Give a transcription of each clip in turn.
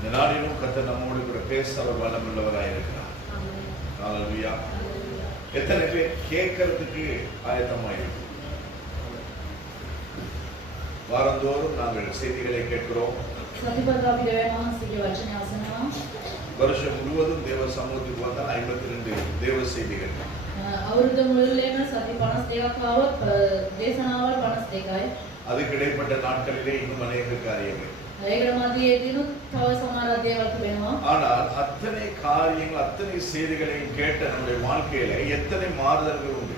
இந்த நாளிலும் கர்த்தர் நம்மோடு கூட பேச அவர் வல்லமுள்ளவராய் இருக்கிறார். ஹல்லேலூயா. எத்தனை பேர் கேட்கறதுக்கு ஆயத்தமாக இருக்கு? வாரந்தோறும் நாங்கள் செய்திகளை கேட்கிறோம். வருஷம் முழுவதும் தேவ சமூகத்துக்கு வந்தால் 52 தேவ செய்திகள். அதுக்கு இடைப்பட்ட நாட்களிலே இன்னும் அநேக காரியங்கள். ஆனால் அத்தனை காரியங்கள் அத்தனை செய்திகளையும் கேட்ட நம்முடைய வாழ்க்கையில எத்தனை மாறுதல்கள் உண்டு.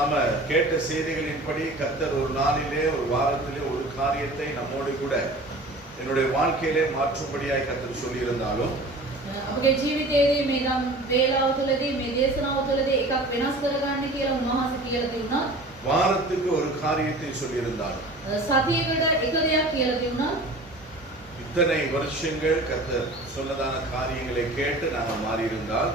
நாம கேட்ட செய்திகளின்படி கர்த்தர் ஒரு நாளிலே ஒரு வாரத்திலே ஒரு காரியத்தை நம்மோடு கூட என்னுடைய வாழ்க்கையிலே மாற்றும்படியாய் கர்த்தர் சொல்லி இருந்தாலும் අපගේ ජීවිතයේදී මේ නම් වේලාව තුළදී මේ දේශනාව තුළදී එකක් වෙනස් කරගන්න කියලා උන්වහන්සේ කියලා තිබුණා. வாரத்துக்கு ஒரு காரியத்தை சொல்லி இருந்தார். සතියකට එක දෙයක් කියලා තිබුණා. இத்தனை வருஷங்கள் கர்த்தர் சொன்னதான காரியங்களை கேட்டு நாம மாறி இருந்தால்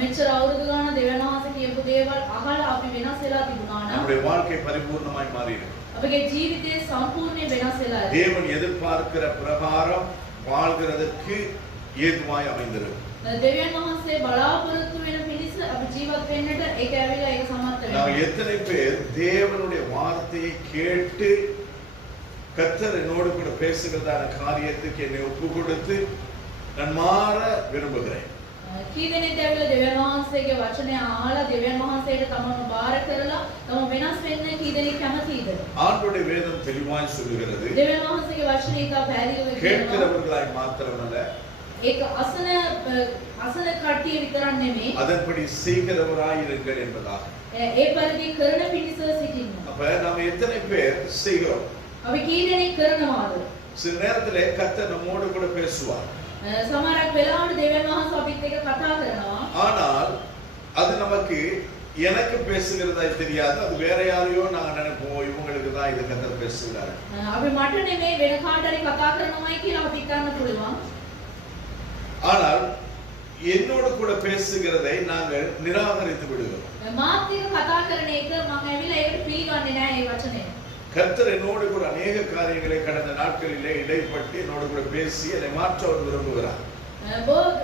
මෙච්චර අවුරුදු ගාන දෙවියන් වහන්සේ කියපු දේවල් අහලා අපි වෙනස් වෙලා තිබුණා නම් நம்முடைய வாழ்க்கை பரிபூர்ணமாய் மாறி இருக்கும். අපගේ ජීවිතේ සම්පූර්ණයෙන් වෙනස් වෙලා ඉන්නේ. தேவன் எதிர்பார்க்கிற பிரகாரம் வாழ்கிறதற்கு ஏதுவாய் அமைந்திருக்கும். දෙවියන් වහන්සේ බලාපොරොත්තු වෙන පිණිස අපි ජීවත් වෙන්නට ඒක ඇවිල්ලා ඒක සමර්ථ වෙනවා. நாம் எத்தனை பேர் தேவனுடைய வார்த்தையை கேட்டு கர்த்தர் என்னோடு கூட பேசுகிறதான காரியத்துக்கு என்னை ஒப்பு கொடுத்து நான் மாற விரும்புகிறேன். කී දෙනෙක් ඇවිල්ලා දෙවියන් වහන්සේගේ වචනය අහලා දෙවියන් වහන්සේට තමන්ව බාර කරලා තම වෙනස් වෙන්න කී දෙනෙක් කැමතිද? ஆண்டவருடைய வேதம் தெளிவாய் சொல்லுகிறது. දෙවියන් වහන්සේගේ වචනය ඉතා පැහැදිලිව කියනවා. கேட்கிறவர்களாய் மாத்திரமல்ல ඒක අසන කට්ටිය විතරක් නෙමෙයි அதன்படி செய்கிறவராய் இருங்கள் என்பதாக. ඒ පරිදි කරන පිණිස සිටින්න. அப்ப நாம எத்தனை பேர் செய்கிறோம்? අපි කී දෙනෙක් කරනවාද? சில நேரத்திலே கர்த்தர் நம்மோடு கூட பேசுவார். සමහරක් වෙලාවට දෙවියන් වහන්සේ අපිත් එක්ක කතා කරනවා. ஆனால் அது நமக்கு எனக்கு பேசுகிறதாய் தெரியாது. அது வேற யாரையோ நாங்க நினைப்போம் இவங்களுக்கு தான் இது கர்த்தர் பேசுகிறார். අපි මට නෙමෙයි වෙන කාටරි කතා කරනවායි කියලා අපි හිතන්න පුළුවන්. ஆனால் என்னோடு கூட பேசுகிறதை நாங்கள் நிராகரித்து விடுகிறோம். මාත් එක්ක කතා කරන එක මම ඇවිල්ලා ඒකට පිළිගන්නේ නැහැ ඒ වචනේ. கர்த்தர் என்னோடு கூட அநேக காரியங்களை கடந்த நாட்களிலே இடைப்பட்டு என்னோடு கூட பேசி அதை மாற்ற அவர் விரும்புகிறார்.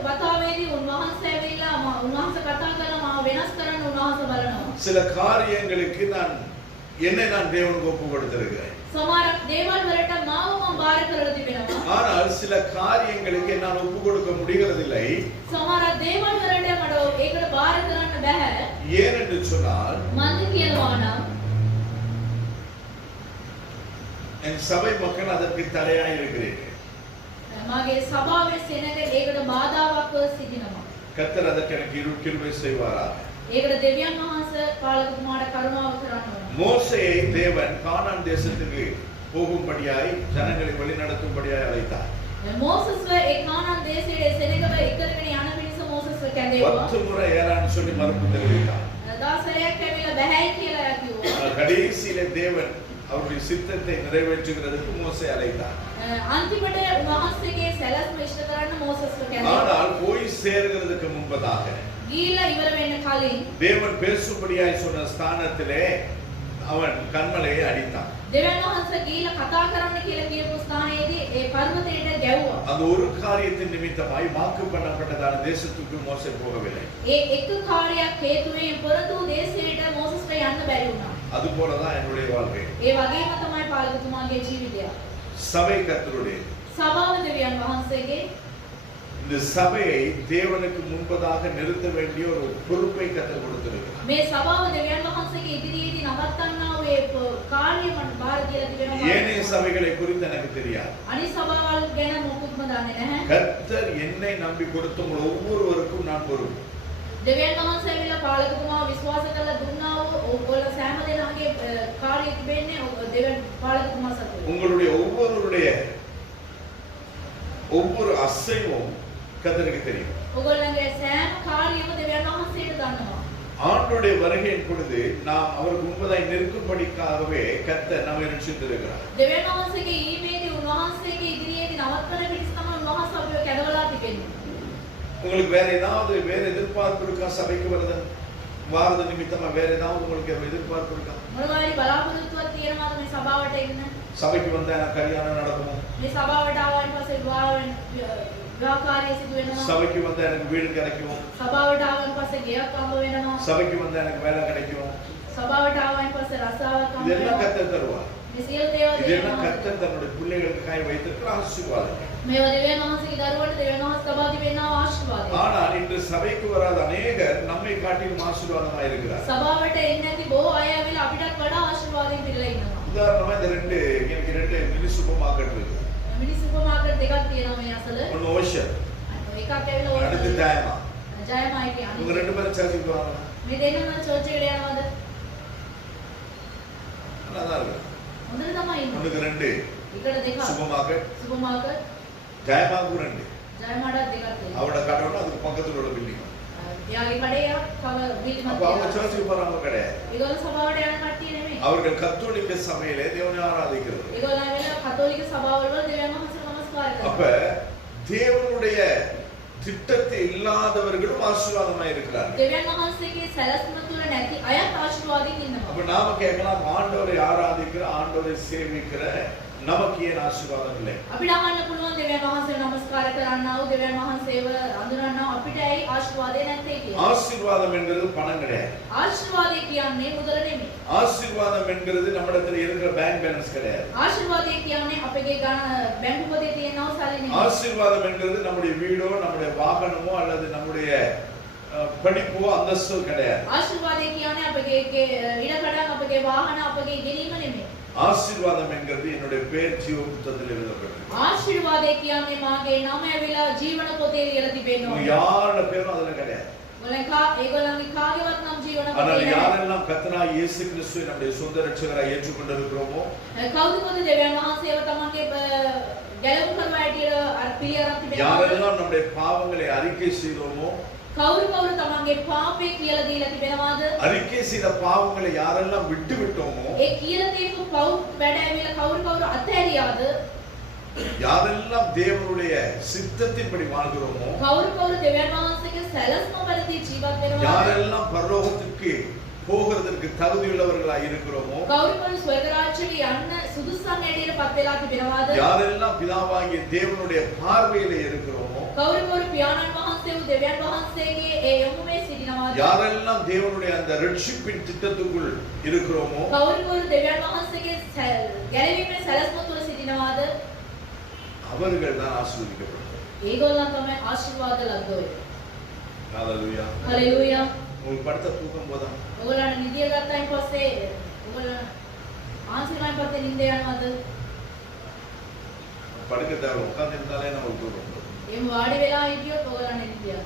වතාවේදී උන්වහන්සේ ඇවිල්ලා උන්වහන්සේ කතා කරලා මාව වෙනස් කරන්න උන්වහන්සේ බලනවා. சில காரியங்களுக்கு என்னை நான் தேவனுக்கு ஒப்பு கொடுத்திருக்கிறேன். සමහරක් දේවල් වලට මාව මම බාර කරලා තිබෙනවා. ஆனால் சில காரியங்களுக்கு நான் ஒப்பு கொடுக்க முடிகிறதில்லை. සමහරක් දේවල් වලට මට ඒකට බාර කරන්න බෑ. ஏன் என்று சொன்னால் මන්ද කියනවා නම් என் சபை மக்கள் அதற்கு தடையாய் இருக்கிறீர்கள். මගේ සභාවේ සෙනඟ ඒකට බාධාවක් සිටිනවා. கர்த்தர் அதற்கு எனக்கு கிருபை செய்வாராக. ඒකට දෙවියන් වහන්සේ පාලකතුමාට කරුණාව කරනවා. மோசேயை தேவன் கானான் தேசத்துக்கு போகும்படியாய் ஜனங்களை வழிநடத்தும்படியாய் அழைத்தார். மோசஸ்ව ඒ කානාන් දේශයේ සෙනඟව එක්කගෙන යන පිණිස මෝසස්ව කැඳෙවුවා. 10 முறை ஏறான்னு சொல்லி மறுப்பு தெரிவித்தார். 16ක් ඇවිල්ලා බෑයි කියලා කිව්වා. கடைசியிலே தேவன் அவருடைய சித்தத்தை நிறைவேற்றுகிறதுக்கு மோசே அழைத்தார். අන්තිමට උන්වහන්සේගේ සැලැස්ම ඉෂ්ට කරන්න මෝසස්ව කැඳෙවුවා. ஆனால் போய் சேர்கிறதுக்கு முன்பதாக ගිහිල්ලා ඉවර වෙන්න කලින් தேவன் பேசும்படியாய் சொன்ன ஸ்தானத்திலே அவன் கண்மலையை அடித்தான். දෙවියන් වහන්සේ ගිහිල්ලා කතා කරන්න කියලා කියපු ස්ථානයේදී ඒ පර්වතයට ගැව්වා. அந்த ஒரு காரியத்தின் நிமித்தமாய் வாக்கு பண்ணப்பட்டதான தேசத்துக்கு மோசே போகவில்லை. ඒ එක කාර්යයක් හේතුවෙන් පොරතු දේශයට මෝසස්ට යන්න බැරි වුණා. அது போலதான் என்னுடைய வாழ்க்கை. ඒ වගේම තමයි පාලකතුමාගේ ජීවිතය. சபை கர்த்தருடைய සභාව දෙවියන් වහන්සේගේ இந்த சபையை தேவனுக்கு முன்பதாக நிறுத்த வேண்டிய ஒரு பொறுப்பை கர்த்தர் கொடுத்திருக்கிறார். මේ සභාව දෙවියන් වහන්සේගේ ඉදිරියේදී නවත්තන්නා වූ ඒ කාර්යය මට බාර දීලා තිබෙනවා. ஏனைய சபைகளை குறித்து எனக்கு தெரியாது. අනිත් සභාවල් ගැන මොකුත්ම දන්නේ නැහැ. கர்த்தர் என்னை நம்பி கொடுத்த ஒவ்வொருவருக்கும் நான் பொறுப்பு. දෙවියන් වහන්සේ ඇවිල්ලා පාලකතුමාව විශ්වාස කරලා දුන්නා වූ ඔයගොල්ලෝ සෑම දෙනාගේ කාර්යය තිබෙන්නේ දෙවියන් පාලකතුමා සතුව. உங்களுடைய ஒவ்வொரு அசைவும் கர்த்தருக்கு தெரியும். ඔයගොල්ලන්ගේ සෑම කාර්යයම දෙවියන් වහන්සේට දන්නවා. ஆண்டுடைய வருகையின் பொழுது நாம் அவருக்கு முன்பதாய் நிற்கும்படிக்காகவே கர்த்தர் நம்மை ரட்சித்திருக்கிறார். දෙවියන් වහන්සේගේ ඊමේදී උන්වහන්සේගේ ඉදිරියේදී නවත්තන පිණිස තමයි උන්වහන්සේ අපිව කැදවලා තිබෙන්නේ. உங்களுக்கு வேற எதிர்பார்ப்பு இருக்கா சபைக்கு வருது? வாரது நிமித்தமா வேற ஏதாவது உங்களுக்கு எதிர்பார்ப்பு இருக்கா? මොනවාරි බලාපොරොත්තුවක් තියෙනවද මේ සභාවට එන්න? சபைக்கு வந்தா எனக்கு கல்யாணம் நடக்குமோ? මේ සභාවට ආවන් පස්සේ විවාහකාරය සිදු වෙනවා. சபைக்கு வந்தா எனக்கு வீடு கிடைக்கும். සභාවට ආවන් පස්සේ ගෙයක් හම්බ වෙනවා. சபைக்கு வந்தா எனக்கு வேலை கிடைக்கும். සභාවට ආවන් පස්සේ රස්සාවක් හම්බ இதெல்லாம் වෙනවා. கர்த்தர் தருவார். මේ සියලු දේවල් இதெல்லாம் දෙනවා. கர்த்தர் தன்னுடைய பிள்ளைகளுக்காக வைத்திருக்கிற ஆசீர்வாதங்கள். මේවා දෙවියන් වහන්සේගේ දරුවන්ට දෙවියන් වහන්සේ ලබා තිබෙනා ආශිර්වාදය. ஆனால் இன்று சபைக்கு வராத அநேகர் நம்மை காட்டிலும் ஆசீர்வாதமாக இருக்கிறார். සභාවට එන්නේ නැති බොහෝ අය ඇවිල්ලා අපිටත් වඩා ආශිර්වාදයෙන් පිරලා ඉන්නවා. உதாரணமா இந்த எனக்கு ரெண்டு மினி சூப்பர் மார்க்கெட் இருக்கு. මිනි සුපර් මාකට් දෙකක් තියෙනවා මේ අසල. ஒன்னு ஓஷன், එකක් ඇවිල්ලා அடுத்து டயமா. ජයමයි உங்க කියන්නේ. ரெண்டு பேரும் சர்ச்சுக்கு வாங்க. මේ දෙන්නම චර්ච් එකට යනවද? நல்லா இருக்கு. හොඳට තමයි ඉන්නේ. ஒண்ணுக்கு ரெண்டு එකට දෙකක්. சூப்பர் மார்க்கெட், සුපර් මාකට් டயமாக்கு ரெண்டு. ජයමඩත් දෙකක් තියෙනවා. அவரோட கடையோட அதுக்கு பக்கத்துல உள்ள பில்டிங். එයාගේ කඩේ තව බිල්ඩිමක් அப்ப அவங்க තියෙනවා. சர்ச்சுக்கு போறாங்க கிடையாது. ඒගොල්ලෝ සභාවට යන කට්ටිය නෙමෙයි. அவர்கள் கத்தோலிக்க சபையிலே தேவனை ஆராதிக்கிறது. ඒගොල්ලෝ ඇවිල්ලා කතෝලික සභාවවල දෙවියන් වහන්සේට නමස්කාර அப்ப කරනවා. தேவனுடைய திட்டத்தை இல்லாதவர்களும் ஆசீர்வாதமாக இருக்கிறார்கள். දෙවියන් වහන්සේගේ සැලැස්ම තුල නැති අයත් ආශිර්වාදයෙන් ඉන්නවා. அப்ப நாம கேட்கலாம், ஆண்டவரை ஆராதிக்கிற, ஆண்டவரை சேவிக்கிற நமக்கு ஏன் ஆசீர்வாதம் இல்லை? අපිට අහන්න පුළුවන් දෙවියන් වහන්සේට නමස්කාර කරන්නා වූ දෙවියන් වහන්සේව අඳුරන්නා වූ අපිට ඇයි ආශිර්වාදය නැත්තේ කියලා. ஆசீர்வாதம் என்கிறது பணம் கிடையாது. ආශිර්වාදය කියන්නේ මුදල නෙමෙයි. ஆசீர்வாதம் என்கிறது நம்மிடத்தில் இருக்கிற பேங்க் பேலன்ஸ் கிடையாது. ආශිර්වාදය කියන්නේ අපගේ බැංකු පොතේ තියෙනව සල්ලි නෙමෙයි. ஆசீர்வாதம் என்கிறது நம்முடைய வீடோ, நம்முடைய வாகனமோ அல்லது நம்முடைய படிப்போ, அந்தஸ்தோ கிடையாது. ආශිර්වාදය කියන්නේ අපගේ ඉඩකඩම්, අපගේ වාහන, අපගේ ගෙනීම නෙමෙයි. ஆசீர்வாதம் என்கிறது என்னுடைய பேர் ஜீவ புத்தகத்தில் எழுதப்பட்டிருக்கு. ආශිර්වාදය කියන්නේ මාගේ නම ඇවිල්ලා ජීවන පොතේ ලියලා තිබෙනවා. யாரோட பேரும் அதுல கிடையாது. ඒගොල්ලන්ගේ කාගේවත් නම් ජීවන ஆனால் පොතේ නැහැ. யாரெல்லாம் கர்த்தராகிய இயேசு கிறிஸ்துவை நம்முடைய சொந்த இரட்சகராய் ஏற்றுக்கொண்டிருக்கிறோமோ, කවුද දෙවියන් වහන්සේව තමන්ගේ ගැලවුම් කරවා ඇටියට පිළිඅරන් තිබෙනවා. யாரெல்லாம் நம்முடைய பாவங்களை அறிக்கை செய்தோமோ, කවුරු තමන්ගේ පාපේ කියලා දීලා තිබෙනවාද? அறிக்கை செய்த பாவங்களை யாரெல்லாம் விட்டு விட்டோமோ, ඒ කියලා දීපු පව් වැඩ ඇවිල්ලා කවුරු අත්හැරියාද? யாரெல்லாம் தேவனுடைய சித்தத்தின்படி வாழ்கிறோமோ, කවුරු දෙවියන් වහන්සේගේ සැලැස්ම පරිදි ජීවත් වෙනවාද? யாரெல்லாம் பரலோகத்துக்கு போகிறதற்கு தகுதியுள்ளவர்களாய் இருக்கிறோமோ, කවුරු ස්වර්ග රාජ්‍යයට යන්න සුදුසුකම් ඇටියට පත් වෙලා තිබෙනවාද? யாரெல்லாம் பிதாவாகிய தேவனுடைய பார்வையிலே இருக்கிறோமோ, කවුරු පියාණන් වහන්සේ වූ දෙවියන් වහන්සේගේ ඒ යොමුමේ සිටිනවාද? யாரெல்லாம் தேவனுடைய அந்த ரட்சிப்பின் திட்டத்துக்குள் இருக்கிறோமோ, කවුරු දෙවියන් වහන්සේගේ ගැලවීමේ සැලැස්ම තුල සිටිනවාද? அவர்கள் தான் ஆசீர்வதிக்கப்படுவார்கள். ඒගොල්ලන් තමයි ආශිර්වාද ලද්දෝ. ஹalleluya. හalleluya. உங்களுக்கு படுத்த தூக்கம் போதா? ඔයගොල්ලන් නිදිය ගත්තායින් පස්සේ ඔයගොල්ලන් ආන්සර්ලායින් පස්සේ නිින්ද යනවද? படுக்க தேவை, உட்கார்ந்து இருந்தாலே நமக்கு தூக்கம் வரும். එහෙම වාඩි වෙලා හිටියොත් ඔයගොල්ලන් නිදිය.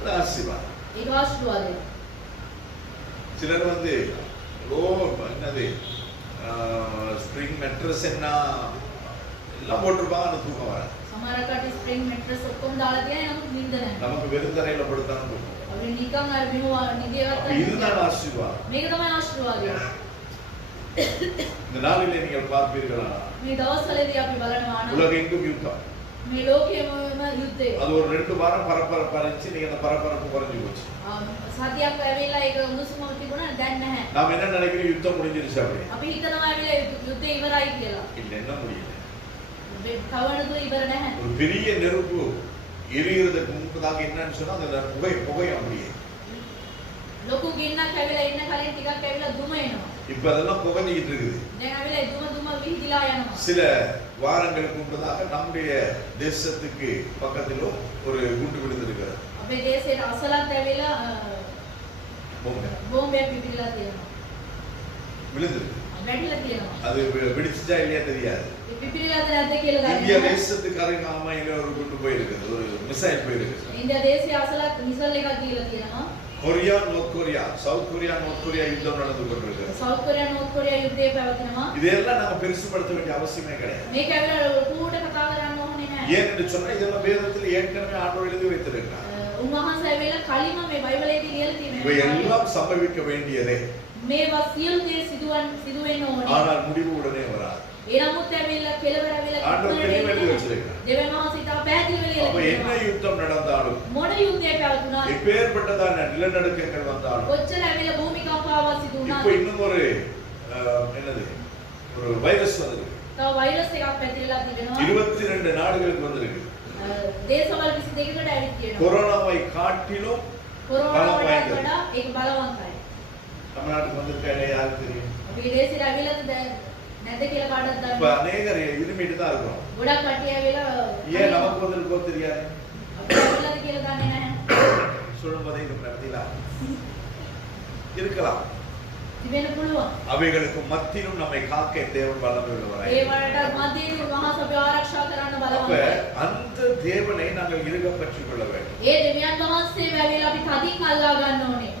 அது ஆசீர்வாதம். ඒක ආශිර්වාදය. சிலர் வந்து என்னது ஸ்ப்ரிங் மெட்ரஸ் என்ன எல்லாம் போட்டிருப்பாங்க, அந்த தூக்கம் வராது. සමහර කටි ස්ප්‍රින්ග් මැට්‍රස් ඔක්කොම දාලා තියෙනවා නමුත් නිින්ද නැහැ. நமக்கு வெறுந்தரையில படுத்தாலும் தூக்கம் வரும். අපි නිකන් අර බිම නිදිය அப்ப ගත්තා. இதுதான் ஆசீர்வாதம். මේක තමයි ආශිර්වාදය. இந்த நாளிலே நீங்கள் பார்ப்பீர்களா, මේ දවස්වලදී අපි බලනවා නම් உலகெங்கும் யுத்தம். මේ ලෝකයේම යුද්ධය. அது ஒரு 2 வாரம் பரபரப்பா இருந்துச்சு, நீங்க அந்த பரபரப்பு குறைஞ்சு போச்சு. සතියක් ඇවිල්ලා ඒක උණුසුම තිබුණා දැන් නැහැ. நாம என்ன நினைக்கிறோம், யுத்தம் முடிஞ்சிருச்சு அப்படி. අපි හිතනවා ඇවිල්ලා යුද්ධය ඉවරයි කියලා. இல்ல, என்ன முடியல. කවනදු ඉවර නැහැ. ஒரு பெரிய நெருப்பு எரிகிறதுக்கு முன்பதாக என்னன்னு சொன்னா அந்த புகை அப்படியே. ලොකු ගින්නක් ඇවිල්ලා ඉන්න කලින් ටිකක් ඇවිල්ලා දුම එනවා. இப்ப அதெல்லாம் புகைஞ்சிட்டு இருக்குது. දැන් ඇවිල්ලා දුම විහිදිලා යනවා. சில வாரங்களுக்கு முன்பதாக நம்முடைய தேசத்துக்கு பக்கத்திலும் ஒரு குண்டு விழுந்திருக்கிறது. අපේ දේශයට අසලත් ඇවිල්ලා බෝම්බයක් පිපිරලා තියෙනවා. விழுந்திருக்கு. වැටිලා තියෙනවා. அது வெடிச்சுச்சா இல்லையா தெரியாது. පිපිරලාද නැද්ද කියලා දන්නේ இந்திய නැහැ. தேசத்துக்கு அருகாமையில ஒரு குண்டு போயிருக்குது, ஒரு மிசைல் போயிருக்கு. ඉන්දියා දේශයේ අසලත් මිසල් එකක් දීලා තියෙනවා. Korea, north Korea, south Korea, north Korea யுத்தம் நடந்து கொண்டிருக்கு. සවුත් කොරියා නෝර්ත් කොරියා යුද්ධය පැවතුනවා. இதெல்லாம் நாம பெருசுபடுத்த வேண்டிய அவசியமே கிடையாது. මේක ඇවිල්ලා කූට කතා කරන්න ඕනේ නැහැ. ஏன் என்று சொன்னா இதெல்லாம் வேதத்தில் ஏற்கனவே ஆண்டவர் எழுதி வைத்திருக்கிறார். උන්වහන්සේ ඇවිල්ලා කලින්ම මේ බයිබලයේදී ලියලා இவை තියෙනවා. எல்லாம் சம்பவிக்க வேண்டியதே, මේවා සියලු දේ සිදු වෙන්න ඕනේ. ஆனால் முடிவு உடனே வராது. ඒ නමුත් ඇවිල්ලා කෙලවර ඇවිල්ලා ஆண்டவர் தெளிவா எழுதி வச்சிருக்கிறார். දෙවියන් වහන්සේ තා පැහැදිලිව அப்ப ලියලා என்ன யுத்தம் நடந்தாலும் මොන යුද්ධය පැවතුණා எப்பேற்பட்டதான நிலநடுக்கங்கள் வந்தாலும் කොච්චර ඇවිල්ලා භූමිකම්පාවක් සිදු இப்ப වුණාද இன்னும் ஒரு என்னது ஒரு வைரஸ் வந்திருக்கு. තව වෛරස් එකක් පැතිරලා තිබෙනවා 22 நாடுகளுக்கு வந்திருக்கு. දේශවල 22කට ඇවිත් තියෙනවා கொரோனாவை காட்டிலும் කොරෝනා බලවත් වඩා වඩා ඒක බලවන්තයි தமிழ்நாட்டுக்கு வந்திருக்காரு யாருக்கு தெரியும்? අපේ දේශයට ඇවිල්ලා නැද්ද කියලා කාටවත් இப்ப දන්නේ அநேகர் இருமிட்டு தான் இருக்கிறோம். ගොඩක් කට්ටිය ඇවිල්ලා ஏன் நமக்கு வந்திருக்கோ தெரியாது. අපිට ඇවිල්ලාද කියලා දන්නේ නැහැ சொல்லும் போதே இது நடத்தில இருக்கலாம். තිබෙන්න පුළුවන් அவைகளுக்கு மத்தியிலும் நம்மை காக்க தேவன் வல்லமை உள்ளவராய். ඒ වලට මැදින් මහා සභාව ආරක්ෂා කරන්න அப்ப බලවන්තයි அந்த தேவனை நாங்கள் இறுக பற்றிக் கொள்ள வேண்டும். ඒ දෙවියන් වහන්සේ වැවිලා අපි තදින් අල්ලා ගන්න ඕනේ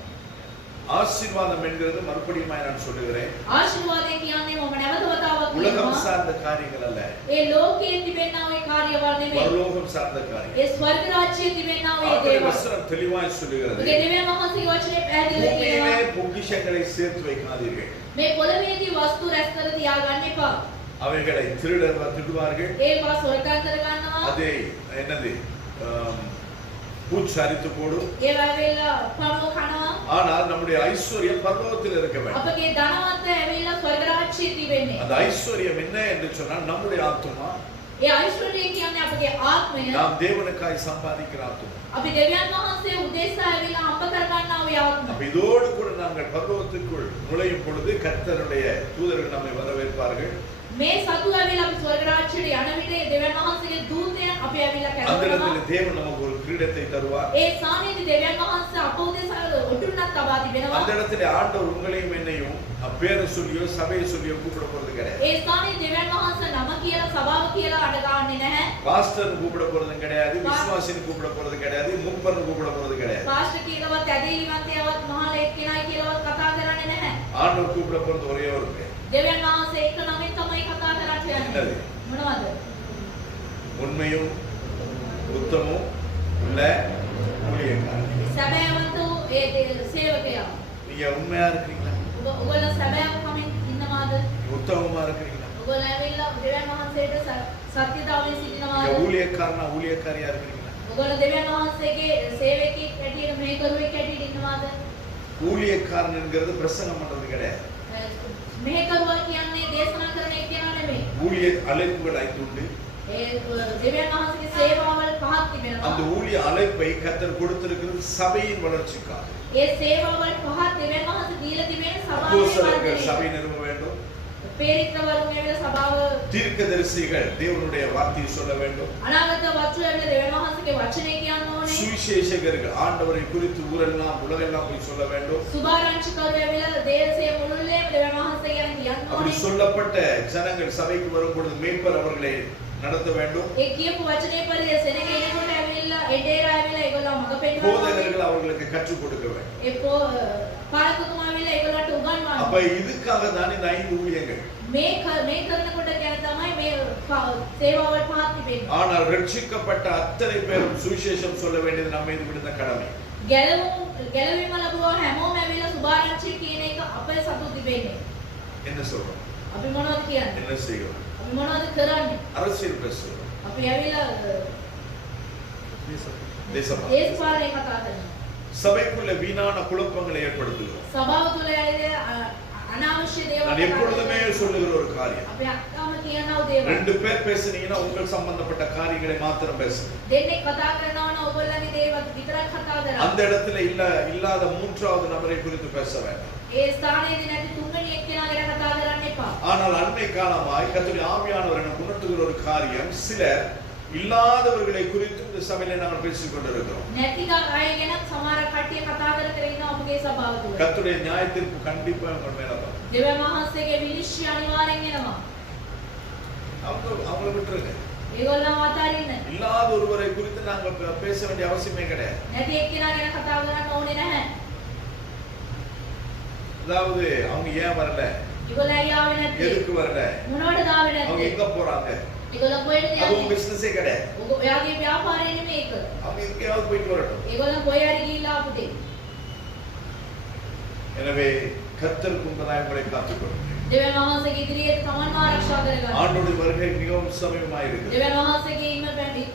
ஆசீர்வாதம் என்கிறது மறுபடியும் நான் சொல்லுகிறேன். ආශිර්වාදය කියන්නේ මම නැවත වතාවක් உலகம் කියනවා சார்ந்த காரியங்கள் அல்ல. ඒ ලෝකයේ තිබෙනා ওই කාර්යවල නෙමෙයි பரலோகம் சார்ந்த காரியம். ඒ ස්වර්ග රාජ්‍යයේ තිබෙනා ওই ஆண்டவருடைய දේවල් வசனம் தெளிவாய் சொல்லுகிறது. ඒ දෙවියන් වහන්සේගේ වචනේ පැහැදිලිව பூமியிலே කියනවා பொக்கிஷங்களை சேர்த்து வைக்காதீர்கள். මේ පොළවේදී වස්තු රැස් කර තියාගන්න එපා அவைகளை திருடுவார்கள். ඒවා සොරකම් කර ගන්නවා அதை என்னது பூச்சி அரித்து போடும். ඒවා ඇවිල්ලා පණුව කනවා ஆனால் நம்முடைய ஐஸ்வர்யம் பரலோகத்தில் இருக்க வேண்டும். අපගේ ධනවන්ත ඇවිල්ලා ස්වර්ග රාජ්‍යයේ තිබෙන්නේ அந்த ஐஸ்வர்யம் என்ன என்று சொன்னால் நம்முடைய ஆத்துமா. ඒ ஐශ්වර්යය කියන්නේ අපගේ ආත්මය நாம் தேவனுக்காய் சம்பாதிக்கிற ஆத்துமா. අපි දෙවියන් වහන්සේ උදෙසා ඇවිල්ලා අම්ප කර ගන්නා ওই ආත්මය அப்ப இதோடு கூட நாங்கள் பரலோகத்துக்குள் நுழையும் பொழுது கர்த்தருடைய தூதர்கள் நம்மை வரவேற்பார்கள். මේ සතු ඇවිල්ලා අපි ස්වර්ග රාජ්‍යයට යන විට ඒ දෙවියන් වහන්සේගේ දූතයන් අපි ඇවිල්ලා அந்த කැඳවනවා இடத்துல தேவன் நமக்கு ஒரு கிரீடத்தை தருவார். ඒ ස්ථානයේදී දෙවියන් වහන්සේ අප උදෙසා ඔටුන්නක් තබා තිබෙනවා அந்த இடத்துல ஆண்டவர் உங்களையும் என்னையும் பேரை சொல்லியோ சபையை சொல்லியோ கூப்பிட போறது கிடையாது. ඒ ස්ථානයේ දෙවියන් වහන්සේ නම කියලා සභාව කියලා අඩගාන්නේ නැහැ பாஸ்டர் கூப்பிட போறதும் கிடையாது, விசுவாசின்னு கூப்பிட போறது கிடையாது, முப்பர்னு கூப்பிட போறது கிடையாது. පාස්ටර් කියලාවත් ඇදහිලිවන්තයවත් මහා ලේක්කෙනයි කියලාවත් කතා කරන්නේ නැහැ ஆண்டவர் கூப்பிட போறது ஒரே ஒரு பேர். දෙවියන් වහන්සේ එක නමින් තමයි කතා කරන්නේ என்னது? මොනවද உண்மையும் உத்தமும் உள்ள ஊழியக்காரர். සැබෑවන්ත වූ ඒ සේවකයා நீங்க உண்மையா இருக்கிறீங்களா? ඔයගොල්ලෝ සැබෑව කමින් ඉන්නවාද உத்தமமா இருக்கிறீங்களா? ඔයගොල්ලෝ ඇවිල්ලා දෙවියන් වහන්සේට සත්‍යතාවයෙන් நீங்க සිටිනවාද ஊழியக்காரனா ஊழியக்காரியா இருக்கிறீங்களா? ඔයගොල්ලෝ දෙවියන් වහන්සේගේ සේවකෙක් හැටියට මේ කරුවෙක් හැටියට ඉන්නවාද ஊழியக்காரன் என்கிறது பிரசங்கம் பண்றது கிடையாது. මේ කරුවා කියන්නේ දේශනා කරන එක්කෙනා නෙමෙයි ஊழிய அழைப்புகள் 5 உண்டு. ඒ දෙවියන් වහන්සේගේ සේවාවල් පහක් அந்த තිබෙනවා ஊழிய அழைப்பை கர்த்தர் கொடுத்திருக்கிறது சபையின் வளர்ச்சிக்காக. ඒ සේවාවල් පහක් දෙවියන් වහන්සේ දීලා තිබෙන සභාවේ அப்போஸ்தலர்கள் වර්ධනය. சபை நிறுவ வேண்டும். පේරිත්‍රවරුන් ඇවිල්ලා සභාව தீர்க்கதரிசிகள் தேவனுடைய வார்த்தையை சொல்ல வேண்டும். අනාගත වචන ඇවිල්ලා දෙවියන් වහන්සේගේ වචනේ කියන්න ඕනේ. சுவிசேஷகர்கள் ஆண்டவரை குறித்து ஊரெல்லாம் உலகெல்லாம் போய் சொல்ல வேண்டும். සුභාරංචිකරු ඇවිල්ලා දේශයේ මුළුල්ලේම දෙවියන් වහන්සේ ගැන කියන්න அப்படி ඕනේ. சொல்லப்பட்ட ஜனங்கள் சபைக்கு வரும் பொழுது மேய்ப்பர் அவர்களை நடத்த வேண்டும். ඒ කියපු වචනේ පරිදි සෙනගේ එනකොට ඇවිල්ලා එඩේරා ඇවිල්ලා ඒගොල්ලෝ මඟ පෙන්නනවා. போதகர்கள் அவர்களுக்கு கற்றுக் கொடுக்க வேண்டும். ඒ පාලකතුමා ඇවිල්ලා ඒගොල්ලන්ට උගන්වනවා. அப்ப இதுக்காக தான் இந்த 5 ஊழியங்கள். මේ කරනකොට ගැන තමයි මේ සේවාවල් පහක් තිබෙන්නේ. ஆனால் ரட்சிக்கப்பட்ட அத்தனை பேரும் சுவிசேஷம் சொல்ல வேண்டியது நம்ம இது விடுத்த கடமை. ගැලවීම ලැබුවා හැමෝම ඇවිල්ලා සුභාරංචි කියන එක අපේ සතු තිබෙන්නේ. என்ன சொல்றோம்? අපි මොනවද කියන්නේ? என்ன செய்யணும்? අපි මොනවද කරන්නේ? அரசியல் பேசுறோம். අපි ඇවිල්ලා தேசமா දේශපාලනය කතා කරනවා. சபைக்குள்ள வீணான குழப்பங்களை ஏற்படுத்துகிறோம். සභාව තුළ අනාවශ්‍ය දේවල් நான் எப்பொழுதுமே சொல்லுகிற ஒரு காரியம். අපි අක්කාම කියනවා දේවල්. 2 பேர் பேசுனீங்கன்னா உங்கள் சம்பந்தப்பட்ட காரியங்களை மாத்திரம் பேசுங்க. දෙන්නේ කතා කරනවා නම් ඔයගොල්ලන්ගේ දේවල් විතරක් කතා කරා. அந்த இடத்துல இல்லாத மூன்றாவது நபரை குறித்து பேச வேண்டாம். ඒ ස්ථානයේදී නැති තුන්වෙනි එක්කෙනා ගැන කතා කරන්න එපා. ஆனால் அண்மை காலமாய் கர்த்தருடைய ஆவியானவர் எனக்கு உணர்த்துகிற ஒரு காரியம், சிலர் இல்லாதவர்களை குறித்து இந்த சபையில நாங்கள் பேசிக் கொண்டிருக்கிறோம். නැති අය ගැන සමහර කට්ටිය කතා කර කර ඉන්නවා අපගේ සභාව තුළ. கர்த்தருடைய நியாயத்தீர்ப்பு கண்டிப்பா உங்கள் மேல வரும். දෙවියන් වහන්සේගේ විනිශ්චය අනිවාර්යෙන් එනවා. அவங்களை விட்டுருங்க. ඒගොල්ලෝ අතාරින්න. இல்லாத ஒருவரை குறித்து நாங்கள் பேச வேண்டிய அவசியமே கிடையாது. නැති එක්කෙනා ගැන කතා කරන්න ඕනේ නැහැ. அதாவது அவங்க ஏன் வரல, ඒගොල්ලෝ ඇයි ආවේ නැත්තේ? எதுக்கு வரல, මොනවටද ආවේ அவங்க නැත්තේ? எங்க போறாங்க, ඒගොල්ලෝ කොහෙද அது உங்க යන්නේ? பிசினஸே கிடையாது. ඔයාගේ ව්‍යාපාරය නෙමෙයි ඒක. அவங்க எங்கேயாவது போயிட்டு வரட்டும். ඒගොල්ලෝ කොහේ හරි ගිහිල්ලා ආපුතේ. எனவே கர்த்தருக்கு முன்பதாய் உங்களை காத்துக்கொள்ளுங்கள். දෙවියන් වහන්සේගේ ඉදිරියේ තමන්ව ආරක්ෂා කරගන්න. ஆண்டவருடைய வருகை மிகவும் சமீபமாய் இருக்கிறது. දෙවියන් වහන්සේගේ ඉම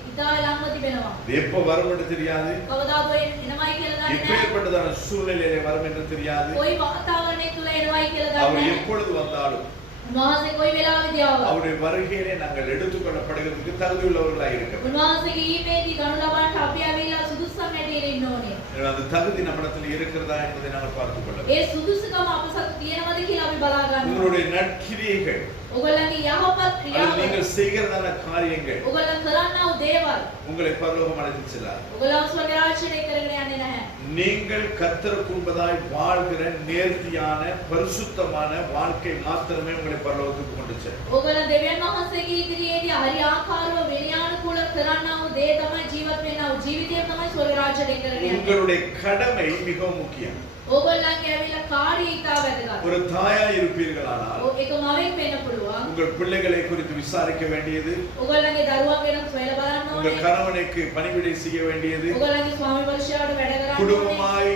ඉතා ළඟම තිබෙනවා. இது எப்ப வரும் என்று தெரியாது. කවදාද ඔය එනවයි කියලා දන්නේ නැහැ. எப்பேற்பட்டதான சூழ்நிலையிலே வரும் என்று தெரியாது. කොයි වාතාවරණය තුල එනවයි කියලා දන්නේ அவர் නැහැ. எப்பொழுது வந்தாலும் උන්වහන්සේ කොයි වෙලාවෙදී ආවද? அவருடைய வருகையிலே நாங்கள் எடுத்துக்கொள்ளப்படுகிறதுக்கு தகுதியுள்ளவர்களாய் இருக்கிறோம். උන්වහන්සේගේ ඊමේදී ගනු ලබන්න අපි ඇවිල්ලා සුදුස්සම් ඇටියෙ ඉන්න ඕනේ. எனவே அந்த தகுதி நம்மிடத்தில் இருக்கிறதா என்பதை நாங்கள் பார்த்துக் கொள்ள வேண்டும். ඒ සුදුසුකම අප සතු තියෙනවද කියලා අපි බලා ගන්න ඕනේ. உங்களுடைய நற்கிரியைகள், ඔයගොල්ලන්ගේ යහපත් அல்லது ක්‍රියාව, நீங்கள் செய்கிறதான காரியங்கள் ඔයගොල්ලන් කරන්නා වූ දේවල් உங்களை பரலோகம் அழைத்து செல்லாது. ඔයගොල්ලන් ස්වර්ග රාජ්‍යයට කරගෙන යන්නේ නැහැ. நீங்கள் கர்த்தருக்கு முன்பதாய் வாழ்கிற நேர்த்தியான பரிசுத்தமான வாழ்க்கை மாத்திரமே உங்களை பரலோகத்துக்கு கொண்டு செல்லும். ඔයගොල්ලන් දෙවියන් වහන්සේගේ ඉදිරියේදී හරි ආකාරව විනයානුකූල කරන්නා වූ දේ තමයි ජීවත් වෙන්නා වූ ජීවිතය තමයි ස්වර්ග රාජ්‍යයට කරගෙන යන්නේ. உங்களுடைய கடமை மிகவும் முக்கியம். ඔයගොල්ලන්ගේ ඇවිල්ලා කාර්යය ඉතා වැදගත්. ஒரு தாயாய் இருப்பீர்களானால் ඒක මවෙක් වෙන්න පුළුවන්. உங்கள் பிள்ளைகளை குறித்து விசாரிக்க வேண்டியது, ඔයගොල්ලන්ගේ දරුවන් ගැන සොයලා බලන්න உங்கள் ඕනේ. கணவனுக்கு பணிவிடை செய்ய வேண்டியது, ඔයගොල්ලන්ගේ ස්වාමි වර්ෂයාවට වැඩ කරන්න ඕනේ. குடும்பமாய்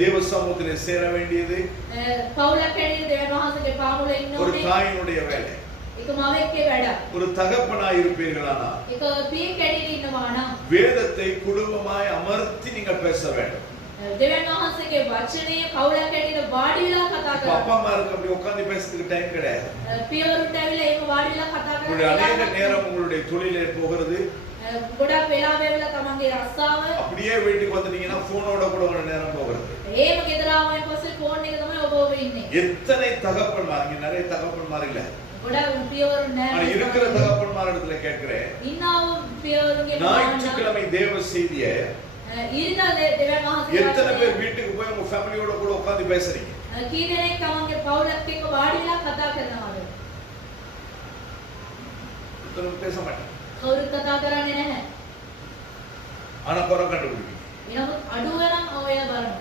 தேவ சமூகத்திலே சேர வேண்டியது පවුලක් ඇවිල්ලා දෙවියන් වහන්සේගේ පාමුල ඉන්න ஒரு ඕනේ. தாயினுடைய வேலை. ඒක මවෙක්ගේ වැඩ. ஒரு தகப்பனாய் இருப்பீர்களானால் ඒක පියෙක් ඇවිල්ලා ඉන්නවා නම් வேதத்தை குடும்பமாய் அமர்த்தி நீங்கள் பேச வேண்டும். දෙවියන් වහන්සේගේ වචනය පවුලක් ඇවිල්ලා වාඩි වෙලා කතා அப்பா කරනවා. அம்மாருக்கு அப்படி உட்கார்ந்து பேசுறதுக்கு டைம் கிடையாது. පියවරුන්ට ඇවිල්ලා එහෙම වාඩි වෙලා කතා உங்களுடைய කරලා அநேக நேரம் உங்களுடைய தொழிலே போகிறது. ගොඩක් වෙලාව ඇවිල්ලා තමන්ගේ රස්සාව அப்படியே வீட்டுக்கு வந்துட்டீங்கன்னா போனோட கூட உங்க நேரம் போகிறது. එහෙම ගෙදර ආවයින් පස්සේ ෆෝන් එක තමයි ඔබ ඔබ ඉන්නේ. எத்தனை தகப்பன்மார், இங்க நிறைய தகப்பன்மார் இல்ல, ගොඩක් පියවරුන් ஆனா නැහැ. இருக்கிற தகப்பன்மார் இடத்துல கேட்கிறேன், ඉන්නා වූ පියවරුන්ගේ ஞாயிற்றுக்கிழமை தேவ செய்தியை ඉරිදා දෙවියන් எத்தனை වහන්සේ பேர் வீட்டுக்கு போய் உங்க ஃபேமிலியோட கூட உட்கார்ந்து பேசுறீங்க? කී දෙනෙක් තමන්ගේ පවුලක් එක්ක වාඩි වෙලා කතා කරනවද? ஒருத்தரும் பேச மாட்டாங்க. කවුරුත් කතා කරන්නේ නැහැ. ஆனா குறை கண்டுபிடிப்பீங்க. එනමුත් අඩුව නම් ඔය බලනවා.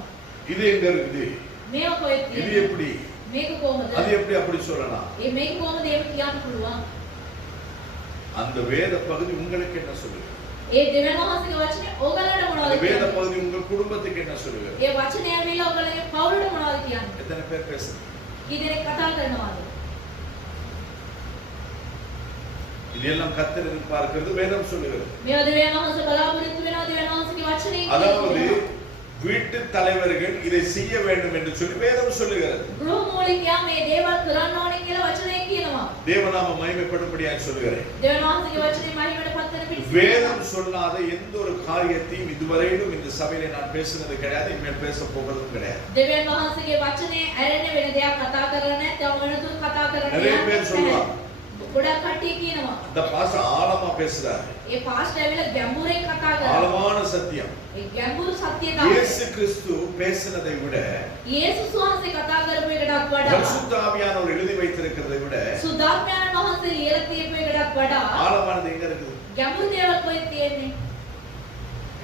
இது எங்க இருக்குது, මේක කොහෙද இது තියෙන්නේ? எப்படி, මේක කොහමද? அது எப்படி அப்படி சொல்லலாம்? මේක කොහමද එහෙම කියන්න පුළුවන්? அந்த வேத பகுதி உங்களுக்கு என்ன சொல்லுது? ඒ දෙවියන් වහන්සේගේ වචනේ ඕගලන්ට அந்த මොනවද வேத කියන්නේ? பகுதி உங்கள் குடும்பத்துக்கு என்ன சொல்லுது? ඒ වචනේ ඇවිල්ලා ඕගලගේ පවුලට මොනවද කියන්නේ? எத்தனை பேர் பேசுறீங்க? කී දෙනෙක් කතා කරනවද? இதெல்லாம் கர்த்தர் எதிர்பார்க்கிறது வேதம் சொல்லுகிறது. මේවා දෙවියන් වහන්සේ බලාපොරොත්තු වෙනවා දෙවියන් වහන්සේගේ වචනේ அதாவது வீட்டு தலைவர்கள் இதை செய்ய வேண்டும் என்று சொல்லி வேதம் சொல்லுகிறது. ගෘහ මූලිකයා මේ දේවල් කරන්න ඕනේ කියලා වචනේ කියනවා. தேவநாம மகிமைப்படும்படியாக சொல்லுகிறேன். දෙවියන් වහන්සේගේ වචනේ මහිමයට පත් කරන පිණිස வேதம் சொல்லாத எந்த ஒரு காரியத்தையும் இதுவரையிலும் இந்த சபையிலே நான் பேசுனது கிடையாது, இனிமேல் பேச போகிறதும் கிடையாது. දෙවියන් වහන්සේගේ වචනේ ඇරෙන්නේ වෙන දෙයක් කතා කරලා නැහැ. තව වෙනතුරු කතා කරන්නේ நிறைய பேர் சொல்லுவாங்க, ගොඩක් කට්ටිය කියනවා. இந்த பாஸ்டர் ஆழமா பேசுறாரு, ඒ පාස්ටර් ඇවිල්ලා ගැඹුරෙන් කතා කරනවා. ஆழமான சத்தியம். ඒ ගැඹුරු සත්‍ය තමයි. இயேசு கிறிஸ்து பேசினதை விட, යේසුස් වහන්සේ කතා කරපු එකටත් වඩා பரிசுத்த ஆவியானவர் எழுதி வைத்திருக்கிறதை விட සුද්ධාත්මයන් වහන්සේ ලියලා තියපු එකටත් වඩා ஆழமானது எங்க இருக்குது? ගැඹුරු දේවල් කොහෙද තියෙන්නේ?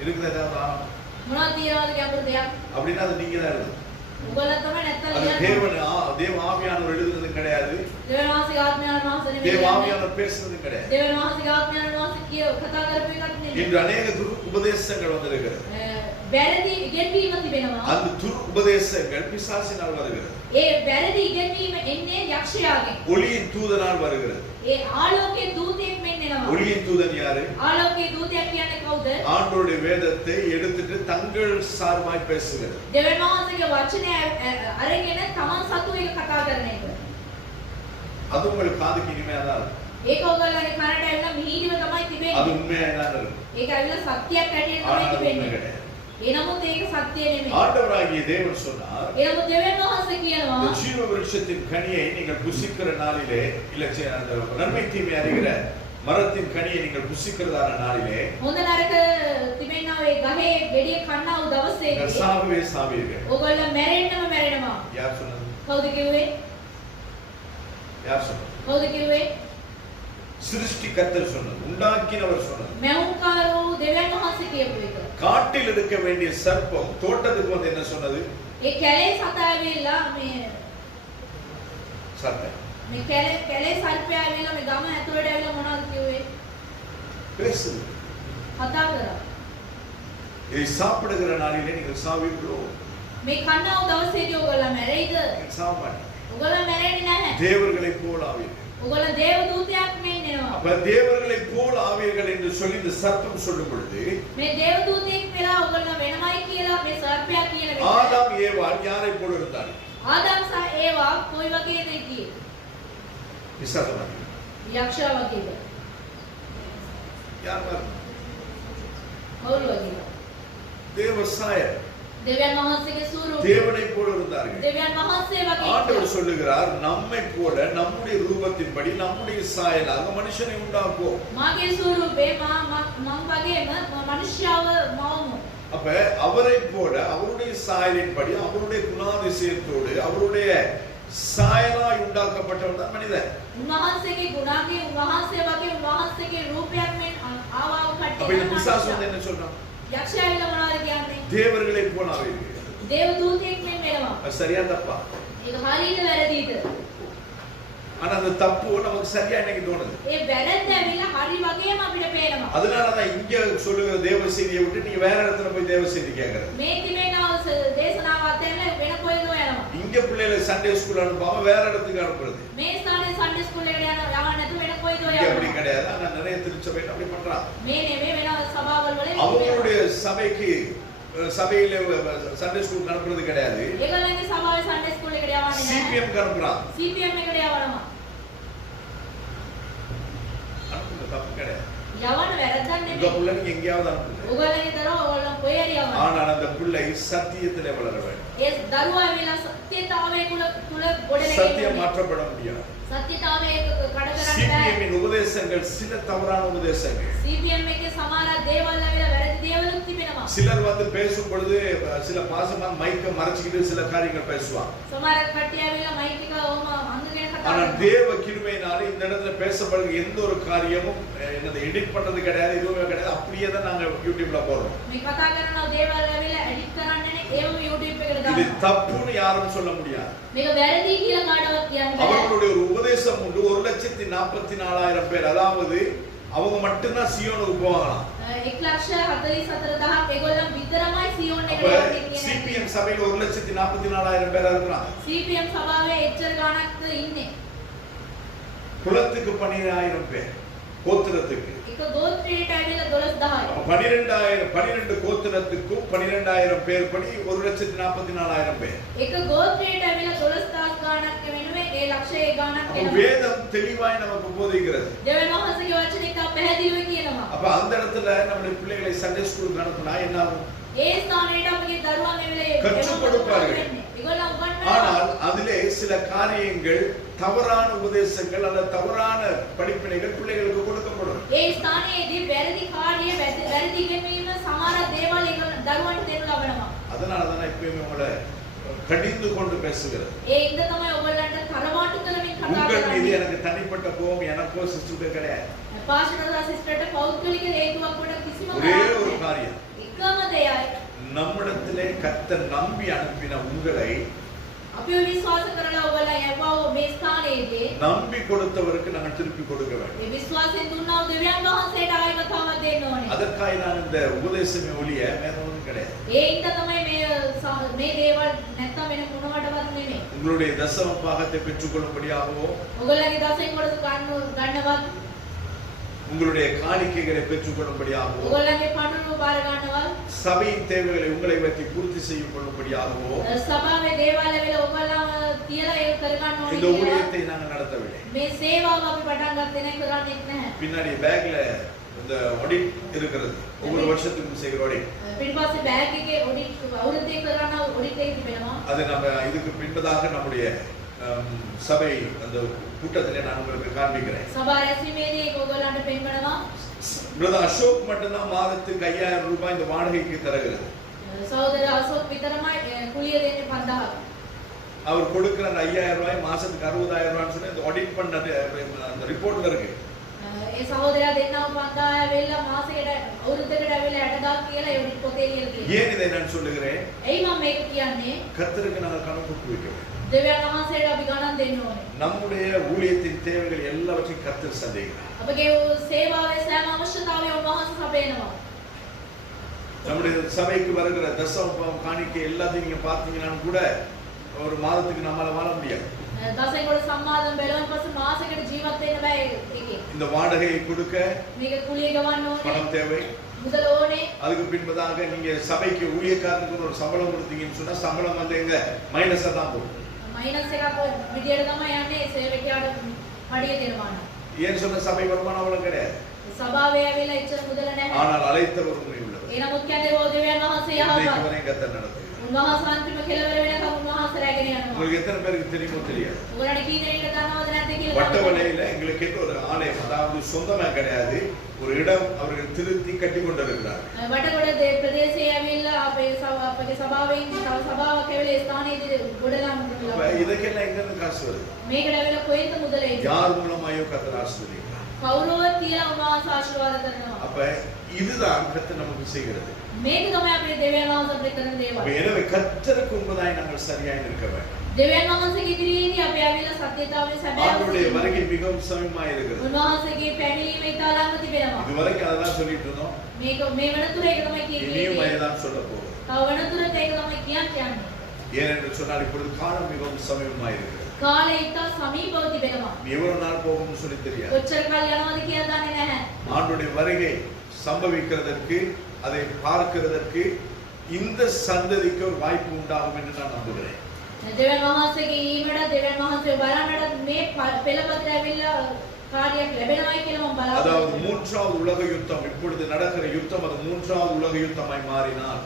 இருக்குது ஏதாவது ஆழம்? මොනවද තියනවද ගැඹුරු දෙයක්? அப்படின்னா அது நீங்க தான் எழுதுங்க. උගල තමයි නැත්තම් அது ලියන්නේ. தேவ ஆவியானவர் எழுதுனது கிடையாது, දෙවියන් වහන්සේගේ ආත්මයන් වහන්සේ නෙමෙයි. தேவ ஆவியானவர் பேசுனது கிடையாது. දෙවියන් වහන්සේගේ ආත්මයන් වහන්සේ කතා කරපු එකක් නෙමෙයි. இன்று அநேக துரு உபதேசங்கள் வந்திருக்கிறது. වැරදි ඉගෙනීම තිබෙනවා. அந்த துரு உபதேசங்கள் பிசாசினால் வருகிறது, ඒ වැරදි ඉගෙනීම එන්නේ යක්ෂයාගෙන්. ஒளியின் தூதனால் வருகிறது. ඒ ආලෝකයේ දූතයෙක් මෙන්න එනවා. ஒளியின் தூதன் யாரு? ආලෝකයේ දූතයෙක් කියන්නේ කවුද? ஆண்டவருடைய வேதத்தை எடுத்துட்டு தங்கள் சார்பாய் பேசுகிறது. දෙවියන් වහන්සේගේ වචනය අරගෙන තමන් සතු එක කතා කරන එක. அது உங்களுக்கு காதுக்கு இனிமையா தான் இருக்கும், ඒක ඔයගොල්ලන්ගේ කනට ඇවිල්ලා මිහිරිව තමයි அது තිබෙන්නේ. உண்மையா தான் இருக்கும். ඒක ඇවිල්ලා සත්‍යයක් ඇටියට ஆனால் තමයි அது உண்மை තිබෙන්නේ. கிடையாது. එනමුත් ඒක සත්‍ය නෙමෙයි. ஆண்டவராகிய தேவன் சொன்னார், එනමුත් දෙවියන් වහන්සේ කියනවා இந்த ஜீவ விருட்சத்தின் கனியை நீங்கள் புசிக்கிற நாளிலே, இல்ல அந்த நன்மை தீமை அறிகிற மரத்தின் கனியை நீங்கள் புசிக்கிறதான நாளிலே හොඳ නරක තිබෙනා ඒ ගහේ ගෙඩිය කන්නා වූ நீங்கள் දවසේදී சாகவே சாவீர்கள். ඔයගොල්ලෝ මැරෙන්නම මැරෙනවා. யார் சொன்னது? කවුද කිව්වේ? யார் சொன்னது? කවුද කිව්වේ? சிருஷ்டி கர்த்தர் சொன்னது, உண்டாக்கினவர் சொன்னது. මැවුම්කාරෝ දෙවියන් වහන්සේ කියපු එක. காட்டில் இருக்க வேண்டிய சர்ப்பம் தோட்டத்துக்கு வந்து என்ன சொன்னது? ඒ කැලේ සතා ඇවිල්ලා මේ சர்ப்பம் කැලේ සර්පයා ඇවිල්ලා මේ ගම ඇතුළට ඇවිල්ලා මොනවද කිව්වේ? பேசுது. කතා කරා. இதை சாப்பிடுகிற நாளிலே நீங்கள் சாவீர்களோ? මේ කන්නාව දවසේදී ඔයගොල්ලෝ මැරෙයිද? சாமான் ඔයගොල්ලෝ මැරෙන්නේ නැහැ. தேவர்களைப் போல் ஆவீர்கள். ඔයගොල්ලෝ දේව දූතයෙක් වෙන්නවා. அப்ப தேவர்களைப் போல் ஆவீர்கள் என்று சொல்லி இந்த சர்ப்பம் சொல்லும் பொழுது මේ දේව දූතයෙක් වෙලා ඔයගොල්ලෝ වෙනමයි කියලා මේ සර්පයා කියන විදිහ. ஆதாம் ஏவாள் யாரை போல இருந்தார்கள்? ආදම් සහ ඒවා කොයි වගේද කියේ? விசாரமாக යක්ෂයා වගේද? யார் மாதிரி? කවුරු වගේද? தேவ சாயல் දෙවියන් වහන්සේගේ ස්වරූපය. தேவனைப் போல இருந்தார்கள். දෙවියන් වහන්සේ වගේ. ஆண்டவர் சொல்லுகிறார் நம்மை போல நம்முடைய ரூபத்தின்படி நம்முடைய சாயலாக மனுஷனை உண்டாக்குவோம். මාගේ ස්වරූපේ මම වගේම මනුෂ්‍යව මවමු. அப்ப அவரை போல அவருடைய சாயலின்படி அவருடைய குணாதிசயத்தோடு அவருடைய சாயலாய் உண்டாக்கப்பட்டவன் தான் மனிதன். උන්වහන්සේගේ ගුණාගේ උන්වහන්සේ වගේ උන්වහන්සේගේ රූපයක් මෙන් ආවව அப்ப இந்த කට්ටිය. பிசாசு வந்து என்ன சொல்றான்? යක්ෂයාලා මොනවද කියන්නේ? தேவர்களை போல ஆவீர்கள். දේව දූතයෙක් මෙන් වෙනවා. அது சரியா தப்பா? ඒක හරියද වැරදිද? ஆனா அந்த தப்பு நமக்கு சரியா இன்னைக்கு தோணுது. ඒ වැරද්ද ඇවිල්ලා හරි වගේම අපිට පේනවා. அதனாலதான் இங்க சொல்லுகிற தேவ செய்தியை விட்டு நீ வேற இடத்துல போய் தேவ செய்தி கேக்குற. මේ තිබෙනා දේශනාව අතරින් වෙන කොහෙද යනවා? இங்க பிள்ளைகளை சண்டே ஸ்கூல் அனுப்பாம வேற இடத்துக்கு அனுப்புறது. මේ ස්ථානේ සන්ඩේ ස්කූල් එකට යනවා නැතු වෙන කොහෙද இங்க அப்படி යනවා? கிடையாது. ஆனா நிறைய திருச்சபையில அப்படி பண்றாங்க. මේ නෙමෙයි වෙන සභාවල් වල அவங்களுடைய சபைக்கு சபையில சண்டே ஸ்கூல் அனுப்புறது கிடையாது. ඒගොල්ලන්ගේ සභාවේ සන්ඩේ ස්කූල් එකට යවන්නේ නැහැ. சிபிஎம் அனுப்புறாங்க. CPM එකට යවනවා. அனுப்புறது தப்பு கிடையாது. යවන වැරද්දක් உங்க නෙමෙයි. பிள்ளைங்க எங்கேயாவது அனுப்புங்க. ඔයගොල්ලන්ගේ දරුවා ඔයගොල්ලන් කොහේ හරි යවන්න. ஆனால் அந்த பிள்ளை சத்தியத்திலே வளர வேண்டும். ඒ දරුවා ඇවිල්ලා සත්‍යතාවයේ තුල ගොඩනැගෙන්න சத்தியம் ඕනේ. மாற்றப்பட முடியாது. සත්‍යතාවයේ කඩ කරන්න බෑ. சிபிஎம்மின் உபதேசங்கள் சில தவறான உபதேசங்கள். CPM එකේ සමහර දේවල් ඇවිල්ලා වැරදි දේවලුත් තිබෙනවා. சிலர் வந்து பேசும் பொழுது சில பாசமா மைக்க மறைச்சிக்கிட்டு சில காரியங்கள் பேசுவாங்க. සමහර කට්ටිය ඇවිල්ලා මයික් එක ඕම අඳගෙන කතා ஆனா කරනවා. தேவ கிருபையினால இந்த இடத்துல பேசப்படுற எந்த ஒரு காரியமும் என்னது எடிட் பண்றது கிடையாது, எதுவுமே கிடையாது. அப்படியே தான் நாங்க யூடியூப்ல போடுறோம். මේ කතා කරන දේවල් ඇවිල්ලා එඩිට් කරන්නේ නේ ඒවම YouTube එකට இது දානවා. தப்புன்னு யாரும் சொல்ல முடியாது. මේක වැරදි කියලා කාටවත් කියන්න බෑ. அவர்களுடைய ஒரு உபதேசம் உண்டு. 1,44,000 பேர், அதாவது அவங்க மட்டும்தான் சியோனுக்கு போவாங்களாம். 1,44,000 ඒගොල්ලන් විතරමයි සියෝන් එකට அப்ப යන්නේ කියන්නේ. சிபிஎம் சபையில 1,44,000 பேர் இருக்கிறாங்க. CPM සභාවේ එච්චර ගාණක් ඉන්නේ. குலத்துக்கு 12,000 பேர், கோத்திரத்துக்கு. එක ගෝත්‍රයට ඇවිල්ලා 12,000. அப்ப 12 கோத்திரத்துக்கும் 12,000 பேர் படி 1,44,000 பேர். එක ගෝත්‍රයට ඇවිල්ලා 12,000 ගාණක් වෙනුවේ ඒ ලක්ෂයේ ගාණක් அப்ப වෙනවා. வேதம் தெளிவாய் நமக்கு போதிக்கிறது. දෙවියන් වහන්සේගේ වචනේ තා පැහැදිලිව කියනවා. அப்ப அந்த இடத்துல நம்முடைய பிள்ளைகளை சண்டே ஸ்கூலுக்கு அனுப்புனா என்ன ஆகும்? ඒ ස්ථානයට අපගේ දරුවන් ඇවිල්ලා கற்றுக் கொடுப்பார்கள். ඒගොල්ලන් උගන්වනවා. ஆனால் அதிலே சில காரியங்கள், தவறான உபதேசங்கள் அல்லது தவறான படிப்பினைகள் பிள்ளைகளுக்கு கொடுக்கப்படும். ඒ ස්ථානයේදී වැරදි කාර්ය වැරදි ඉගෙනීම සමහර දේවල් ඒගොල්ලන් දරුවන්ට දෙනු ලබනවා. அதனால தான் எப்பயுமே உங்களை கடிந்து கொண்டு பேசுகிறது. ඒ ඉඳ තමයි ඔයගොල්ලන්ට කරවාටු කරමින් කතා உங்கள் மீது කරන්නේ. எனக்கு தனிப்பட்ட கோபம் எனக்கோ சிஸ்டருக்கு கிடையாது. පාස්ටර්ලා සිස්ටර්ට පෞද්ගලික හේතුවක් කොට කිසිම ஒரே කරන්නේ ஒரு නැහැ. காரியம், එකම දෙයයි நம்மிடத்திலே கர்த்தர் நம்பி அனுப்பின உங்களை අපිව විශ්වාස කරලා ඔයගොල්ලන් යවව මේ ස්ථානයේදී நம்பி கொடுத்தவருக்கு நாங்கள் திருப்பி கொடுக்க வேண்டும். මේ විශ්වාසයෙන් දුන්නා වූ දෙවියන් වහන්සේට ආයෙ කතාවක් දෙන්න ඕනේ. அதற்காக நான் இந்த உபதேசமே ஒழிய வேற ஒன்றும் கிடையாது. ඒ ඉඳ තමයි මේ දේවල් නැත්තම් වෙන මොනවටවත් නෙමෙයි. உங்களுடைய தசம பாகத்தை பெற்றுக்கொள்ளும்படியாகவோ, ඔයගොල්ලන්ගේ දසෙන් කොටස ගන්නවත් உங்களுடைய காணிக்கைகளை பெற்றுக்கொள்ளும்படியாகவோ, ඔයගොල්ලන්ගේ පඬුරු බාර ගන්නවත් சபையின் தேவைகளை உங்களை வைத்து பூர்த்தி செய்து கொள்ளும்படியாகவோ සභාවේ දේවල් වෙල ඔයගොල්ලන්ව තියලා ඒක කරගන්න ඕනේ இந்த කියලා ஊழியத்தை நாங்கள் நடத்தவில்லை. මේ සේවාව අපි පටන් ගත්තේ නැහැ කරන්නේ නැහැ. பின்னாடி பேக்ல இந்த ஆடிட் இருக்கிறது, ஒவ்வொரு வருஷத்துக்கும் செய்கிற ஆடிட். පිටිපස්සේ බෑග් එකේ ඔඩිට් අවුරුද්දේ කරන ඔඩිට් එක තිබෙනවා. அது நம்ம இதுக்கு பின்பதாக நம்முடைய சபை அந்த கூட்டத்திலே நான் உங்களுக்கு காண்பிக்கிறேன். සභා රැස්වීමේදී ඒක ඔයගොල්ලන්ට පෙන්වනවා. பிரதர் அசோக் மட்டும்தான் மாதத்துக்கு 5,000 ரூபாய் இந்த வாடகைக்கு தருகிறது. සහෝදර අශෝක් විතරමයි කුලිය දෙන්නේ 5,000. அவர் கொடுக்கிற அந்த 5,000 ரூபாய் மாசத்துக்கு 60,000 ரூபாய்னு சொல்லி இந்த ஆடிட் பண்ண அந்த ரிப்போர்ட்ல இருக்கு. ඒ සහෝදරයා දෙන්නව 5,000 වෙලා මාසෙකට අවුරුද්දකට ඇවිල්ලා 60,000 කියලා ඒ ඔඩිට් පොතේ ලියලා තියෙනවා. ஏன் இதை நான் சொல்லுகிறேன்? එයි මම මේක කියන්නේ கர்த்தருக்கு நாங்கள் கணக்கு வைக்க வேண்டும். දෙවියන් වහන්සේට අපි ගණන් දෙන්න ඕනේ. நம்முடைய ஊழியத்தின் தேவைகள் எல்லாவற்றையும் கர்த்தர் சந்திக்கிறார். අපගේ සේවාවේ සෑම අවශ්‍යතාවයම උන්වහන්සේ සපයනවා. நம்முடைய சபைக்கு வருகிற தசம காணிக்கை எல்லாத்தையும் நீங்க பார்த்தீங்கன்னா கூட ஒரு மாதத்துக்கு நம்மால வாழ முடியாது. දසෙන්කොට සම්මාදම් බැලුවන් පස්සේ මාසෙකට ජීවත් වෙන්න බෑ ඒකේ. இந்த வாடகையை கொடுக்க මේක කුලිය ගවන්න ඕනේ. பணம் தேவை. මුදල ඕනේ. அதுக்கு பின்பதாக நீங்க சபைக்கு ஊழியக்காரனுக்கு ஒரு சம்பளம் கொடுத்தீங்கன்னு சொன்னா சம்பளம் வந்து எங்க மைனஸா தான் போகும். மைனஸ் එකක් විදියට තමයි යන්නේ සේවකයාට පඩිය දෙනවා. ஏன் சொன்ன சபை வருமானம் அவ்வளவு கிடையாது. සභාවේ ඇවිල්ලා ඉච්චර මුදල නැහැ. ஆனால் அழைத்தவர் உண்மை உள்ளவர். එනමුත් කියන්නේ தேவයන් වහන්සේ යහපත්. இன்னைக்கு வரை கர்த்தர் நடத்துகிறார். උන්වහන්සේ අන්තිම කෙලවර වෙනකම් උන්වහන්සේ රැගෙන යනවා. உங்களுக்கு எத்தனை பேருக்கு தெரியுமோ தெரியாது. ඔයාලට කී දෙනෙක්ද දන්නවද නැද්ද කියලා. வட்டவளையில எங்களுக்கு ஒரு ஆலயம் அதாவது சொந்தமா கிடையாது ஒரு இடம் அவர்கள் திருத்தி கட்டி கொண்டிருக்கிறார். වටකොට ප්‍රදේශයේ ඇවිල්ලා අපේ සභාවෙන් තව සභාවක් ඇවිල්ලා ස්ථානයේදී ගොඩනගන්න அப்ப இதுக்கெல்லாம் எங்க இருந்து காசு வருது? මේකට ඇවිල්ලා කොහෙන්ද මුදල එන්නේ? யார் மூலமாயோ கர்த்தர் ஆசீர்வதிக்கிறார். කවුරුවත් කියලා උන්වහන්සේ ආශිර්වාද කරනවා. அப்ப இதுதான் கர்த்தர் நமக்கு செய்கிறது. මේක තමයි අපේ දෙවියන් වහන්සේ අපිට කරන அப்ப දේවල්. எனவே கர்த்தருக்கு முன்பதாய் நாங்கள் சரியாய் நிற்க வேண்டும். දෙවියන් වහන්සේගේ ඉදිරියේදී අපි ඇවිල්ලා සත්‍යතාවයේ සැබෑ அவருடைய வருகை மிகவும் சமயமா இருக்கிறது. උන්වහන්සේගේ පැමිණීම ඉතාලම තිබෙනවා. இதுவரைக்கும் அதெல்லாம் சொல்லிட்டு இருந்தோம். මේක මේ වෙනතුර ඒක තමයි இனியும் කියන්නේ. அதைதான் சொல்ல போகிறோம். තව වෙනතුරත් ඒක තමයි කියන්නේ. ஏனென்று சொன்னால் இப்பொழுது காலம் மிகவும் சமயமா இருக்கிறது. කාලය ඉතා සමීපව තිබෙනවා. எவ்வளவு நாள் போகும்னு சொல்லி தெரியாது. කොච්චර කාල යනවද කියලා දන්නේ නැහැ. ஆண்டுடைய வருகை சம்பவிக்கிறதற்கு அதை பார்க்கிறதற்கு இந்த சந்ததிக்கு ஒரு வாய்ப்பு உண்டாகும் என்று நான் நம்புகிறேன். දෙවියන් වහන්සේගේ ඊමඩ දෙවියන් වහන්සේ බලන්නට මේ පෙළපතට ඇවිල්ලා කාර්යයක් ලැබෙනවයි කියලා මම அதாவது බලාපොරොත්තු மூன்றாவது உலக யுத்தம் இப்பொழுது நடக்கிற யுத்தம் அது மூன்றாவது உலக யுத்தமாய் மாறினால்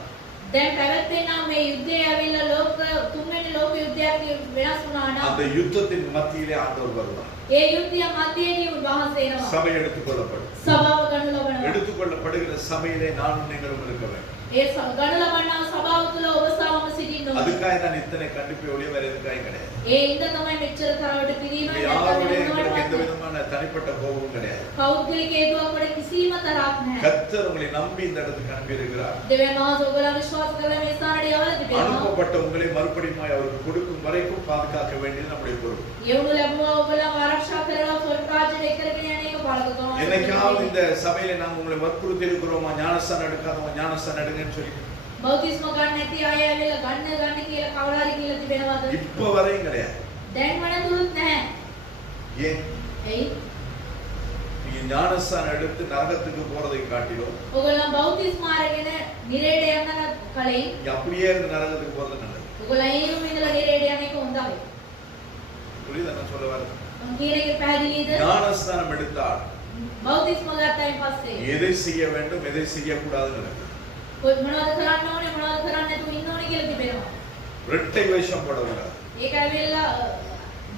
දැන් පැවැත්වෙනා මේ යුද්ධය ඇවිල්ලා ලෝක තුන්වෙනි ලෝක යුද්ධයක් වෙනස් වුණා නම් அந்த யுத்தத்தின் மத்தியிலே ஆண்டவர் வருவார். ඒ යුද්ධය මැදදී උන්වහන්සේ එනවා. சபை எடுத்துக் கொள்ளப்படும். සභාව ගනු ලබනවා. எடுத்துக்கொள்ளப்படுகிற சபையிலே நானும் நீங்களும் இருக்க வேண்டும். ඒ ගනු ලබනා සභාව තුළ ඔබ සවම සිටින්න ඕනේ. அதுக்காக தான் இத்தனை கண்டிப்பை ஒழிய வேற எதுக்காக கிடையாது. ඒ ඉඳ තමයි මෙච්චර තරවට පිරීම யாருடைய எங்களுக்கு எந்த விதமான தனிப்பட்ட கோபமும் கிடையாது. පෞද්ගලික හේතුවක් වල කිසිම තරක් නැහැ. கர்த்தர் உங்களை நம்பி இந்த இடத்துக்கு அனுப்பி இருக்கிறார். දෙවියන් වහන්සේ ඔයගොල්ලෝ විශ්වාස කරලා මේ ස්ථානයට යවලා තිබෙනවා. அனுப்பப்பட்ட உங்களை மறுபடியும் அவருக்கு கொடுக்கும் வரைக்கும் பாதுகாக்க வேண்டியது நம்முடைய பொறுப்பு. යවුණු ලැබුවා ඔයගොල්ලෝ ආරක්ෂා කරලා ස්වර්ග රාජ්‍යයට එක්කගෙන යන එක බලකතම. என்னைக்காவது இந்த சபையில நாங்க உங்களை வற்புறுத்தி இருக்கிறோமா ஞானஸ்தானம் எடுக்காதவங்க ஞானஸ்தானம் எடுங்கன்னு சொல்லி බෞතිස්ම ගන්න නැති අය ඇවිල්ලා ගන්න කියලා කවුරු හරි කියලා තිබෙනවද? இப்ப வரையும் கிடையாது. දැන් වනතුරුත් නැහැ. ஏன் එයි நீங்க ஞானஸ்தானம் எடுத்து நரகத்துக்கு போறதை காட்டிலும் ඔයගොල්ලෝ බෞතිස්ම අරගෙන නිරේට යන කලින් நீங்க அப்படியே இருந்து நரகத்துக்கு போறது நல்லது. ඔයගොල්ලෝ ඊරුම ඉඳලා නිරේට යන එක හොඳයි. புரியுதா நான் சொல்ல வரேன்? මම කියන එක පැහැදිලිද? ஞானஸ்தானம் எடுத்தால் බෞතිස්ම ගත්තයින් පස්සේ எதை செய்ய வேண்டும் எதை செய்யக்கூடாதுன்னு இருக்கு. මොනවද කරන්න ඕනේ මොනවද කරන්න නැතුව ඉන්න ඕනේ කියලා තිබෙනවා. இரட்டை வேஷம் போடக்கூடாது. ඒක ඇවිල්ලා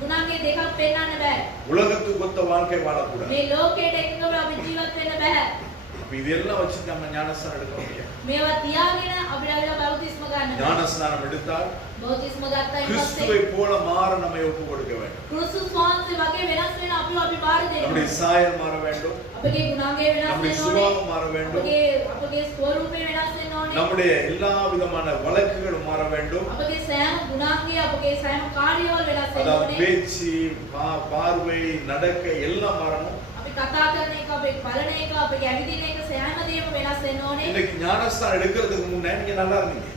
ගුණාංගයේ දෙකක් පෙන්වන්න බෑ. உலகத்துக்கு ஒத்த வாழ்க்கை வாழக்கூடாது. මේ ලෝකයට එකඟව අපි ජීවත් වෙන්න බෑ. அப்ப இதெல்லாம் வச்சு நம்ம ஞானஸ்தானம் எடுக்க முடியாது. මේවා තියාගෙන අපිට ඇවිල්ලා බෞතිස්ම ගන්න බෑ. ஞானஸ்தானம் எடுத்தால் බෞතිස්ම ගත්තයින් கிறிஸ்துவை පස්සේ போல மாற நம்மை ஒப்பு கொடுக்க வேண்டும். ක්‍රිස්තුස් වහන්සේ වගේ වෙනස් වෙන අපිව අපි බාර நம்முடைய දෙනවා. சாயல் மாற வேண்டும். අපගේ ගුණාංගය වෙනස් நம்முடைய වෙන්න ඕනේ. சுபாவம் மாற வேண்டும். අපගේ ස්වරූපය වෙනස් වෙන්න ඕනේ. நம்முடைய எல்லா விதமான வழக்குகளும் மாற வேண்டும். අපගේ සෑම ගුණාංගය අපගේ සෑම කාර්යවල වෙනස් වෙන්න அதாவது ඕනේ. பேச்சு பார்வை நடக்கை எல்லாம் மாறணும். අපි කතා කරන එක අපේ බලන එක අපේ ඇවිදින එක සෑම දේම වෙනස් වෙන්න ඕනේ. இன்னைக்கு ஞானஸ்தானம் எடுக்கிறதுக்கு முன்னே நீங்க நல்லா இருந்தீங்க.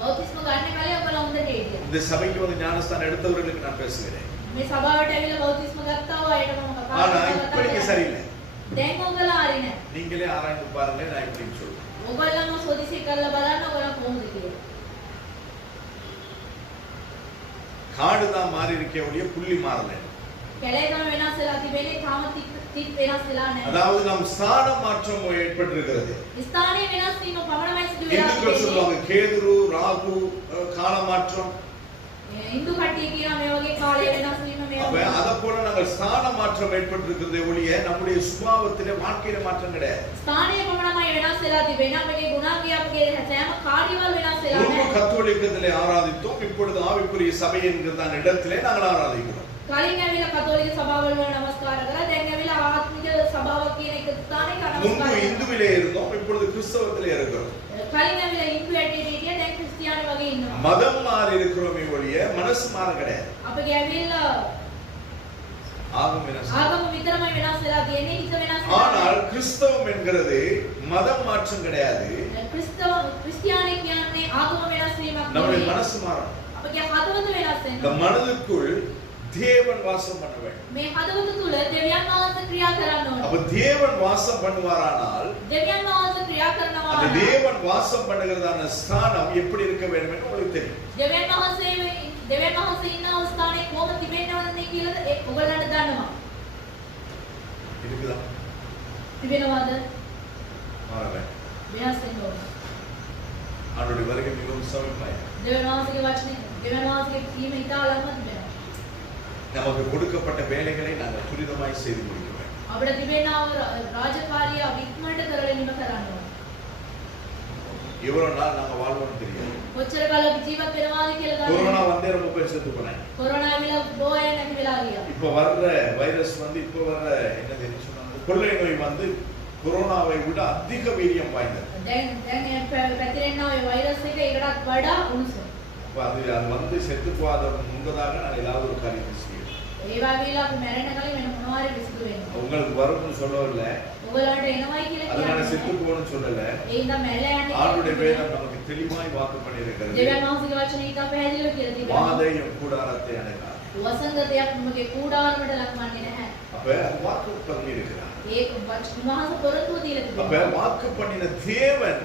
බෞතිස්ම ගන්න කලින් ඔයගොල්ලෝ හොඳට හිටියා. இந்த சபைக்கு வந்து ஞானஸ்தானம் எடுத்தவர்களுக்கு நான் பேசுகிறேன். මේ සභාවට ඇවිල්ලා බෞතිස්ම ගත්තා අයට මම කතා ஆனா இப்ப நீங்க කරා. சரியில்லை. දැන් ඔයගොල්ලෝ හරි නැහැ. நீங்களே ஆராய்ந்து பாருங்க நான் இப்படின்னு சொல்றேன். ඔයගොල්ලෝම සෝදිසි කරලා බලන්න ඔයගොල්ලෝ කොහොමද කියලා. காடு தான் மாறி இருக்கே ஒழிய புள்ளி மாறல. කැලේ තමයි වෙනස් වෙලා තිබෙන්නේ තාම තිත් වෙනස් වෙලා නැහැ. அதாவது நம் ஸ்தான மாற்றம் ஏற்பட்டிருக்கிறது. ස්ථානයේ වෙනස් වීම පමණයි සිදු වෙලා இந்துக்கள் තිබෙන්නේ. சொல்லுவாங்க கேதுரு ராகு கால மாற்றம். හින්දු කට්ටිය කියනවා මේ වගේ කාලය වෙනස් වීම මේ அப்ப වගේ. அத போல நாங்கள் ஸ்தான மாற்றம் ஏற்பட்டிருக்கிறதே ஒழிய நம்முடைய சுபாவத்திலே வாழ்க்கையில மாற்றம் கிடையாது. ස්ථානයේ පමණයි වෙනස් වෙලා තිබෙන්නේ. අපගේ ගුණාංගය අපගේ සෑම කාර්යවල වෙනස් වෙලා ரொம்ப නැහැ. கத்தோலிக்கத்திலே ஆராதித்தோம். இப்பொழுது ஆவிக்குரிய சபை என்கிறதான இடத்திலே நாங்கள் ஆராதிக்கிறோம். කලින් ඇවිල්ලා කතෝලික සභාවල වල නමස්කාර කරා. දැන් ඇවිල්ලා ආත්මික සභාවක් කියන එක ස්ථානයක முன்பு නමස්කාර කරනවා. இந்துவிலே இருந்தோம். இப்பொழுது கிறிஸ்தவத்திலே இருக்கிறோம். කලින් ඇවිල්ලා හින්දු ඇටේ හිටියා. දැන් ක්‍රිස්තියානි වගේ ඉන්නවා. மதம் மாறி இருக்கிறோமே ஒழிய மனசு மாற கிடையாது. අපගේ ඇවිල්ලා ஆகும் වෙනස්. ආගම විතරමයි වෙනස් වෙලා තියෙන්නේ, හිත වෙනස් වෙලා. ஆனால் கிறிஸ்தவம் என்கிறது மதம் மாற்றம் கிடையாது. கிறிஸ்டியானி කියන්නේ ආගම වෙනස් වීමක් நம்முடைய නෙවෙයි. மனசு மாறணும். අපගේ හදවත වෙනස් இந்த වෙනවා. மனதுக்குள் தேவன் வாசம் பண்ண வேண்டும். මේ හදවත තුල දෙවියන් වහන්සේ ක්‍රියා කරන්න ඕනේ. அப்ப தேவன் வாசம் பண்ணுவாரானால் දෙවියන් වහන්සේ ක්‍රියා කරනවා அந்த නම් தேவன் வாசம் பண்ணுகிறதான ஸ்தானம் எப்படி இருக்க வேண்டும் என்று உங்களுக்கு தெரியும். දෙවියන් වහන්සේ ඉන්න ස්ථානයේ කොහොම තිබෙන්නවද කියලා ඔයගොල්ලන්ට දන්නවා. இருக்குதா? තිබෙනවද? மாற வேண்டும். වෙනස් වෙන්න ඕනේ. ஆண்டவருடைய வருகை மிகவும் சமீபமாய். දෙවියන් වහන්සේගේ වචනේ දෙවියන් වහන්සේගේ කීම ඉතා ළඟම තිබෙනවා. நமக்கு கொடுக்கப்பட்ட வேலைகளை நாங்கள் துரிதமாய் செய்து முடிக்க வேண்டும். අපිට තිබෙනා රාජකාරිය වික්මට කරලා නිම කරන්න ඕනේ. எவ்வளவு நாள் நாங்க வாழ்வோம்னு தெரியாது. කොච්චර කාල අපි ජීවත් වෙනවාද කියලා දන්නේ கொரோனா නැහැ. வந்தே ரொம்ப பேர் செத்து போனாங்க. කොරෝනා ඇවිල්ලා බොය නැති වෙලා ගියා. இப்ப வர்ற வைரஸ் வந்து இப்ப வர்ற என்னது என்ன சொன்னாங்க? கொள்ளை நோய் வந்து கொரோனாவை விட அதிக வீரியம் வாய்ந்தது. දැන් පැතිරෙනා ඔය වෛරස් එක ඒකටත් වඩා උණුසුම්. அப்ப அது வந்து செத்து போகாத முன்பதாக நான் ஏதாவது ஒரு காரியத்தை செய்யணும். ඒ වගේලා අපි මැරෙන්න කලින් වෙන මොනවාරි විසඳු වෙනවා. உங்களுக்கு வரும்னு சொல்லவில்ல. ඔයගලන්ට එනවයි කියලා அதனால செத்து කියන්නේ. போகணும்னு சொல்லல. ඒ ඉඳන් මැරලා යන්නේ. ஆண்டுடைய வேதம் நமக்கு தெளிவாய் வாக்கு பண்ணியிருக்கிறது. දෙවියන් වහන්සේගේ වචනේ ඉතා පැහැදිලිව කියලා තිබෙනවා. வாதையும் கூடாரத்தை அடைக்காது. වසංගතයක් මගේ කූඩාරමට ලක්වන්නේ නැහැ. அப்ப வாக்கு பண்ணியிருக்கிறார். ඒ වහන්සේ පොරොත්තුව දීලා அப்ப තිබෙනවා. வாக்கு பண்ணின தேவன்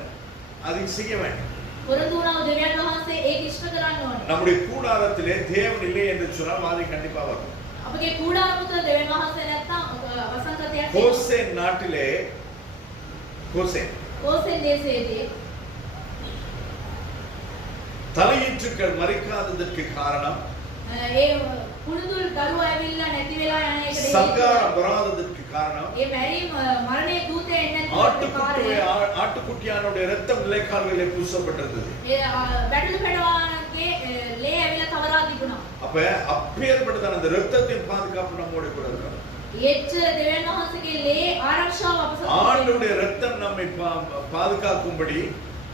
அதை செய்ய வேண்டும். පොරොත්තු වුණා දෙවියන් වහන්සේ ඒක ඉෂ්ට කරන්න ඕනේ. நம்முடைய கூடாரத்திலே தேவன் இல்லை என்று சொன்னால் வாதை கண்டிப்பா வரும். අපගේ කූඩාරම තුළ දෙවියන් වහන්සේ නැත්තම් වසංගතයක් கோசேன் நாட்டிலே கோசேன் කෝසෙන් දේශයේදී தலையீற்றுக்கள் மறிக்காததற்கு காரணம் ඒ කුණුදුල් දරුවා ඇවිල්ලා නැති වෙලා යන එකට හේතුව சங்காரம் வராததற்கு காரணம் ඒ මැරීම මරණයේ දූතය එන්නේ නැති ஆட்டுக்குட்டியானுடைய ரத்தம் நிலைக்கால்களிலே பூசப்பட்டிருந்தது. ඒ බැටළු පැටවානගේ ලේ ඇවිල්ලා තවරා තිබුණා. அப்ப அப்பேற்பட்டதான அந்த ரத்தத்தின் பாதுகாப்பு நம்மோட கூட இருக்கணும். ඒච්ච දෙවියන් වහන්සේගේ ලේ ආරක්ෂාව අප සතු ஆண்டுடைய ரத்தம் நம்மை பாதுகாக்கும்படி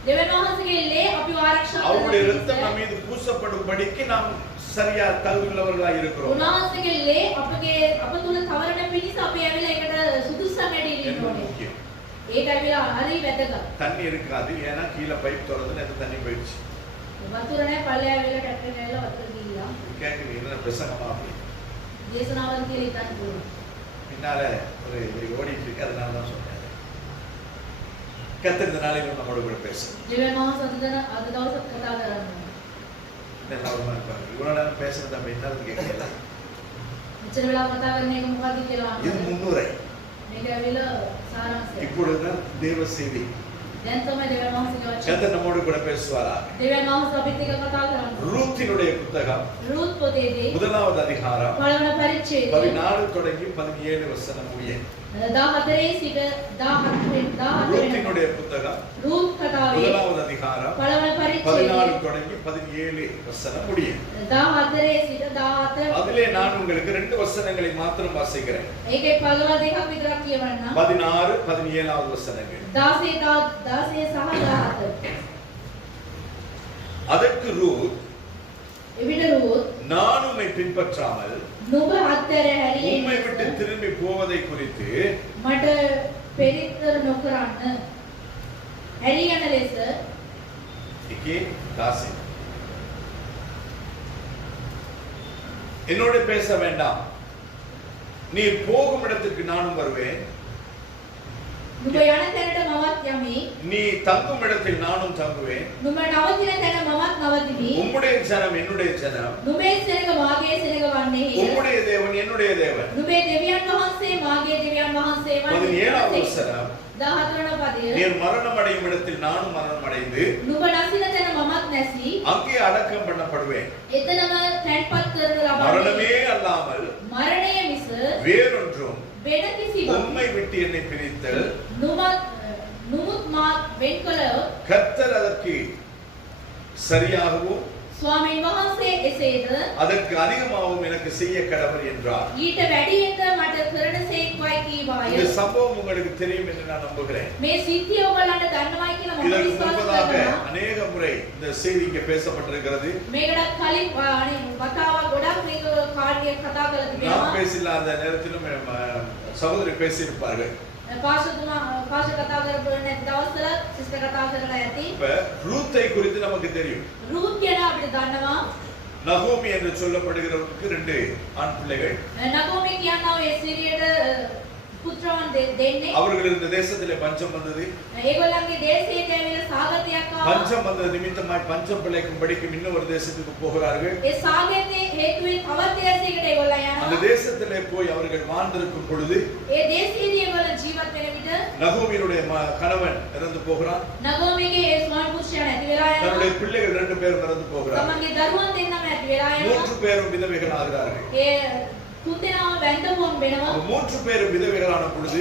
දෙවියන් වහන්සේගේ ලේ අපිව ආරක්ෂා அவருடைய කරනවා. ரத்தம் நம்ம மீது பூசப்படும்படிக்கு நாம் சரியா தகுதியுள்ளவர்களாக இருக்கிறோம். උන්වහන්සේගේ ලේ අප තුල තවරන පිණිස අපි ඇවිල්ලා ඒකට සුදුසුකම් ඇඩි ඉන්න என்ன ඕනේ. முக்கியம்? ඒක ඇවිල්ලා හරි වැදගත්. தண்ணி இருக்காது, ஏன்னா கீழே பைப் திறந்து நேற்று தண்ணி போயிடுச்சு. වතුර නැහැ පල්ලෙහා ඇවිල්ලා ටැක්ටර් ගෑල්ලා වතුර ගිහිල්ලා. கேட்குறீங்க பிரசங்கமா அப்படி දේශනාවල් කියලා ඉතින් පුළුවන්. பின்னால ஒரு ஓடிட்டு இருக்கு, அதனால தான் சொன்னேன். கர்த்தர் இந்த நாளில் நம்மோட கூட பேசும். දෙවියන් වහන්සේ අද දවසත් කතා කරන්නේ. எல்லாருமா இருப்பாங்க. இவ்வளவு நேரம் பேசுறது நம்ம என்னன்னு கேட்கல. මෙච්චර වෙලා කතා කරන එක මොකක්ද කියලා இது අහනවා. முன்னுரை. මේක ඇවිල්ලා සාරාංශය. இப்பொழுதுதான் தேவ செய்தி. දැන් තමයි දෙවියන් වහන්සේගේ වචන. கர்த்தர் நம்மோடு கூட பேசுவாரா? දෙවියන් වහන්සේ අපිත් එක්ක කතා කරන්නේ. ரூத்தினுடைய புத்தகம் රූත් පොතේදී முதலாவது அதிகாரம் පළවන පරිච්ඡේදය 14 தொடங்கி 17 வசனம் முடிய. 14 සිට 17 ரூத்தினுடைய புத்தகம் රූත් කතාවේ முதலாவது அதிகாரம் පළවන පරිච්ඡේදය 14 தொடங்கி 17 வசனம் முடிய. 14 සිට 17 அதிலே நான் உங்களுக்கு 2 வசனங்களை மாத்திரம் வாசிக்கிறேன். ඒකේ පළවන දෙකක් විතරක් කියවන්නම්. 16 17வது வசனங்கள். 16 සහ 17. அதற்கு ரூத், එවිට රූත් நான் உம்மை பின்பற்றாமல் නුඹ අත්තර உம்மை விட்டு හැරියේ திரும்பி போவதை குறித்து මට පෙරිත්තර නොකරන්න හැරියන ලෙස இங்கே தாசி என்னோட பேச வேண்டாம், நீ போகும் இடத்துக்கு நானும் வருவேன், නුඹ යන තැනට මමත් යමි, நீ தங்கும் இடத்தில் நானும் தங்குவேன், නුඹ නවතින තැන මමත් නවතිමි, உம்முடைய ஜனம் என்னுடைய ஜனம், නුඹේ සෙනග මාගේ සෙනග වන්නේය, உம்முடைய தேவன் என்னுடைய தேவன். නුඹේ දෙවියන් වහන්සේ මාගේ දෙවියන් වහන්සේ 17வது வசனம், 14 වන පදය நீர் மரணம் அடையும் இடத்தில் நானும் மரணம் அடைந்து නුඹ නැසින තැන මමත් නැසී அங்கே அடக்கம் பண்ணப்படுவேன். එතනම තැන්පත් කරන மரணமே ලබන්නේ அல்லாமல் මරණය මිස வேறொன்றும் වෙන කිසිවක් உம்மை விட்டு என்னை பிரித்தல் නුමුත් මා වෙන් කළ கர்த்தர் அதற்கு சரியாகவும் ස්වාමීන් වහන්සේ එසේද அதற்கு அதிகமாகவும் எனக்கு செய்ய கடவுள் என்றார். ඊට වැඩියෙන්ද මට කරන සේක්වයි කීවාය. இந்த சம்பவம் உங்களுக்கு தெரியும் என்று நான் நம்புகிறேன். මේ සිද්ධිය ඔයගලන්ට දන්නවයි කියලා මම இதற்கு විශ්වාස முன்பதாக කරනවා. அநேக முறை இந்த செய்தி இங்கே பேசப்பட்டிருக்கிறது. මේකටත් කලින් වතාවක් ගොඩක් මේක කාලෙක පාඩියක් කතා කරලා நான் තිබෙනවා. பேசல அந்த நேரத்திலும் சகோதரி பேசியிருப்பார்கள். පාෂ කතා කරපු නැති දවස්වල සිස්ටර් කතා කරලා ඇති. இப்ப ரூத்தை குறித்து நமக்கு தெரியும். රූත් කියන අපිට දන්නවා. நகோமி என்று சொல்லப்படுகிறவருக்கு 2 ஆண் பிள்ளைகள். නගෝමි කියනවා ඒ සිරියට පුත්‍රයන් දෙන්නේ. அவர்கள் இந்த தேசத்திலே பஞ்சம் வந்தது. ඒගොල්ලන්ගේ දේශයට ඇවිල්ලා සාගතයක් ආවා. பஞ்சம் வந்த நிமித்தமாய் பஞ்சம் பிழைக்கும்படிக்கு இன்னொரு தேசத்துக்கு போகிறார்கள். ඒ සාගතයේ හේතුවෙන් තවත් දේශයකට ඒගොල්ලන් அந்த යනවා. தேசத்திலே போய் அவர்கள் வாழ்ந்திருக்கும் பொழுது ඒ දේශයේදී ඒගොල්ලන් ජීවත් වෙන විට நகோமியுடைய கணவன் இறந்து போகிறான். නගෝමිගේ ඒ ස්වාමි පුරුෂයා නැති වෙලා தன்னுடைய යනවා. பிள்ளைகள் 2 பேரும் இறந்து போகிறார்கள். තමන්ගේ දරුවන් දෙන්නම නැති වෙලා යනවා. 3 பேரும் விதவைகள் ஆகிறார்கள். ඒ තුන්දෙනාම වැන්දපුවම් වෙනවා. 3 பேரும் விதவைகளான பொழுது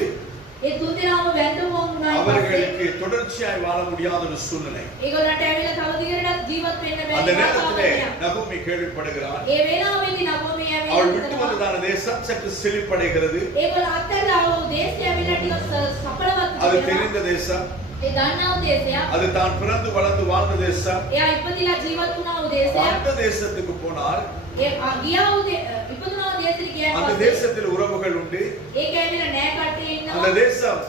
ඒ තුන්දෙනාම වැන්දපුවම් වුණාට පස්සේ அவர்களுக்கு தொடர்ச்சியாய் வாழ முடியாத ஒரு சூழ்நிலை. ඒගොල්ලන්ට ඇවිල්ලා තව දිගටත් ජීවත් වෙන්න அந்த බැරි நேரத்திலே වාතාවරණයක්. நகோமி கேள்விப்படுகிறார். ඒ වෙලාවෙදී නගෝමි அவள் விட்டு ඇවිල්ලා வந்ததான தேசம் சற்று செழிப்படைகிறது. ඒගොල්ලෝ අත්හැරලා ආව දේශය ඇවිල්ලා ටිකක් සඵලවත් அது වෙනවා. தெரிந்த தேசம். ඒ දන්නා වූ දේශයක්. அது தான் பிறந்து வளர்ந்து வாழ்ந்த தேசம். එයා ඉපදිලා ජීවත් වුණා වූ දේශයක්. அந்த தேசத்துக்கு போனால் ඒ ගියා වූ ඉපදුනා වූ දේශෙට ගියාට அந்த පස්සේ தேசத்தில் உறவுகள் உண்டு. ඒක ඇවිල්ලා නෑ කට්ටිය அந்த ඉන්නවා. தேசம்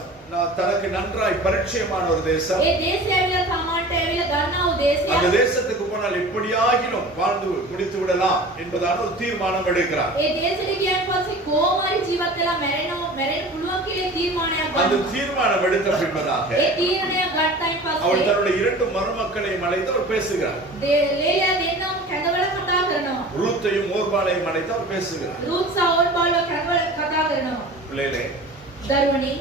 தனக்கு நன்றாய் பரிச்சயமான ஒரு தேசம். ඒ දේශය ඇවිල්ලා සමාන්ට ඇවිල්ලා ගන්නා වූ அந்த දේශයක්. தேசத்துக்கு போனால் எப்படியாகிலும் வாழ்ந்து முடித்து விடலாம் என்பதான ஒரு தீர்மானம் எடுக்கிறார். ඒ දේශෙට ගියාට පස්සේ කොහොමරි ජීවත් වෙලා මැරෙන්න පුළුවන් කියලා තීරණයක් அந்த ගන්නවා. தீர்மானம் எடுத்த பின்பதாக ඒ තීරණයක් ගත්තයින් அவள் පස්සේ தன்னுடைய 2 மருமக்களையும் அழைத்து அவர் பேசுகிறார். ලේයා දෙන්නම කැඳවල කතා කරනවා. ரூத்தையும் ஓர்பாளையும் அழைத்து அவர் பேசுகிறார். රූත් සාවල් බාලව කැඳවල කතා කරනවා. பிள்ளைகளே, දරුවනි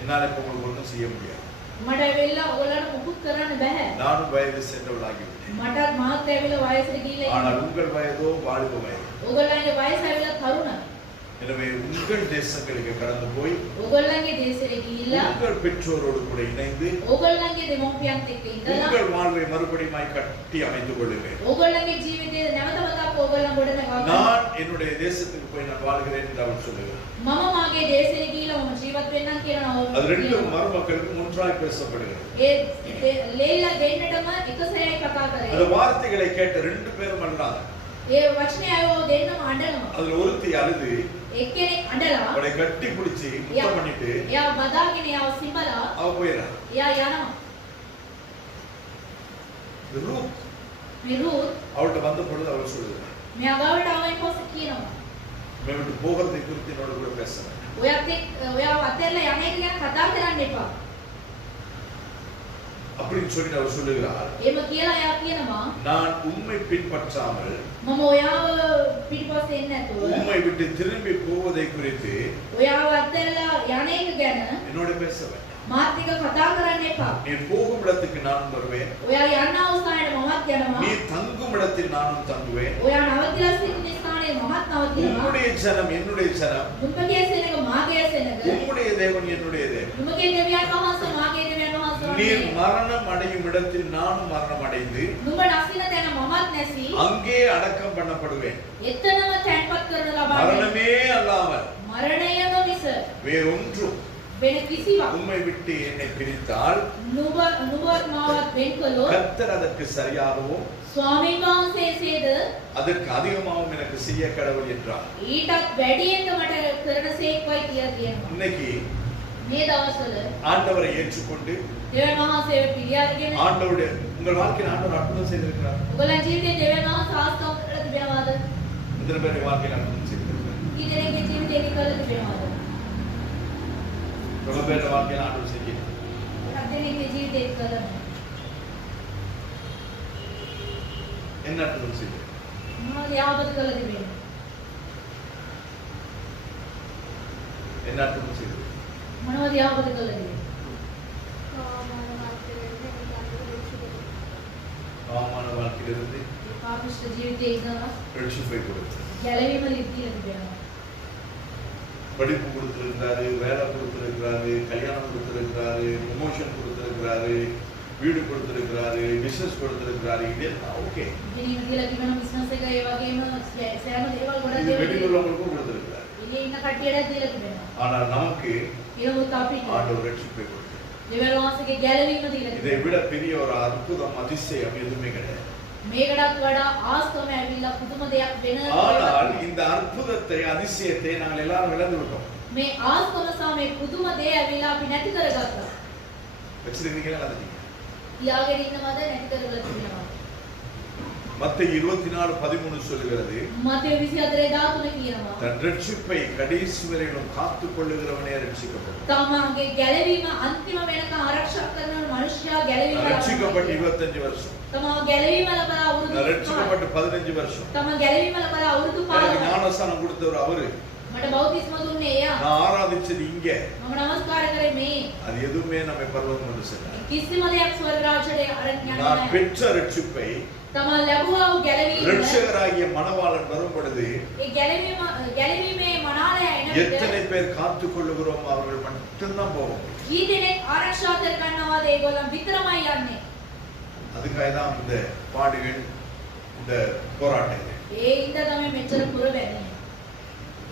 என்னால இப்ப உங்களுக்கு ஒன்றும் செய்ய முடியாது. මට ඇවිල්ලා ඔයාලට මුකුත් කරන්න බෑ. நானும் வயது சென்றவளாகிவிட்டேன். මටත් මාත් ඇවිල්ලා වයසට ගිහිල්ලා ஆனால் ඉන්නවා. உங்கள் வயதோ வாலிப வயது. ඔයගොල්ලන්ගේ වයස ඇවිල්ලා තරුණ. எனவே உங்கள் தேசங்களுக்கு கடந்து போய் ඔයගොල්ලන්ගේ දේශෙට ගිහිල්ලා உங்கள் பெற்றோரோடு கூட இணைந்து ඔයගොල්ලන්ගේ දෙමව්පියන්ත් එක්ක ඉඳලා உங்கள் வாழ்வை மறுபடியும் கட்டி அமைத்துக் கொள்ளுங்கள். ඔයගොල්ලන්ගේ ජීවිතේ නැවත වතාවක් ඔයගොල්ලන් ගොඩනගා ගන්න. நான் என்னுடைய தேசத்துக்கு போய் நான் வாழ்கிறேன் என்று அவர் சொல்லுகிறார். මම මාගේ දේශෙට ගිහිල්ලා මම ජීවත් වෙන්නම් කියලා அது 2 කියනවා. மருமக்களுக்கும் ஒன்றாய் பேசப்படுகிறது. ඒ ලේලා දෙන්නටම එකසැරේ කතා அந்த කරේ. வார்த்தைகளை கேட்ட 2 பேரும் அழுதாங்க. ඒ වචනේ අයෝ දෙන්නම අඬනවා. அதுல ஒருத்தி அழுது එක්කෙනෙක් අඬලා அவளை கட்டி பிடிச்சி முத்தம் பண்ணிட்டு එයා බදාගෙන එයාව සිඹලා அவ போயிடறான். එයා යනවා. ரூத் මේ රූත් அவள்கிட்ட வந்த பொழுது அவள் சொல்லுகிறார், මෙයා ගාවට ආවෙන් පස්සේ කියනවා உன்னை விட்டு போகிறதை குறித்து என்னோட கூட பேச வேண்டாம். ඔයාව අතහැරලා යන එක ගැන කතා කරන්න එපා. அப்படின்னு சொல்லி அவர் சொல்லுகிறார், එහෙම කියලා එයා කියනවා நான் உம்மை பின்பற்றாமல் මම ඔයාව පිටිපස්සේ එන්නේ නැතුව உம்மை விட்டு திரும்பி போவதை குறித்து ඔයාව අතහැරලා යන එක ගැන என்னோட பேச வேண்டாம். මාත් එක්ක කතා කරන්න එපා. நீ போகும் இடத்துக்கு நான் வருவேன். ඔයා යන්න අවස්ථාවේ මමත් යනවා. நீ தங்கும் இடத்தில் நானும் தங்குவேன். ඔයා නවතිලා සිටින ස්ථානයේ මමත් නවතිනවා. உம்முடைய ஜனம் என்னுடைய ஜனம், නුඹගේ සෙනඟ මාගේ සෙනඟ. உம்முடைய தேவன் என்னுடைய தேவன். නුඹගේ දෙවියන් වහන්සේ මාගේ දෙවියන් වහන්සේ நீர் වන්නේ. மரணம் அடையும் இடத்தில் நானும் மரணம் அடைந்து නුඹ නැසින තැන මමත් නැසි. அங்கே அடக்கம் பண்ணப்படுவேன். එතනම තැන්පත් කරන ලබන්නේ. மரணமே அல்லாமல் මරණයම මිස வேறொன்றும் වෙන කිසිවක් உம்மை விட்டு என்னை பிரித்தால் නුඹත් මාවත් වෙන් කළොත් கர்த்தர் அதற்கு சரியாகவும் ස්වාමීන් වහන්සේසේද அதற்கு அதிகமாகவும் எனக்கு செய்ய கடவுள் என்றார். ඊටත් වැඩියෙන් මට කරන සේක්වයි කියලා කියනවා. இன்னைக்கு මේ දවස්වල ஆண்டவரை ஏற்றுக்கொண்டு දෙවියන් වහන්සේව පිළිඅරගෙන ஆண்டவருடைய உங்கள் வாழ்க்கையில் ஆண்டவர் அற்புதம் செய்திருக்கிறார். ඔයගොල්ලන් ජීවිතේ දෙවියන් වහන්සේ ආස්තම් කරලා තිබෙනවාද? எத்தனை பேர் வாழ்க்கையில் அற்புதம் செய்திருக்கிறார்? ඊදෙනෙක්ගේ ජීවිතේ කරලා තිබෙනවාද? ரொம்ப பேர் வாழ்க்கையில் ஆண்டவர் செய்கிறார். අදෙනෙක්ගේ ජීවිතේ කරලා என்ன அற்புதம் செய்தார்? මොනවද යාපත කරලා තිබෙන්නේ? என்ன அற்புதம் செய்தார்? මොනවද යාපත කරලා තිබෙන්නේ? பாவமான வாழ்க்கையிலிருந்து පාපිෂ්ඨ ජීවිතේ ඉඳලා ரட்சிப்பை கொடுத்தார். ගැලවීම ලිපිලා තිබෙනවා. படிப்பு கொடுத்திருக்கிறாரு, வேலை கொடுத்திருக்கிறாரு, கல்யாணம் கொடுத்திருக்கிறாரு, ப்ரமோஷன் கொடுத்திருக்கிறாரு, வீடு கொடுத்திருக்கிறாரு, பிசினஸ் கொடுத்திருக்கிறாரு. இதெல்லாம் ஓகே. ඉතින් කියලා තිබෙන බිස්නස් එක ඒ වගේම සෑම දේවල් ගොඩක් இது දේවල් வெளியுள்ளவங்களுக்கும் கொடுத்திருக்கிறாரு. ඉන්නේ ඉන්න කට්ටියට දීලා තිබෙනවා. ஆனால் நமக்கு ඒවොත් අපිට ஆண்டவர் ரட்சிப்பை கொடுத்தார். දෙවියන් වහන්සේගේ ගැලවීම දීලා இதை තිබෙනවා. விட பெரிய ஒரு அற்புதம் அதிசயம் எதுவுமே கிடையாது. මේකටත් වඩා ආස්තම ඇවිල්ලා පුදුම දෙයක් වෙන ஆனால் இந்த අற்புதத்தை அதிசயத்தை நாங்கள் எல்லாரும் இழந்து விட்டோம். මේ ආස්තම සහ මේ පුදුම දේ ඇවිල්ලා අපි නැති කරගත්තා. வச்சிருக்கீங்களா இழந்துட்டீங்க? තියාගෙන ඉන්නවද නැති කරගලා තියෙනවා. மத்தேயு 24:13 சொல்லுகிறது, මතේ 24:13 කියනවා. தன் ரட்சிப்பை கடைசி வரையிலும் காத்துக் கொள்ளுகிறவனே ரட்சிக்கப்படும். තමන්ගේ ගැලවීම අන්තිම වෙනකන් ආරක්ෂා කරන මනුෂ්‍යයා ගැලවීම ரட்சிக்கப்பட்டு 25 வருஷம், තමන් ගැලවීම ලබලා අවුරුදු நான் ரட்சிக்கப்பட்டு 15 வருஷம், තමන් ගැලවීම ලබලා අවුරුදු எனக்கு 5 ஞானஸ்தானம் கொடுத்தவர் அவரு, මට බෞතිස්ම දුන්නේ එයා. நான் ஆராதிச்சது இங்க, මම නමස්කාර කරේ මේ. அது எதுவுமே நம்மை பரலோகம் கொண்டு செல்லாது. කිසිම දෙයක් ස්වර්ග රාජ්‍යයට අරන් යන්නේ நான் නැහැ. பெற்ற ரட்சிப்பை තමන් ලැබුවා වූ ගැලවීම ரட்சகராகிய மணவாளன் வரும் பொழுது ඒ ගැලවීමේ මනාලය එන විට எத்தனை பேர் காத்துக் கொள்ளுகிறோம் அவர்கள் மட்டும்தான் போவோம். කී දෙනෙක් ආරක්ෂා කර ගන්නවාද ඒගොල්ලන් විතරමයි යන්නේ. அதுக்காக தான் இந்த பாடுகள், இந்த போராட்டங்கள். ඒ ඉඳ තමයි මෙච්චර පුර වෙන්නේ.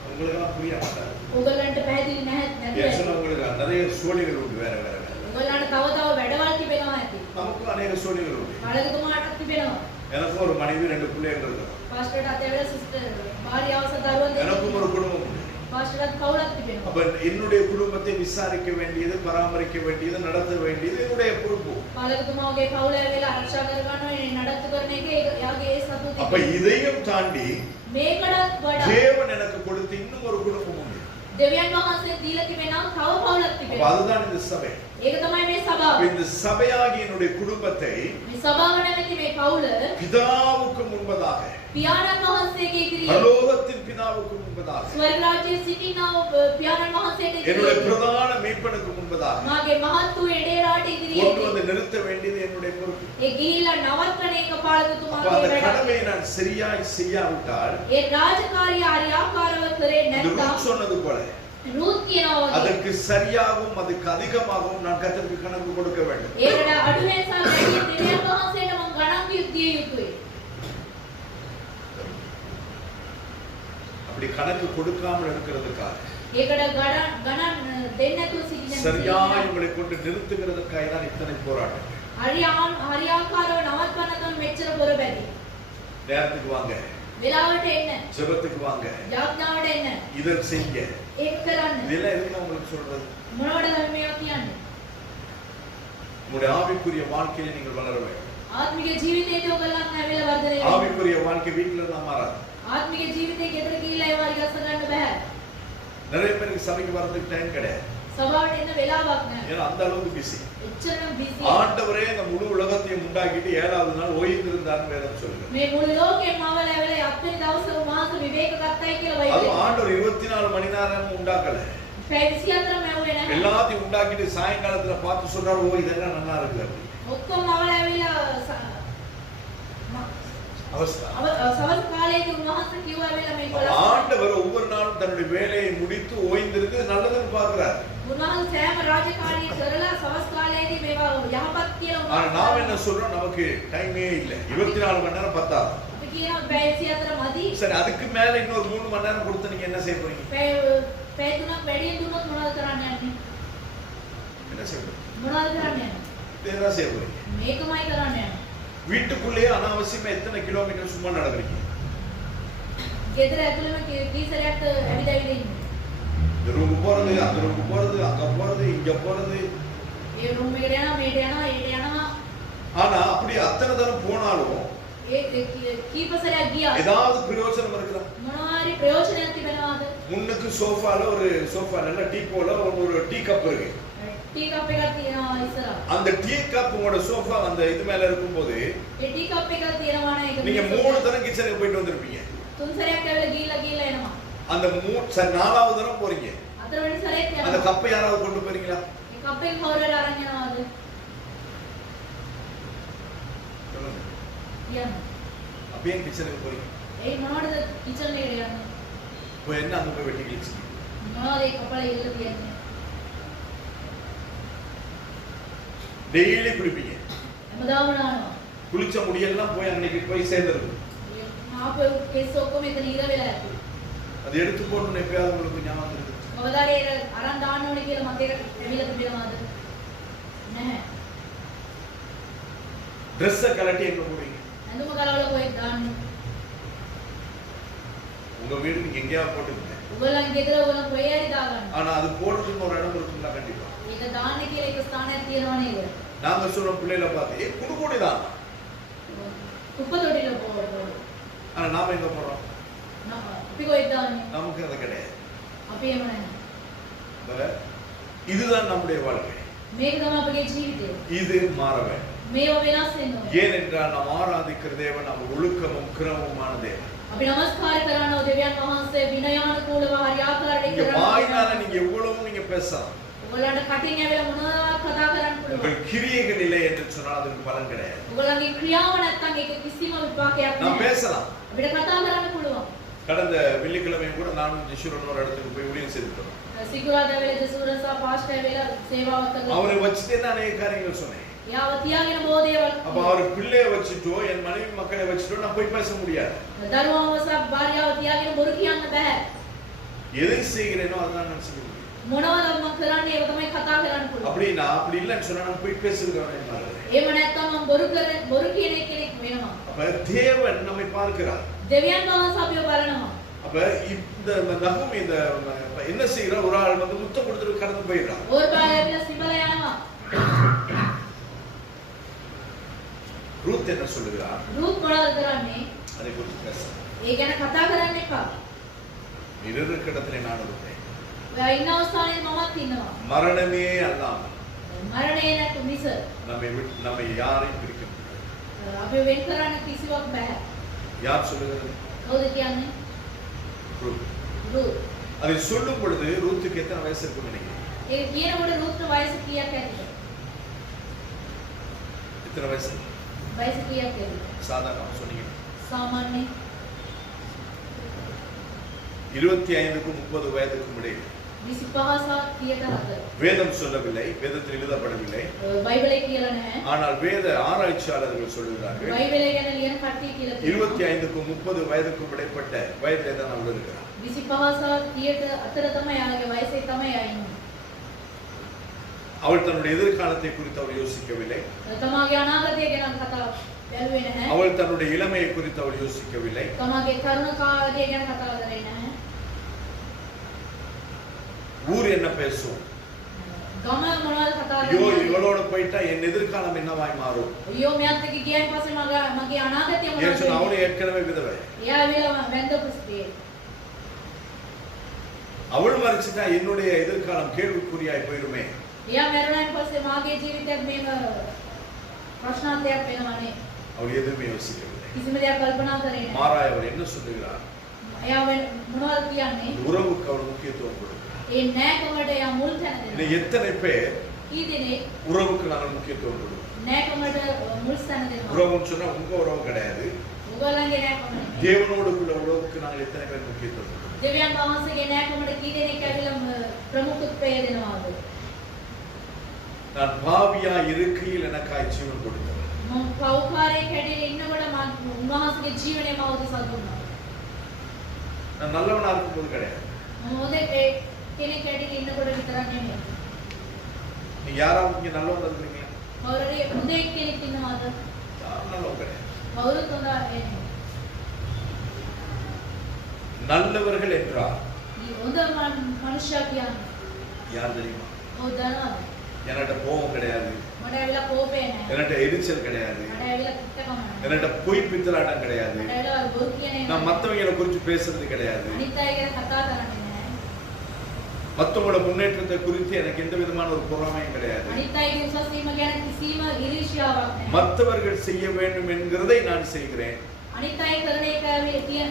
உங்களுக்கெல்லாம் புரிய மாட்டாது. ඕගොල්ලන්ට පැහැදිලි නැහැ ஏன் சொன்னா உங்களுக்கு நிறைய சோழிகள் உண்டு, வேற வேற வேற. ඕගොල්ලන්ට තව තව වැඩවල් තිබෙනවා ඇති. நமக்கும் அநேக சோழிகள் உண்டு. බලගතුමාටත් තිබෙනවා. எனக்கும் ஒரு மனைவி 2 பிள்ளைகள் இருக்காங்க. පාස්ටර්ට අතේවල සිස්ටර් භාර්යාව සහ දරුවන් எனக்கும் ஒரு குடும்பம் உண்டு. පාස්ටර්ට කවුලක් තිබෙනවා. அப்ப என்னுடைய குடும்பத்தை விசாரிக்க வேண்டியது, பராமரிக்க வேண்டியது, நடத்த வேண்டியது என்னுடைய பொறுப்பு. බලගතුමාගේ පවුල ඇවිල්ලා ආරක්ෂා කර ගන්නවා, නඩත්තු කරන එක එයාගේ ඒ සතුටයි. அப்ப இதையும் தாண்டி මේකටත් වඩා தேவன் எனக்கு கொடுத்த இன்னும் ஒரு குடும்பம் உண்டு. දෙවියන් වහන්සේ දීලා තිබෙනා තව පවුලක් அப்ப තිබෙනවා. அதுதான் இந்த சபை. ඒක තමයි මේ සභාව. இந்த சபையாகிய என்னுடைய குடும்பத்தை මේ සභාව නැමැති මේ පවුල பிதாவுக்கு முன்பதாக, පියාණන් වහන්සේගේ ඉදිරියේ பரலோகத்தின் பிதாவுக்கு முன்பதாக, ස්වර්ග රාජ්‍යයේ සිටිනා පියාණන් වහන්සේට என்னுடைய ඉදිරියේ பிரதான மேய்ப்பனுக்கு முன்பதாக මාගේ මහත් වූ එඩේරාට கொண்டு ඉදිරියේ வந்து நிறுத்த வேண்டியது என்னுடைய பொறுப்பு. ඒ ගිහිල්ලා නවත්තන එක அப்ப පාලකතුමාගේ அந்த වැඩ. கடமையை நான் சரியாய் செய்யாவிட்டால், ඒ රාජකාරිය හරියාකාරව කරේ இந்த නැත්නම් ரூத் சொன்னது போல රූත් කියනවා වගේ அதற்கு சரியாகவும் அதுக்கு அதிகமாகவும் நான் கர்த்தருக்கு கணக்கு கொடுக்க வேண்டும். ඒකට අඩුවෙන් සහ වැඩියෙන් දෙවියන් වහන්සේට මම ගණන් දිය යුතුයි. அப்படி கணக்கு கொடுக்காமல் இருக்கிறதுக்காக, ඒකට ගණන් දෙන්න නැතුව සිටින சரியாய் உங்களை கொண்டு நிறுத்துகிறதுக்காக தான் இத்தனை போராட்டம். හරියාකාරව නවත්වන්නකම් මෙච්චර පොර බැරි. நேரத்துக்கு வாங்க, වෙලාවට එන්න. ஜெபத்துக்கு வாங்க, යාඥාවට එන්න. இதை செய்யுங்க. ඒක කරන්න. இதெல்லாம் எதுக்கு உங்களுக்கு சொல்றது? මොනවටද මේවා කියන්නේ? உங்களுடைய ஆவிக்குரிய வாழ்க்கையில நீங்கள் வளர வேண்டும். ආත්මික ජීවිතයේ ඔයගොල්ලන් හැමෙල වර්ධනය වෙන්න. ஆவிக்குரிய வாழ்க்கை வீட்டுல இருந்தா மாறாது. ආත්මික ජීවිතයේ ගෙදර ගිහිල්ලා ඒවා ඉගස්ස ගන්න බෑ. நிறைய பேருக்கு சபைக்கு வர்றதுக்கு டைம் கிடையாது. සභාවට එන්න වෙලාවක් නැහැ. ஏன்னா அந்த அளவுக்கு பிஸி. එච්චරම බිසි. ஆண்டவரே இந்த முழு உலகத்தையும் உண்டாக்கிட்டு 7வது நாள் ஓய்ந்து இருந்தார்னு வேதம் சொல்லுது. මේ මුළු ලෝකෙම අවල ඇවිල්ලා යත්වෙනි දවසේ උන්වහන්සේ විවේක ගත්තයි කියලා அது බයිබලෙ. ஆண்டவர் 24 மணி நேரம் உண்டாக்கல. පැය 24ම ඇව්වේ නැහැ. எல்லாத்தையும் உண்டாக்கிட்டு சாயங்காலத்துல பார்த்து சொல்றாரு, ஓ இதெல்லாம் நல்லா இருக்கு அப்படி. ඔක්කොම අවල ඇවිල්ලා அவஸ்தா. සවස් කාලයේදී උන්වහන්සේ කිව්වා ඇවිල්ලා මේ 12 ஆண்டவர் ஒவ்வொரு நாளும் தன்னுடைய வேலையை முடித்து ஓய்ந்திருந்து நல்லதுன்னு பார்க்கிறார். උන්වහන්සේ සෑම රාජකාරිය කරලා සවස් කාලයේදී මේවා යහපත් කියලා ஆனா நாம் උන්වහන්සේ என்ன சொல்றோம், நமக்கு டைமே இல்ல, 24 மணி நேரம் பத்தாது. අපි කියනවා පැය 24 මදි. சரி, அதுக்கு மேல இன்னொரு 3 மணி நேரம் கொடுத்து நீங்க என்ன செய்ய போறீங்க? පැය 3ක් වැඩියෙන් දුන්නොත් මොනවද කරන්න යන්නේ? என்ன செய்ய போறீங்க? මොනවද කරන්න යන්නේ? இதெல்லாம் செய்ய போறீங்க. මේකමයි කරන්න යන්නේ. வீட்டுக்குள்ளேயே அனாவசியமா எத்தனை கிலோமீட்டர் சும்மா நடக்கிறீங்க? ගෙදර ඇතුළේම කීසරයක් ඇවිදවිද ඉන්නේ. இந்த ரூமுக்கு போறது, அந்த ரூமுக்கு போறது, அங்க போறது, இங்க போறது. ඒ රූම් එකට යනවා, මේට යනවා, ඊට යනවා. ஆனா அப்படி அத்தனை தரம் போனாலும் ඒ කීපසරයක් ගියා. ஏதாவது பிரயோஜனம் இருக்குதா? මොනවා හරි ප්‍රයෝජනයක් තිබෙනවද? முன்னுக்கு சோஃபால ஒரு சோஃபா நல்ல டீ போல ஒரு டீ கப் இருக்கு. ටී කප් එකක් තියෙනවා ඉස්සරහ. அந்த டீ கப் உங்களோட சோஃபா அந்த இது மேல இருக்கும்போது ඒ ටී කප් එකක් තියෙනවා නේ ඒක. நீங்க 3 தரம் கிச்சனுக்கு போயிட்டு வந்திருப்பீங்க. තුන් සැරයක් ඇවිල්ලා ගිහිල්ලා එනවා. அந்த 4வது தரம் போறீங்க. හතරවෙනි සැරේත් அந்த යනවා. கப்பை யாராவது கொண்டு போறீங்களா? ඒ කප් එක කවුරුහරි අරන් යනවද? சொல்லுங்க. යන්න. அப்பயே கிச்சனுக்கு போறீங்க. ඒ මොනවටද කිචන් එකට යන්නේ? போய் என்ன அங்க போய் வெட்டி கிழிச்சு. මොනවද ඒ කපල ඉල්ල තියන්නේ? டெய்லி குளிப்பீங்க. හැමදාම නානවා. குளிச்ச முடியெல்லாம் போய் அன்னைக்கு போய் சேர்ந்துருது. ආපහු කෙස් ඔක්කොම එතන ඉර වෙලා ඇති. அது எடுத்து போடணும் எப்பயாவது உங்களுக்கு ஞாபகம் இருக்கு. කවදාරේ අරන් දාන්න ඕනේ කියලා මතයට ඇවිල්ලා තිබෙනවද? නැහැ. Dress கலட்டி எங்க போறீங்க? ඇඳුම ගලවලා කොහෙද දාන්නේ? உங்க வீடு நீங்க எங்கேயா போட்டுங்க. ඔයගොල්ලන් ගෙදර ඔයගොල්ලන් කොහේ හරි දාගන්න. ஆனா அது போடுறதுக்கு ஒரு இடம் இருக்கும்ல கண்டிப்பா. ඒක දාන්න කියලා එක ස්ථානයක් තියෙනවා නේද? நாங்க சொல்ற பிள்ளைகளை பார்த்து குடுகுடி தான். කුප්ප තොටිල போடுறோம். ஆனா நாம எங்க போறோம்? අපි කොහෙද දාන්නේ? நமக்கு அது கிடையாது. අපි එහෙම නැහැ. இதுதான் நம்முடைய வாழ்க்கை. මේක තමයි අපගේ ජීවිතය. இது மாற வேண்டும். මේව වෙනස් වෙන්න ඕනේ. ஏனென்றால் நாம் ஆராதிக்கிற தேவன் நம்ம ஒழுக்கமும் கிரமமுமான தேவன். අපි නමස්කාර කරනවා දෙවියන් වහන්සේ විනයානුකූලව හරි ආකාරයෙන් நீங்க කරනවා. வாயினால நீங்க எவ்வளவு நீங்க பேசலாம். ඔයගොල්ලන්ට කටින් ඇවිල්ලා මොනවද කතා කරන්න පුළුවන්. உங்கள் கிரியைகள் இல்லை என்று சொன்னால் அதுக்கு பலன் கிடையாது. ඔයගොල්ලන්ගේ ක්‍රියාව නැත්තම් ඒක කිසිම විපාකයක් நாம் නැහැ. பேசலாம். අපිට කතා කරන්න පුළුවන්. கடந்த வெள்ளிக்கிழமை கூட நானும் ஜெஷூரன் ஒரு இடத்துக்கு போய் ஊழியம் செய்துட்டோம். සිකුරාදා වෙලේ ජසූරසා පාස්ටර් වෙලා සේවාවක් කරලා அவரை வச்சுட்டே தான் அநேக காரியங்கள் சொன்னேன். යාව තියාගෙන බොහෝ දේවල් அப்ப அவர் பிள்ளையை வச்சுட்டோ என் மனைவி மக்களை வச்சுட்டோ நான் போய் பேச முடியாது. දරුවව සහ භාර්යාව තියාගෙන බොරු කියන්න බෑ. எதை செய்கிறேனோ அதான் நான் செய்ய முடியும். මොනවද මම කරන්නේ ඒක තමයි කතා කරන්න පුළුවන්. அப்படின்னா அப்படி இல்லைன்னு சொன்னா நான் போய் பேசுகிறவனே மாறுறேன். එහෙම නැත්තම් මම බොරු කියන කෙනෙක් වෙනවා. அப்ப தேவன் நம்மை பார்க்கிறார். දෙවියන් වහන්සේ අපිව බලනවා. அப்ப இந்த நகும் இந்த என்ன செய்யற ஒரு ஆள் வந்து முத்தம் கொடுத்துட்டு கடந்து போயிடுறான். ஒரு பாயத்துல சிம்பல යනවා. ரூத் என்ன சொல்லுகிறார்? ரூத் මොනවද කරන්නේ? அதை குறித்து பேச. ඒ ගැන කතා කරන්න එපா. இருக்கிற இடத்துல நான் இருப்பேன். ඔයා ඉන්න අවස්ථාවේ මමත් ඉන්නවා. மரணமே அல்லாமல் මරණය නැතු මිස நம்மை யாரையும் பிரிக்க முடியாது. අපි වෙන් කරන්න කිසිවක් බෑ. யார் சொல்லுகிறது? කවුද කියන්නේ? ரூத். அதை சொல்லும் பொழுது ரூத்துக்கு எத்தனை வயசு இருக்கும் நினைக்கிறீங்க? ඒ කියනකොට රූත්ට වයස කීයක් ඇතිද? எத்தனை வயசு? වයස කීයක් ඇතිද? சாதாரணமா சொன்னீங்க. සාමාන්‍ය 25க்கும் 30 வயதுக்கும் இடையில். 25 සහ 34. வேதம் சொல்லவில்லை, வேதத்தில் எழுதப்படவில்லை. බයිබලේ කියලා නැහැ. ஆனால் வேத ஆராய்ச்சியாளர்கள் சொல்லுகிறார்கள். බයිබලේ ගැන ලියන කට්ටිය කියලා තියෙනවා. 25க்கும் 30 வயதுக்கும் இடைப்பட்ட வயதிலே தான் அவள் இருக்கிறார். 25 සහ 30 අතර තමයි යාගේ වයසේ තමයි ආන්නේ. அவள் தன்னுடைய எதிர்காலத்தை குறித்து அவள் யோசிக்கவில்லை. තමාගේ අනාගතය ගැන කතා බැලුවේ නැහැ. அவள் தன்னுடைய இளமையை குறித்து அவள் யோசிக்கவில்லை. තමාගේ තරුණ කාලය ගැන කතා කරන්නේ නැහැ. ஊர் என்ன பேசும்? ගම මොනවද කතා ஐயோ කරන්නේ? இவளோட போயிட்டா என் எதிர்காலம் என்னவாய் மாறும்? අයියෝ මෙයාත් එක්ක ගියන් පස්සේ මගේ අනාගතය ஏன் මොනවද? சொன்னா அவளே ஏற்கனவே விதவை. එයා ඇවිල්ලා වැන්දපු ස්ත්‍රිය. அவள் மறிச்சிட்டா என்னுடைய எதிர்காலம் கேள்விக்குறியாய் போயிருமே. එයා මැරුණාන් පස්සේ මාගේ ජීවිතයක් මේව ප්‍රශ්නාර්ථයක් වෙනවනේ. அவள் எதுவுமே யோசிக்கவில்லை. කිසිම දෙයක් කල්පනා කරේ නැහැ. மாறாய் அவர் என்ன சொல்லுகிறார்? එයා මොනවද කියන්නේ? உறவுக்கு அவள் முக்கியத்துவம் கொடுக்கிறார். ඒ නෑකමට එයා මුල් තැන இன்னும் දෙනවා. எத்தனை பேர் කී දෙනෙක් உறவுக்கு நாங்கள் முக்கியத்துவம் கொடுக்கிறோம்? නෑකමට මුල් තැන දෙනවා. உறவுன்னு சொன்னா உங்க உறவு கிடையாது. ඔයගොල්ලන්ගේ නෑකම නෙමෙයි. தேவனோடுக்குள்ள உறவுக்கு நாங்கள் எத்தனை பேர் முக்கியத்துவம் கொடுக்கிறோம்? දෙවියන් වහන්සේගේ නෑකමට කී දෙනෙක් ඇවිල්ලා ප්‍රමුඛත්වය දෙනවාද? நான் பாவியா இருக்கையில் எனக்காய் ஜீவன் கொடுத்தவர். මම පෞකාරයේ කැඩෙලා ඉන්නකොට උන්වහන්සේගේ ජීවනය මම උදෙසා දුන්නා. நான் நல்லவனா இருக்கும்போது கிடையாது. මම හොඳ කෙනෙක් කැඩෙලා ඉන්නකොට විතරක් නෙමෙයි. நீங்க யாராவது இங்க நல்லவங்க இருக்கீங்களா? කවුරුරි හොඳ කෙනෙක් ඉන්නවද? யாரும் நல்லவங்க கிடையாது. කවුරුත් හොඳ නෙමෙයි. நல்லவர்கள் என்றால் මේ හොඳ මනුෂ්‍යයා කියන්නේ யார் தெரியுமா? ඔව් දන්නවද? என்கிட்ட கோபம் கிடையாது. මට ඇවිල්ලා කෝපය නැහැ. என்கிட்ட எரிச்சல் கிடையாது. මට ඇවිල්ලා කිත්තකම නැහැ. என்கிட்ட பொய் பித்தலாட்டம் கிடையாது. මට ඇවිල්ලා බොරු කියන එක. நான் மத்தவங்களை குறித்து பேசுறது கிடையாது. අනිත් අය ගැන කතා කරන්නේ නැහැ. மத்தவங்களோட முன்னேற்றத்தை குறித்து எனக்கு எந்த விதமான ஒரு பொறாமையும் கிடையாது. අනිත් අයගේ උසස් වීම ගැන කිසිම ඉරිෂාවක් නැහැ. மற்றவர்கள் செய்ய வேண்டும் என்கிறதை நான் செய்கிறேன். අනිත් අය කරන එක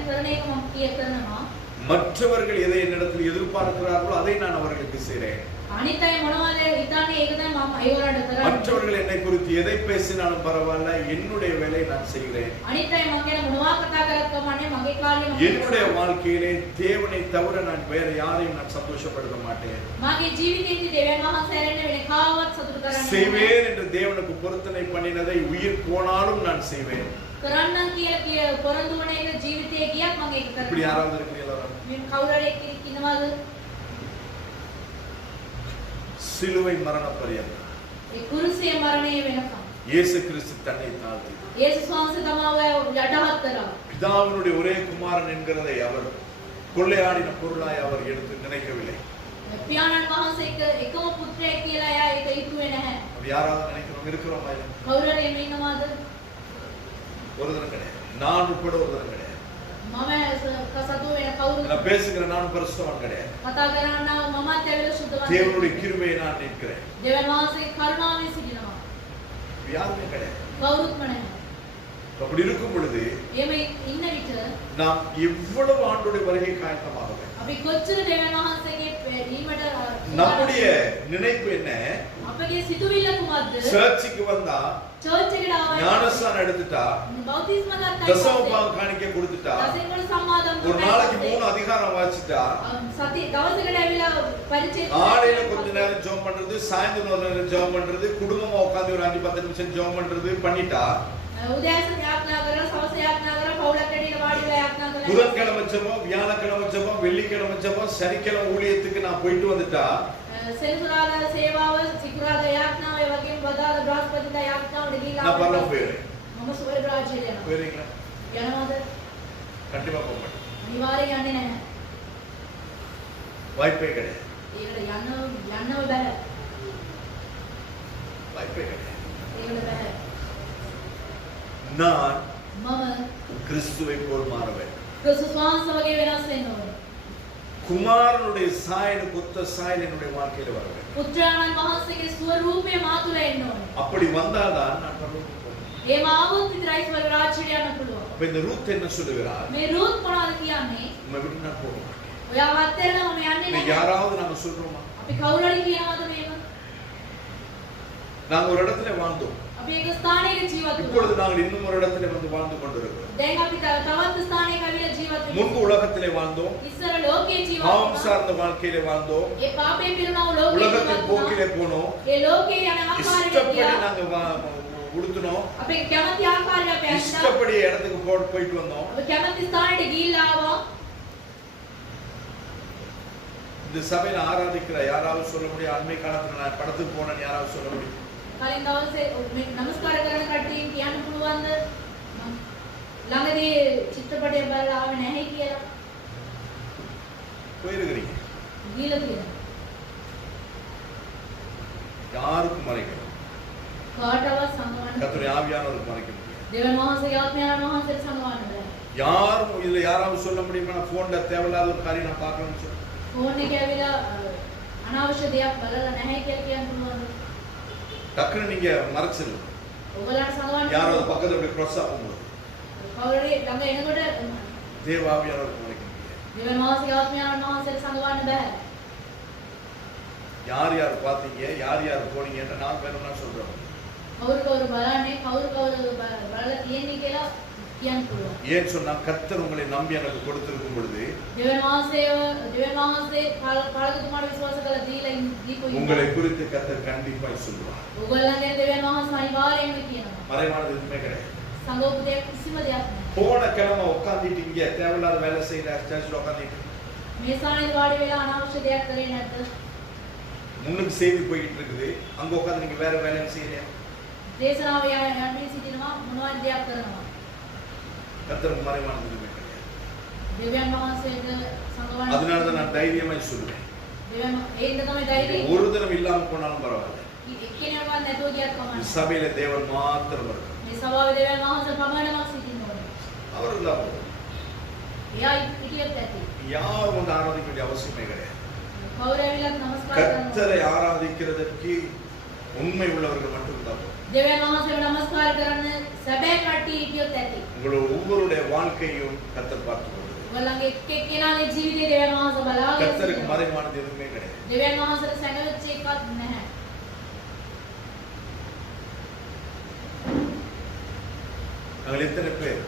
කරන එක මම කරනවා. மற்றவர்கள் எதை என்னிடத்தில் எதிர்பார்க்கிறார்களோ அதை நான் அவர்களுக்கு செய்கிறேன். අනිත් අය මොනවද හිතන්නේ ඒක තමයි මම ඒවලට කරන්නේ. மற்றவர்கள் என்னை குறித்து எதை பேசினாலும் பரவாயில்ல, என்னுடைய வேலையை நான் செய்கிறேன். අනිත් අය මම ගැන මොනවා කතා කරත් කමන්නේ මගේ කාර්යය මම என்னுடைய வாழ்க்கையிலே தேவனை தவிர நான் வேற யாரையும் நான் சந்தோஷப்படுத்த மாட்டேன். මගේ ජීවිතේදී දෙවියන් වහන්සේ හැරෙන්න වෙන කාවත් සතුටු කරන්නේ செய்வேன் என்று தேவனுக்கு பொருத்தனை பண்ணினதை உயிர் போனாலும் நான் செய்வேன். කරන්නම් කියලා පොරොන්දු වුණ එක ජීවිතේ ගියක් මම ඒක இப்படி කරනවා. யாராவது இருக்கிறீங்களா? මේ කවුරුරි කෙනෙක් ඉන්නවද? சிலுவை மரண பரியந்தம் ඒ කුරුසිය මරණය වෙනකම් இயேசு கிறிஸ்து தன்னை தாழ்த்தி යේසුස් වහන්සේ තමව යටහත් කරා. பிதாவினுடைய ஒரே குமாரன் என்கிறதை அவர் கொள்ளையாடின பொருளாய் அவர் எடுத்து நினைக்கவில்லை. පියාණන් වහන්සේ එකම පුත්‍රයෙක් කියලා එයා ඒක හිතුවේ නැහැ. அப்படி யாராவது நினைக்கிறோம் இருக்கிறோமா இல்லை? කවුරුහරි එහෙම ඉන්නවද? ஒருத்தரும் கிடையாது. நான் உட்பட ஒருத்தரும் கிடையாது. මම සතු වෙන කවුරුත් நான் பேசுகிற நான் பரிசுத்தவான் கிடையாது. කතා කරන්න මමත් ඇවිල්ලා සුද්ධවන්ත. தேவனுடைய கிருபையை நான் நிற்கிறேன். දෙවියන් වහන්සේගේ කරුණාවෙන් සිටිනවා. யாருமே கிடையாது. කවුරුත්ම නැහැ. அப்படி இருக்கும் பொழுது එහෙම ඉන්න විට நாம் எவ்வளவு ஆண்டுடைய வருகை காயத்தமாக අපි කොච්චර දෙවියන් වහන්සේගේ වීමට நம்முடைய நினைப்பு என்ன? අපගේ සිතුවිල්ල කුමක්ද? சர்ச்சுக்கு வந்தா චර්ච් එකට ආවා ஞானஸ்நானம் எடுத்துட்டா බෞතිස්ම ගත්තා தசமபாகம் காணிக்கை கொடுத்துட்டா දසෙන්වල සම්මාදම් ஒரு நாளைக்கு 3 அதிகாரம் வாசிட்டா සති දවසකට ඇවිල්ලා පරිචය காலையில கொஞ்ச நேரம் ஜெபம் பண்றது சாயந்தரம் ஒரு நேரம் ஜெபம் பண்றது குடும்பமா உட்கார்ந்து ஒரு 5-10 நிமிஷம் ஜெபம் பண்றது பண்ணிட்டா උදෑසන යාඥා කරලා සවස යාඥා කරලා පවුලක් ඇටියට වාඩිලා යාඥා කරලා புதன்கிழமை ஜெபம் வியாழக்கிழமை ஜெபம் வெள்ளிக்கிழமை ஜெபம் சனிக்கிழமை ஊழியத்துக்கு நான் போயிட்டு வந்துட்டா සෙනසුරාදා සේවාව සිකුරාදා යාඥාව ඒ වගේම බදාදා බ්‍රහස්පතිදා යාඥාවට ගිහිලා நான் பரலோகம் போயிடுறேன். මම සුවය රාජ්‍යයට යනවා. போயிருங்களா? යනවාද? கண்டிப்பா போக மாட்டேன். අනිවාර්යයෙන් යන්නේ නැහැ. வாய்ப்பே கிடையாது. ඒකට යන්නව බෑ. வாய்ப்பே கிடையாது. ඒකට බෑ. நான் මම கிறிஸ்துவை போல் மாற வேண்டும். ක්‍රිස්තුස් වහන්සේ වගේ වෙනස් වෙන්න ඕනේ. குமாரனுடைய சாயலுக்கு ஒத்த சாயல் என்னுடைய வாழ்க்கையில வர வேண்டும். පුත්‍රයාණන් වහන්සේගේ ස්වරූපය මා තුළ එන්න ඕනේ. அப்படி வந்தால்தான் நான் பரலோகம் போவேன். එහෙම ආවොත් විතරයි ස්වර්ග රාජ්‍යයට යන්න පුළුවන්. அப்ப இந்த ரூத் என்ன சொல்லுகிறார்? මේ රූත් මොනවද කියන්නේ? உம்மை விட்டு நான் போக மாட்டேன். ඔයාව අත්හැරලා මම යන්නේ இன்னைக்கு නැහැ. யாராவது நாம சொல்றோமா? අපි කවුරු හරි කියනවද මේක? நாங்க ஒரு இடத்துல வாழ்ந்தோம். අපි එක ස්ථානයක ජීවත් இப்பொழுது වුණා. நாங்கள் இன்னும் ஒரு இடத்துல வந்து வாழ்ந்து கொண்டிருக்கிறோம். දැන් අපි තවත් ස්ථානයක අවිල ජීවත් වෙනවා. முன்பு உலகத்திலே வாழ்ந்தோம். ඉස්සර ලෝකේ ජීවත් பாவம் වුණා. சார்ந்த வாழ்க்கையிலே வாழ்ந்தோம். ඒ පාපේ පිරුණව ලෝකේ உலகத்தின் ජීවත් போக்கிலே වුණා. போனோம். ඒ ලෝකේ යන ආකාරයට இஷ்டப்படி ගියා. நாங்க உடுத்துனோம். අපේ කැමති ආකාරයට අපි ඇස්සා. இஷ்டப்படி இடத்துக்கு போயிட்டு வந்தோம். අපි කැමති ස්ථානයට ගිහිල්ලා ආවා. இந்த சபையில ஆராதிக்கிற யாராவது சொல்ல முடியும்? அண்மை காலத்துல நான் படத்துக்கு போனேன்னு யாராவது சொல்ல முடியும்? කලින් දවසේ මේ නමස්කාර කරන කට්ටියන් කියන්න පුළුවන්ද? ළඟදී චිත්‍රපටය බලලා ආවේ නැහැ කියලා. போயிருக்கிறீங்க. ගිහලා තියෙනවා. யாருக்கும் மறைக்கணும். කාටවත් සංගවන්න. கர்த்தருடைய ஆவியானவருக்கு மறைக்க முடியாது. දෙවියන් වහන්සේගේ ආත්මයන් වහන්සේට සංගවන්න බෑ. யாரும் இதுல யாராவது சொல்ல முடியுமா? நான் போன்ல தேவையில்லாத ஒரு காரியம் நான் பார்க்கணும்னு சொல்லி ෆෝන් එකේ ඇවිල්ලා අනවශ්‍ය දෙයක් බලලා නැහැ කියලා කියන්න පුළුවන්ද? டக்குன்னு நீங்க மறைச்சிடலாம். ඔයගලන්ට සංගවන්න. யாராவது பக்கத்துல அப்படி cross ஆ போகும்போது කවුරුරි ළඟ එනකොට தேவ ஆவியானவருக்கு மறைக்க முடியாது. දෙවියන් වහන්සේගේ ආත්මයන් වහන්සේට සංගවන්න බෑ. யார் யார் பார்த்தீங்க, யார் யார் போனீங்கன்னு நான் வேணும்னா சொல்றேன். කවුරු කවුරු බලන්නේ කවුරු කවුරු බලලා තියෙන්නේ කියලා කියන්න පුළුවන්. ஏன் சொன்னா கர்த்தர் உங்களை நம்பி எனக்கு கொடுத்திருக்கும் பொழுது දෙවියන් වහන්සේ පාලකතුමාට විශ්වාස කරලා දීපු உங்களை குறித்து கர்த்தர் கண்டிப்பாய் சொல்லுவார். ඔයගොල්ලන් ගැන දෙවියන් වහන්සේ අනිවාර්යයෙන්ම කියනවා. மறைவானது எதுவுமே கிடையாது. සංගෝප දෙයක් කිසිම දෙයක් නැහැ. போன கிழமை உட்கார்ந்துட்டு இங்க தேவையில்லாத வேலை செய்யற சர்ச்சில் உட்கார்ந்துட்டு මේ ස්ථානයේ වාඩි වෙලා අනවශ්‍ය දෙයක් කරේ නැද්ද? முன்னுக்கு செய்தி போயிட்டு இருக்குது, அங்க உட்கார்ந்து நீங்க வேற வேலையை செய்யலையா? දේශනාව යන්නේ සිටිනවා මොනවද දෙයක් කරනවා. கர்த்தருக்கு மறைவானது எதுவுமே கிடையாது. දෙවියන් වහන්සේට සංගවන්න. அதனாலதான் நான் தைரியமாய் சொல்லுவேன். දෙවියන් ඒන්න තමයි ධෛර්යය. ஒரு தினம் இல்லாம போனாலும் பரவாயில்ல. එක්කෙනෙක්වත් නැතුව ගියත් කමක් இந்த නැහැ. சபையில தேவன் மாத்திரம் இருக்கார். මේ සභාවේ දෙවියන් වහන්සේ පමණක් සිටින්න ඕනේ. அவர் இருந்தா போதும். එයා පිටියට ඇති. யாரும் வந்து ஆராதிக்க வேண்டிய அவசியமே கிடையாது. කවුරු ඇවිල්ලත් නමස්කාර කරනවා. கர்த்தரை ஆராதிக்கிறதற்கு உண்மை உள்ளவர்கள் மட்டும் இருந்தா போதும். දෙවියන් වහන්සේව නමස්කාර කරන්න සැබෑ කට්ටිය හිටියොත් ඇති. உங்களுடைய ஒவ்வொருடைய வாழ்க்கையும் கர்த்தர் பார்த்துக் கொள்வார். ඔයගොල්ලන්ගේ එක් එක්කෙනාගේ ජීවිතේ දෙවියන් වහන්සේ බලාගෙන கர்த்தருக்கு ඉන්නවා. மறைவானது எதுவுமே கிடையாது. දෙවියන් වහන්සේට සැඟවෙච්ච එකක් නැහැ. நாங்கள் எத்தனை பேர்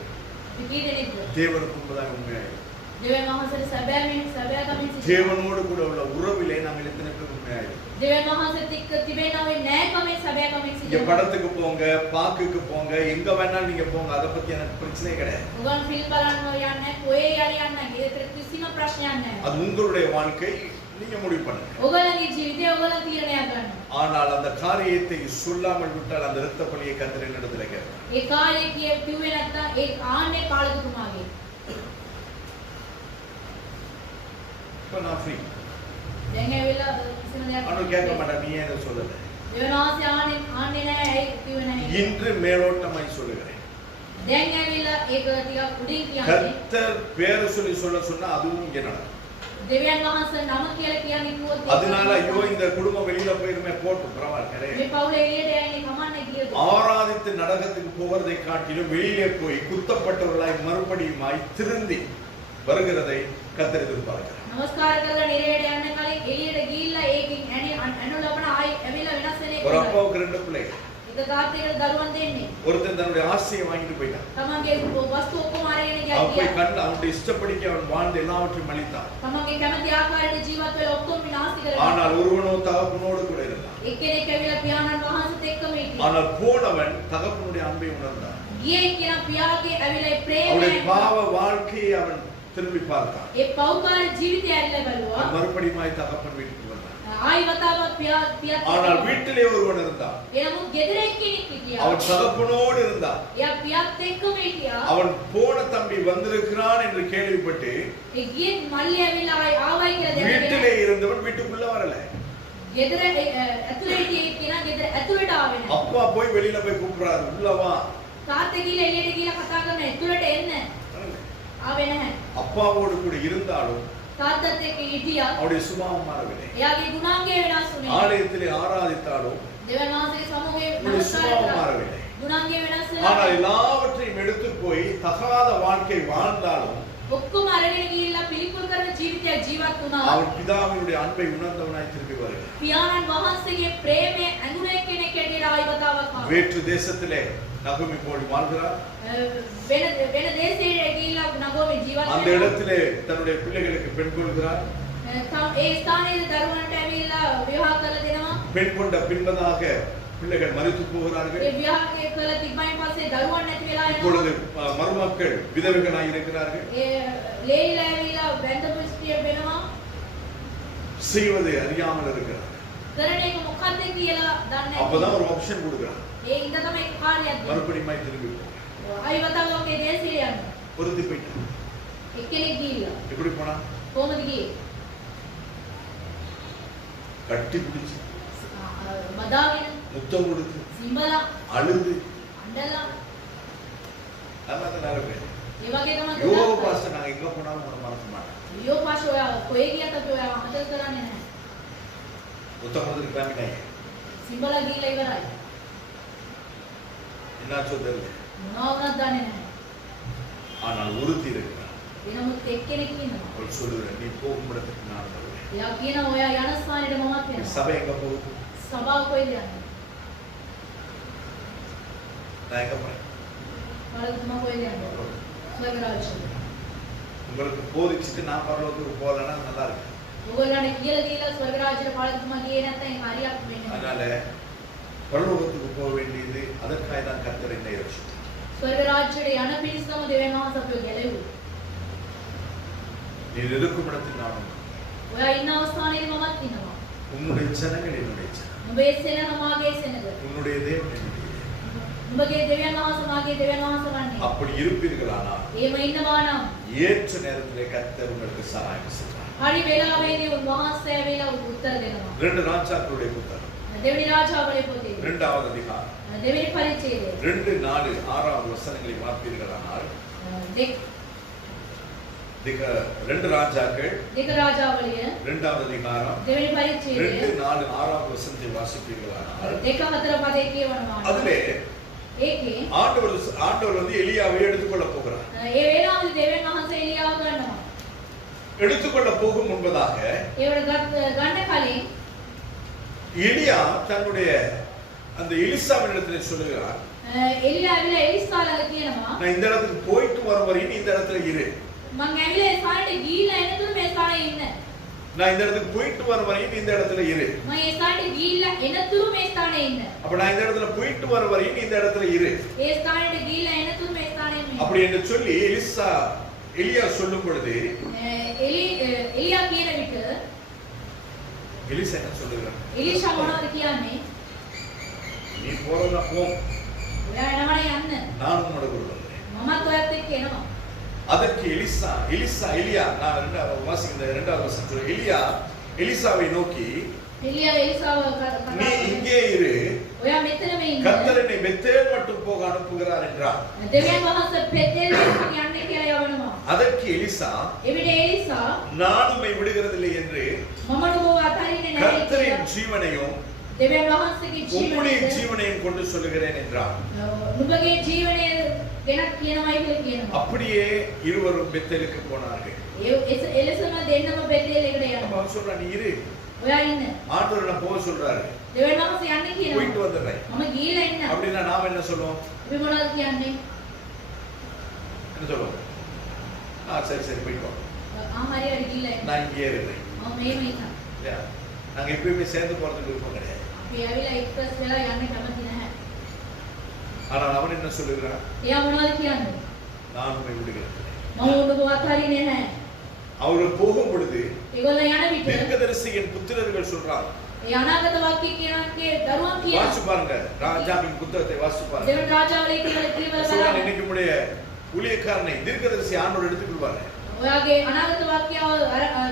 අපි කී දෙනෙක්ද? தேவனுக்கு முன்பதாக உண்மையாயிருக்கிறோம்? දෙවියන් වහන්සේට සැබෑකමින් සිටිනවා. தேவனோடு கூட உள்ள உறவிலே நாங்கள் எத்தனை பேர் உண்மையாயிருக்கிறோம்? දෙවියන් වහන්සේත් එක්ක තිබෙනව නෑකමින් සැබෑකමින් இங்க සිටිනවා. படத்துக்கு போங்க, பார்க்குக்கு போங்க, எங்க வேணாலும் நீங்க போங்க, அதை பத்தி எனக்கு பிரச்சனையே கிடையாது. ඔයගොල්ලන් ෆිල්ම් බලන්න යන්නේ කොහේ යරි යන්නේ. ඒකට කිසිම ප්‍රශ්නයක් නැහැ. அது உங்களுடைய வாழ்க்கை, நீங்க முடிவு பண்ணுங்க. ඔයගොල්ලන්ගේ ජීවිතය ඔයගොල්ලන් තීරණයක් ගන්න. ஆனால் அந்த காரியத்தை சொல்லாமல் விட்டால் அந்த இரத்த பலியை கர்த்தர் என்னிடத்தில் கேட்பார். ඒ කාර්යය කිව්වේ නැත්නම් ඒ ආන්නේ පාලකතුමාගේ. இப்ப நான் ஃப்ரீ. දැන් ඇවිල්ලා කිසිම දෙයක් அவனு கேட்க மாட்டான், நீ ஏன் இதை சொல்லல? දෙවනාසේ ආන්නේ නැහැ ඇයි කිව්වේ නැහැ. இன்று மேலோட்டமாய் சொல்லுகிறேன். දැන් ඇවිල්ලා ඒක ටිකක් උඩින් කියන්නේ. கர்த்தர் பேரை சொல்லி சொல்ல சொன்னா அதுவும் இங்க நடக்கும். දෙවියන් වහන්සේ නම කියලා කියන්නේ කිව්වොත් அதனால ஐயோ இந்த குடும்பம் வெளியில போயிருமே போட்டு பரவாயில்லை. මේ පවුල එළියට යන්නේ කමන්නේ කියද. ஆராதித்து நரகத்துக்கு போவதை காட்டிலும் வெளியிலே போய் குத்தப்பட்டவர்களாய் மறுபடியுமாய் திருந்தி வருகிறதை கர்த்தர் எதிர்பார்க்கிறார். නමස්කාර කරලා නිරයට යන්න කලින් එළියට ගිහිල්ලා ඒකෙන් අනු ලබන ආයි ඇවිල්ලා වෙනස් වෙන එක. ஒரு அப்பாவுக்கு 2 பிள்ளைகள். එක තාත්තේකට දරුවන් දෙන්නේ. ஒருத்தன் தன்னுடைய ஆசையை வாங்கிட்டு போயிட்டான். තමන්ගේ වස්තු ඔක්කොම අරගෙන அவன் போய் ගියා. கண்டு அவனுடைய இஷ்டப்படிக்கு அவன் வாழ்ந்து எல்லாவற்றையும் அழித்தான். තමන්ගේ කැමති ආකාරයට ජීවත් වෙලා ඔක්කොම විනාශ කරලා. ஆனால் ஒருவனோ தகப்பனோடு கூட இருந்தான். එක්කෙනෙක් ඇවිල්ලා පියාණන් වහන්සේත් එක්කම හිටියා. ஆனால் போனவன் தகப்பனுடைய அன்பை உணர்ந்தான். ගියේ කියන පියාගේ ඇවිල්ලා ඒ அவனுடைய ප්‍රේමය பாவ வாழ்க்கையை அவன் திரும்பி பார்த்தான். ඒ පෞකාර ජීවිතය ඇල්ල බලුවා. மறுபடியுமாய் தகப்பன் வீட்டுக்கு வந்தான். ආයි වතාවක් පියා ஆனால் வீட்டிலே ஒருவன் இருந்தான். එනමුත් ගෙදර එක්කෙනෙක් හිටියා. அவன் தகப்பனோடு இருந்தான். එයා පියාත් එක්කම හිටියා. அவன் போன தம்பி வந்திருக்கிறான் என்று கேள்விப்பட்டு ඒ ගියේ මල්ලි ඇවිල්ලා ආයි ආවයි කියලා வீட்டிலே දැනගෙන இருந்தவன் வீட்டுக்குள்ள வரல. ගෙදර ඇතුලේ හිටියේ කෙනා ගෙදර ඇතුලට ආවේ නැහැ. அப்பா போய் வெளியில போய் கூப்பிடுறாரு, உள்ள வா. තාත්තා ගිහලා එළියට ගිහලා කතා කරන ඇතුලට එන්න ආවේ නැහැ. அப்பாவோடு கூட இருந்தாலும் තාත්තත් එක්ක හිටියා. அவருடைய சுபாவம் மாறவில்லை. එයාගේ ගුණාංගය වෙනස් වුණේ. ஆலயத்திலே ஆராதித்தாலும் දෙවියන් වහන්සේගේ සමූහයේ அவருடைய නමස්කාර சுபாவம் කරා. மாறவில்லை. ගුණාංගය වෙනස් ஆனால் වෙලා எல்லாவற்றையும் எடுத்து போய் தகாத வாழ்க்கை வாழ்ந்தாலும் ඔක්කොම අරගෙන ගිහිල්ලා පිළිකුල් කරන ජීවිතයක් ජීවත් වුණා. அவன் பிதாவினுடைய அன்பை உணர்ந்தவனாய் திரும்பி வருகிறான். පියාණන් වහන්සේගේ ප්‍රේමය ඇඳුනේ කෙනෙක් ඇටියට ආයි වතාවක් ආවා. வேற்று தேசத்திலே நகோமி போய் வாழ்கிறார். වෙන දේශයකට ගිහිල්ලා නගෝමි ජීවත් அந்த වෙනවා. இடத்திலே தன்னுடைய பிள்ளைகளுக்கு பெண் கொள்கிறார். ඒ ස්ථානයේ දරුවන්ට ඇවිල්ලා විවාහ කරලා දෙනවා. பெண் கொண்ட பின்பதாக பிள்ளைகள் மரித்து போகிறார்கள். ඒ විවාහය කරලා තිබ්බයින් පස්සේ දරුවන් නැති වෙලා இப்பொழுது යනවා. மருமக்கள் விதவைகளாய் இருக்கிறார்கள். ඒ ලේලිලා ඇවිල්ලා වැඳපු ස්ත්‍රිය වෙනවා. செய்வது அறியாமல் இருக்கிறார். කරන එක මොකද්ද කියලා දන්නේ அப்பதான் නැහැ. ஒரு ஆப்ஷன் கொடுக்கிறார். ඒ ඉඳ තමයි කාර්යයක් දෙන්නේ. மறுபடியும் திரும்பி போ. ආයි වතාවක් ඒ දේශයට යනවා. பொருத்தி போயிட்டான். එක්කෙනෙක් ගිහිල්ලා எப்படி போனா? කොහමද ගියේ? கட்டி பிடிச்சு මදාගෙන முத்தம் கொடுத்து සිඹලා அழுது අඬලා நம்ம நல்ல பேர். ඒ වගේ තමයි யோக ගොඩක් අය. பாஸ்டர் நாங்க எங்க போனாலும் உங்களை மறக்க மாட்டோம். ලියෝ පාෂ ඔයා කොහේ ගියත් අපි ඔයාව අමතක කරන්නේ නැහැ. முத்தம் கொடுத்துட்டு கிளம்பினாங்க. සිඹලා ගිහිල්ලා ඉවරයි. என்னாச்சோ தெரியல. මොනවා වුණත් දන්නේ නැහැ. ஆனால் ஒருத்தி இருக்கிறார். වෙනමුත් එක්කෙනෙක් ඉන්නවා. அவள் சொல்லுகிறேன், நீ போகும் இடத்துக்கு நான் வருவேன். එයා කියනවා ඔයා යන ස්ථානෙට මමත් இந்த යනවා. சபை எங்க போகுது? සභාව කොහෙද යන්නේ? நான் எங்க போறேன்? පාලකතුමා කොහෙද යන්නේ? ස්වර්ග රාජ්‍යයට. உங்களுக்கு போதிச்சுட்டு நான் பரலோகத்துக்கு போகலன்னா நல்லா இருக்கு. ඔයගොල්ලන්ට කියලා දීලා ස්වර්ග රාජ්‍යයට පාලකතුමා ගියේ නැත්නම් ඒක හරියක් වෙන්නේ නැහැ. அதனால பரலோகத்துக்கு போக வேண்டியது அதற்காக தான் கர்த்தர் என்னை ரட்சித்தார். ස්වර්ග රාජ්‍යයට යන පිරිස තමයි දෙවියන් වහන්සේ අපිව ගැලෙව්වේ. நீ இருக்கும் இடத்தில் நான் உண்டு. ඔයා ඉන්න අවස්ථානේදී මමත් ඉන්නවා. உன்னுடைய ஜனங்கள் என்னுடைய ஜனம். නුඹේ සෙනඟ මාගේ සෙනඟ. உன்னுடைய தேவன் என்னுடைய தேவன். නුඹගේ දෙවියන් වහන්සේ මාගේ දෙවියන් වහන්සේ වන්නේ. அப்படி இருப்பீர்களானால் එහෙම ඉන්නවා නම් ஏற்ற நேரத்திலே கர்த்தர் உங்களுக்கு சகாயம் செய்வார். හරි වෙලාවෙදී උන්වහන්සේ ඇවිල්ලා උත්තර දෙනවා. 2 ராஜாக்களுடைய புத்தகம் දෙවෙනි රාජාවලේ පොතේ 2வது அதிகாரம் දෙවෙනි පරිච්ඡේදය 2, 4, 6 வசனங்களை வாசிப்பீர்களானால் ரெண்டு ராஜாக்கள் දෙක රාජාවලිය 2வது அதிகாரம் දෙවෙනි පරිච්ඡේදය 2, 4, 6 வசனத்தை வாசிப்பீர்களானால் 2 4 පදේ කියවනවා. அதிலே ඒකේ ஆண்டவர் வந்து எலியாவை எடுத்துக்கொள்ள போகிறார். ඒ වේලාවේදී දෙවියන් වහන්සේ එලියාව ගන්නවා. எடுத்துக்கொள்ள போகும் முன்பதாக ඒවට ගන්න කලින් எலியா தன்னுடைய அந்த எலிசாவினிடத்திலே சொல்லுகிறார், එලියා ඇවිල්ලා එලිසා ළඟ කියනවා நான் இந்த இடத்துக்கு போயிட்டு வர வரையும் நீ இந்த இடத்துல இரு. මං ඇවිල්ලා ඒ ස්ථානෙට ගිහිල්ලා එනතුරු මේ ස්ථානේ ඉන්න. நான் இந்த இடத்துக்கு போயிட்டு வர வரையும் நீ இந்த இடத்துல இரு. මම ඒ ස්ථානෙට ගිහිල්ලා එනතුරු මේ ස්ථානේ ඉන්න. அப்ப நான் இந்த இடத்துல போயிட்டு வர வரையும் நீ இந்த இடத்துல இரு. ඒ ස්ථානෙට ගිහිල්ලා එනතුරු මේ ස්ථානේ ඉන්න. அப்படி என்று சொல்லி எலியா சொல்லும் பொழுது එලියා කියන විට எலிசா என்ன சொல்லுகிறார்? එලිෂා මොනවද කියන්නේ? நீ போறதா போ, ඔයා යනවනේ යන්න. நானும் உன்னோட கூட வருகிறேன். මමත් ඔයත් එක්ක එනවා. அதற்கு எலியா, நான் வாசிக்கிற 2வது வசனம் சொல்றேன். எலிசாவை நோக்கி, එලියාව நீ இங்கே இரு, ඔයා මෙතනම ඉන්න. கர்த்தர் என்னை பெத்தேல் மட்டும் போக அனுப்புகிறார் என்றார். දෙවියන් වහන්සේ පෙතෙල් දෙවියන් යන්නේ කියලා යවනවා. அதற்கு எலிசா, එවිට එලිසා நான் உம்மை விடுகிறதில்லை என்று මම නුඹව අතරින්නේ නැහැ கர்த்தரின் කියලා ஜீவனையும் දෙවියන් වහන්සේගේ உம்முடைய ජීවනය ஜீவனையும் கொண்டு சொல்லுகிறேன் என்றார். නුඹගේ ජීවනය ගැන කියනවායි කියලා කියනවා. அப்படியே இருவரும் பெத்தேலுக்கு போனார்கள். එලෙසම දෙන්නම පෙතෙල් එකට යනවා. அவன் சொல்றான், நீ இரு, ඔයා ඉන්න. ஆண்டவர் என்ன போக சொல்றாரு, දෙවියන් වහන්සේ යන්නේ போயிட்டு කියනවා. வந்துடுறேன். මම ගිහලා ඉන්න. அப்படின்னா நாம என்ன சொல்லுவோம்? අපි මොනවද කියන්නේ? என்ன சொல்லுவோம்? சரி சரி போயிட்டு வா, හරි හරි ගිහලා ඉන්න. நான் இங்கே இருக்கிறேன். මම මේම ඉන්නවා. இல்லையா? நாங்க எப்பயுமே சேர்ந்து போறதுக்கு விருப்பம் கிடையாது. අපි ඇවිල්ලා එක්ස්ප්‍රස් වෙලා යන්නේ කැමති නැහැ. ஆனால் அவன் என்ன சொல்லுகிறான்? එයා මොනවද කියන්නේ? நான் உம்மை விடுகிறேன். මම නුඹව අතරින්නේ නැහැ. அவர் போகும் பொழுது ඒගොල්ලෝ යන විට தீர்க்கதரிசியின் புத்திரர்கள் சொல்றாங்க. ඒ අනාගත වාක්‍ය කියනකේ දරුවන් කියන வாசிச்சு பாருங்க, ராஜாவின் புத்தகத்தை வாசிச்சு பாருங்க. දෙවන රාජාවලේ කියලා சொல்றாங்க, බලන්න. இன்னைக்கு உடைய ஊழியக்காரனை தீர்க்கதரிசி ஆண்டவர் எடுத்துக்கொள்வாரு. ඔයාගේ අනාගත වාක්‍යව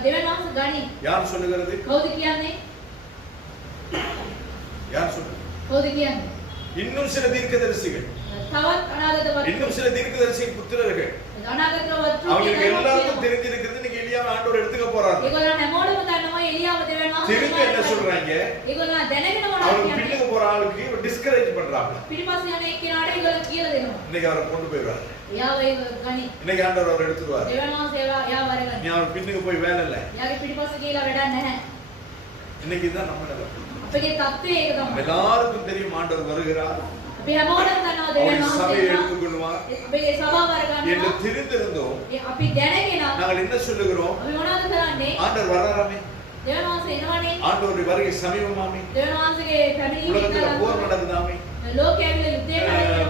දෙවන වහන්සේ ගනි. யார் சொல்லுகிறது? කවුද කියන්නේ? யார் சொல்லுகிறது? කවුද කියන්නේ? இன்னும் சில தீர்க்கதரிசிகள், තවත් අනාගත වාක්‍ය. இன்னும் சில தீர்க்கதரிசியின் புத்திரர்கள், අනාගත වාක්‍ය அவங்களுக்கு எல்லாருக்கும் தெரிஞ்சிருக்கிறது, இன்னைக்கு எலியாவை ஆண்டவர் எடுத்துக்க போறாரு. ඒගොල්ලන් හැමෝටම දන්නවා එලියාව දෙවන වහන්සේ. தெரிஞ்சு என்ன சொல்றாங்க? ඒගොල්ලන් දැනගෙන මොනවද அவர் කියන්නේ? பின்னுக்கு போற ஆளுக்கு டிஸ்கரேஜ் பண்றாங்க. පිටිපස්ස යන එක්කෙනාට ඒගොල්ලෝ කියලා දෙනවා. இன்னைக்கு அவரை கொண்டு போயிடுவாரு. එයාව ඒක ගනි. இன்னைக்கு ஆண்டவர் அவர் எடுத்துருவாரு. දෙවන වහන්සේ එයාව අරගන්න. நீ அவர் பின்னுக்கு போய் வேலை இல்லை. එයාගේ පිටිපස්ස කියලා වැඩක් නැහැ. இன்னைக்கு தான் நம்ம நிலைமை. අපගේ தත්ත්වය ඒක තමයි. எல்லாருக்கும் தெரியும் ஆண்டவர் வருகிறார், අපි හැමෝටම දන්නවා அவர் දෙවියන් சபையை වහන්සේ எடுத்துக்கொள்வார் අපගේ සභාව என்று අරගන්නවා. தெரிந்திருந்தோம். අපි දැනගෙන நாங்கள் என்ன சொல்லுகிறோம்? අපි මොනවද කරන්නේ? ஆண்டவர் வராராமே, දෙවියන් වහන්සේ එනවනේ. ஆண்டவருடைய வருகை சமீபமாமே, දෙවියන් වහන්සේගේ පැමිණීම உலகத்துல போர் நடக்குதாமே, ලෝකයේ ඇවිල්ලා යුද්ධය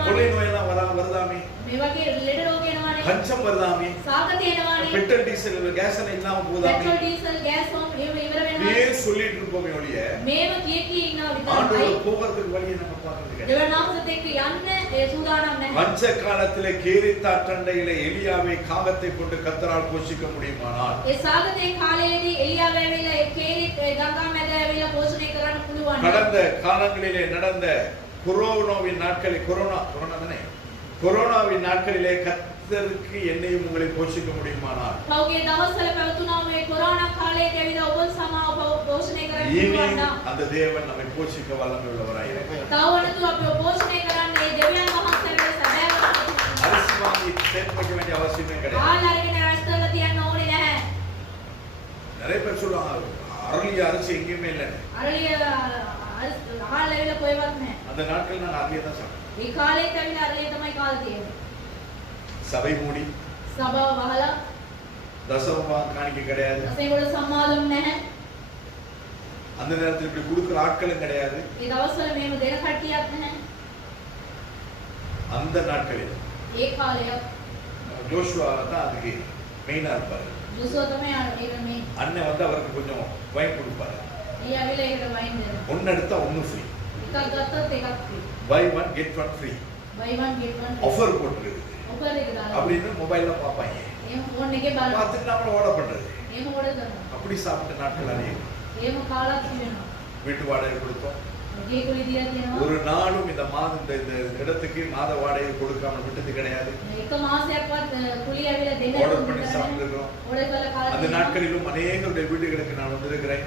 கொலை කරනවා. நோயெல்லாம் வருதாமே, මේ වගේ ලෙඩ රෝග එනවනේ. பஞ்சம் வருதாமே, සාගතය එනවනේ. பெட்ரோல் டீசல் கேஸ் எல்லாம் இல்லாம போகுதாமே. පෙට්‍රෝල් ඩීසල් ගෑස් හොම් මේව ඉවර இப்படியே වෙනවා. சொல்லிட்டு இருப்போமே ஒழிய මේව කිය ඉන්නවා විතරයි. ஆண்டவர் போகிறதுக்கு வழியை நம்ம பார்க்கறது கிடையாது. දෙවියන් වහන්සේත් එක්ක යන්න ඒ සූදානම් නැහැ. பஞ்ச காலத்திலே கேரித்தாற்றண்டையிலே எலியாவை காகத்தை கொண்டு கர்த்தரால் போஷிக்க முடியுமானால், ඒ සාගතේ කාලයේදී එලියාව ඇවිල්ලා ඒ කේරිත් ගංගා මැද ඇවිල්ලා පෝෂණය කරන්න පුළුවන්. கடந்த காலங்களிலே நடந்த கொரோனாவின் நாட்களில் கொரோனாவின் நாட்களிலே கர்த்தருக்கு என்னையும் உங்களை போஷிக்க முடியுமானால், පෞගේ දවස්වල පැවතුනා මේ කොරෝනා කාලයේදී ඇවිල්ලා ඔබ සමාව පෝෂණය කරන්න இனி පුළුවන් නම් அந்த தேவன் நம்மை போஷிக்க வல்லமை உள்ளவராய் இருக்கிறார். තවවනතු අපි පෝෂණය කරන්න මේ දෙවියන් වහන්සේගේ සැබෑම அரிசி வாங்கி சேர்த்து வைக்க வேண்டிய அவசியமே கிடையாது. ආල් අරගෙන රැස් කරලා තියන්න ඕනේ නැහැ. நிறைய பேர் சொல்லுவாங்க, அரளிய அரிசி எங்கேயுமே இல்லை. අරලිය ආල් ඇවිල්ලා කොහෙවත් නැහැ. அந்த நாட்கள் நான் அரிசியை தான் சாப்பிட்டேன். මේ කාලේත් ඇවිල්ලා අරලිය තමයි කාලා තියෙන්නේ. சபை மூடி, සභාව වහලා தசமமா காணிக்க கிடையாது. ඒගොල්ලෝ සම්මාදම් නැහැ. அந்த நேரத்தில் இப்படி கொடுக்குற ஆட்களும் கிடையாது. මේ දවස්වල මේව දෙන කට්ටියක් නැහැ. அந்த நாட்களில் ඒ කාලය ஜோஷுவா தான் அதுக்கு மெயினா இருப்பாரு. ජුසෝ තමයි ඒක මේ அண்ணன் வந்து அவருக்கு கொஞ்சம் வைன் கொடுப்பாரு. මේ ඇවිල්ලා ඒකට වයින් දෙනවා. ஒன்னு எடுத்தா ஒன்னு ஃப்ரீ, එකක් ගත්තොත් එකක් free. Buy one get one free buy one get one offer போட்டுருக்கு ඔෆර් එක දාලා. அப்படின்னு மொபைல்ல பார்ப்பாங்க. එහෙම ෆෝන් එකේ බලනවා. பார்த்துட்டு நம்மள ஓட பண்றது. එහෙම ඕඩර් කරනවා. அப்படி சாப்பிட்ட நாட்கள் அநேகம். එහෙම කාලක් තිබෙනවා. வீட்டு வாடகை கொடுத்தோம். ගේ කුලි දීලා තියෙනවා. ஒரு நாளும் இந்த மாதம் இந்த இடத்துக்கு மாத வாடகை கொடுக்காம விட்டது கிடையாது. එක මාසයක්වත් කුලි ඇවිල්ලා දෙන්න ஆர்டர் பண்ணி சாப்பிட்டுருக்கோம். ඕඩර් කරලා කාලා அந்த තියෙනවා. நாட்களிலும் அநேகருடைய வீடுகளுக்கு நான் வந்திருக்கிறேன்.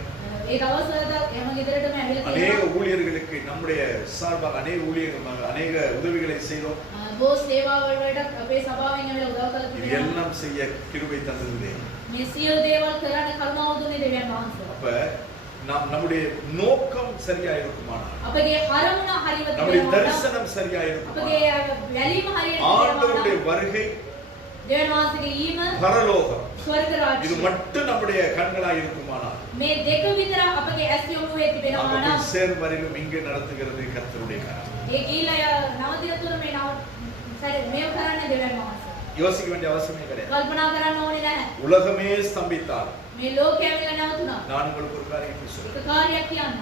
ඒ දවස්වලද එහෙම ගෙදරටම ඇවිල්ලා அநேக තියෙනවා. ஊழியர்களுக்கு நம்முடைய சார்பாக அநேக உதவிகளை செய்தோம். බොස් සේවාව වලට අපේ සභාවෙන් ඇවිල්ලා උදව් කරලා இது තියෙනවා. எல்லாம் செய்ய கிருபை தந்தது. මේ සියලු දේවල් කරන්න කරුණාව දුන්නේ දෙවියන් වහන්සේ. அப்ப நம்முடைய நோக்கம் சரியா இருக்குமானால், අපගේ අරමුණ හරියට நம்முடைய තියෙනවා. தரிசனம் சரியா අපගේ இருக்குமானால், වැලීම හරියට ஆண்டவருடைய තියෙනවා. வருகை දෙවියන් වහන්සේගේ ඊම பரலோகம் ස්වර්ග இது රාජ්‍යය மட்டும் நம்முடைய கண்களாய் இருக்குமானால், මේ දෙක විතර අපගේ ඇස් යොමු වෙ තිබෙනවා நம்ம නම් சேர்வரையிலும் இங்கே நடத்துகிறது கர்த்தருடைய காரியம். ඒ ගිහිලා නවතින තුර මේ මේව කරන්නේ දෙවියන් වහන්සේ. யோசிக்க வேண்டிய அவசியமே கிடையாது. කල්පනා කරන්න ඕනේ නැහැ. உலகமே ஸ்தம்பித்தால் මේ ලෝකය ඇවිල්ලා නැවතුණා. நான் உங்களுக்கு ஒரு காரியம் சொல்றேன். ඒක කාර්යයක් කියන්න.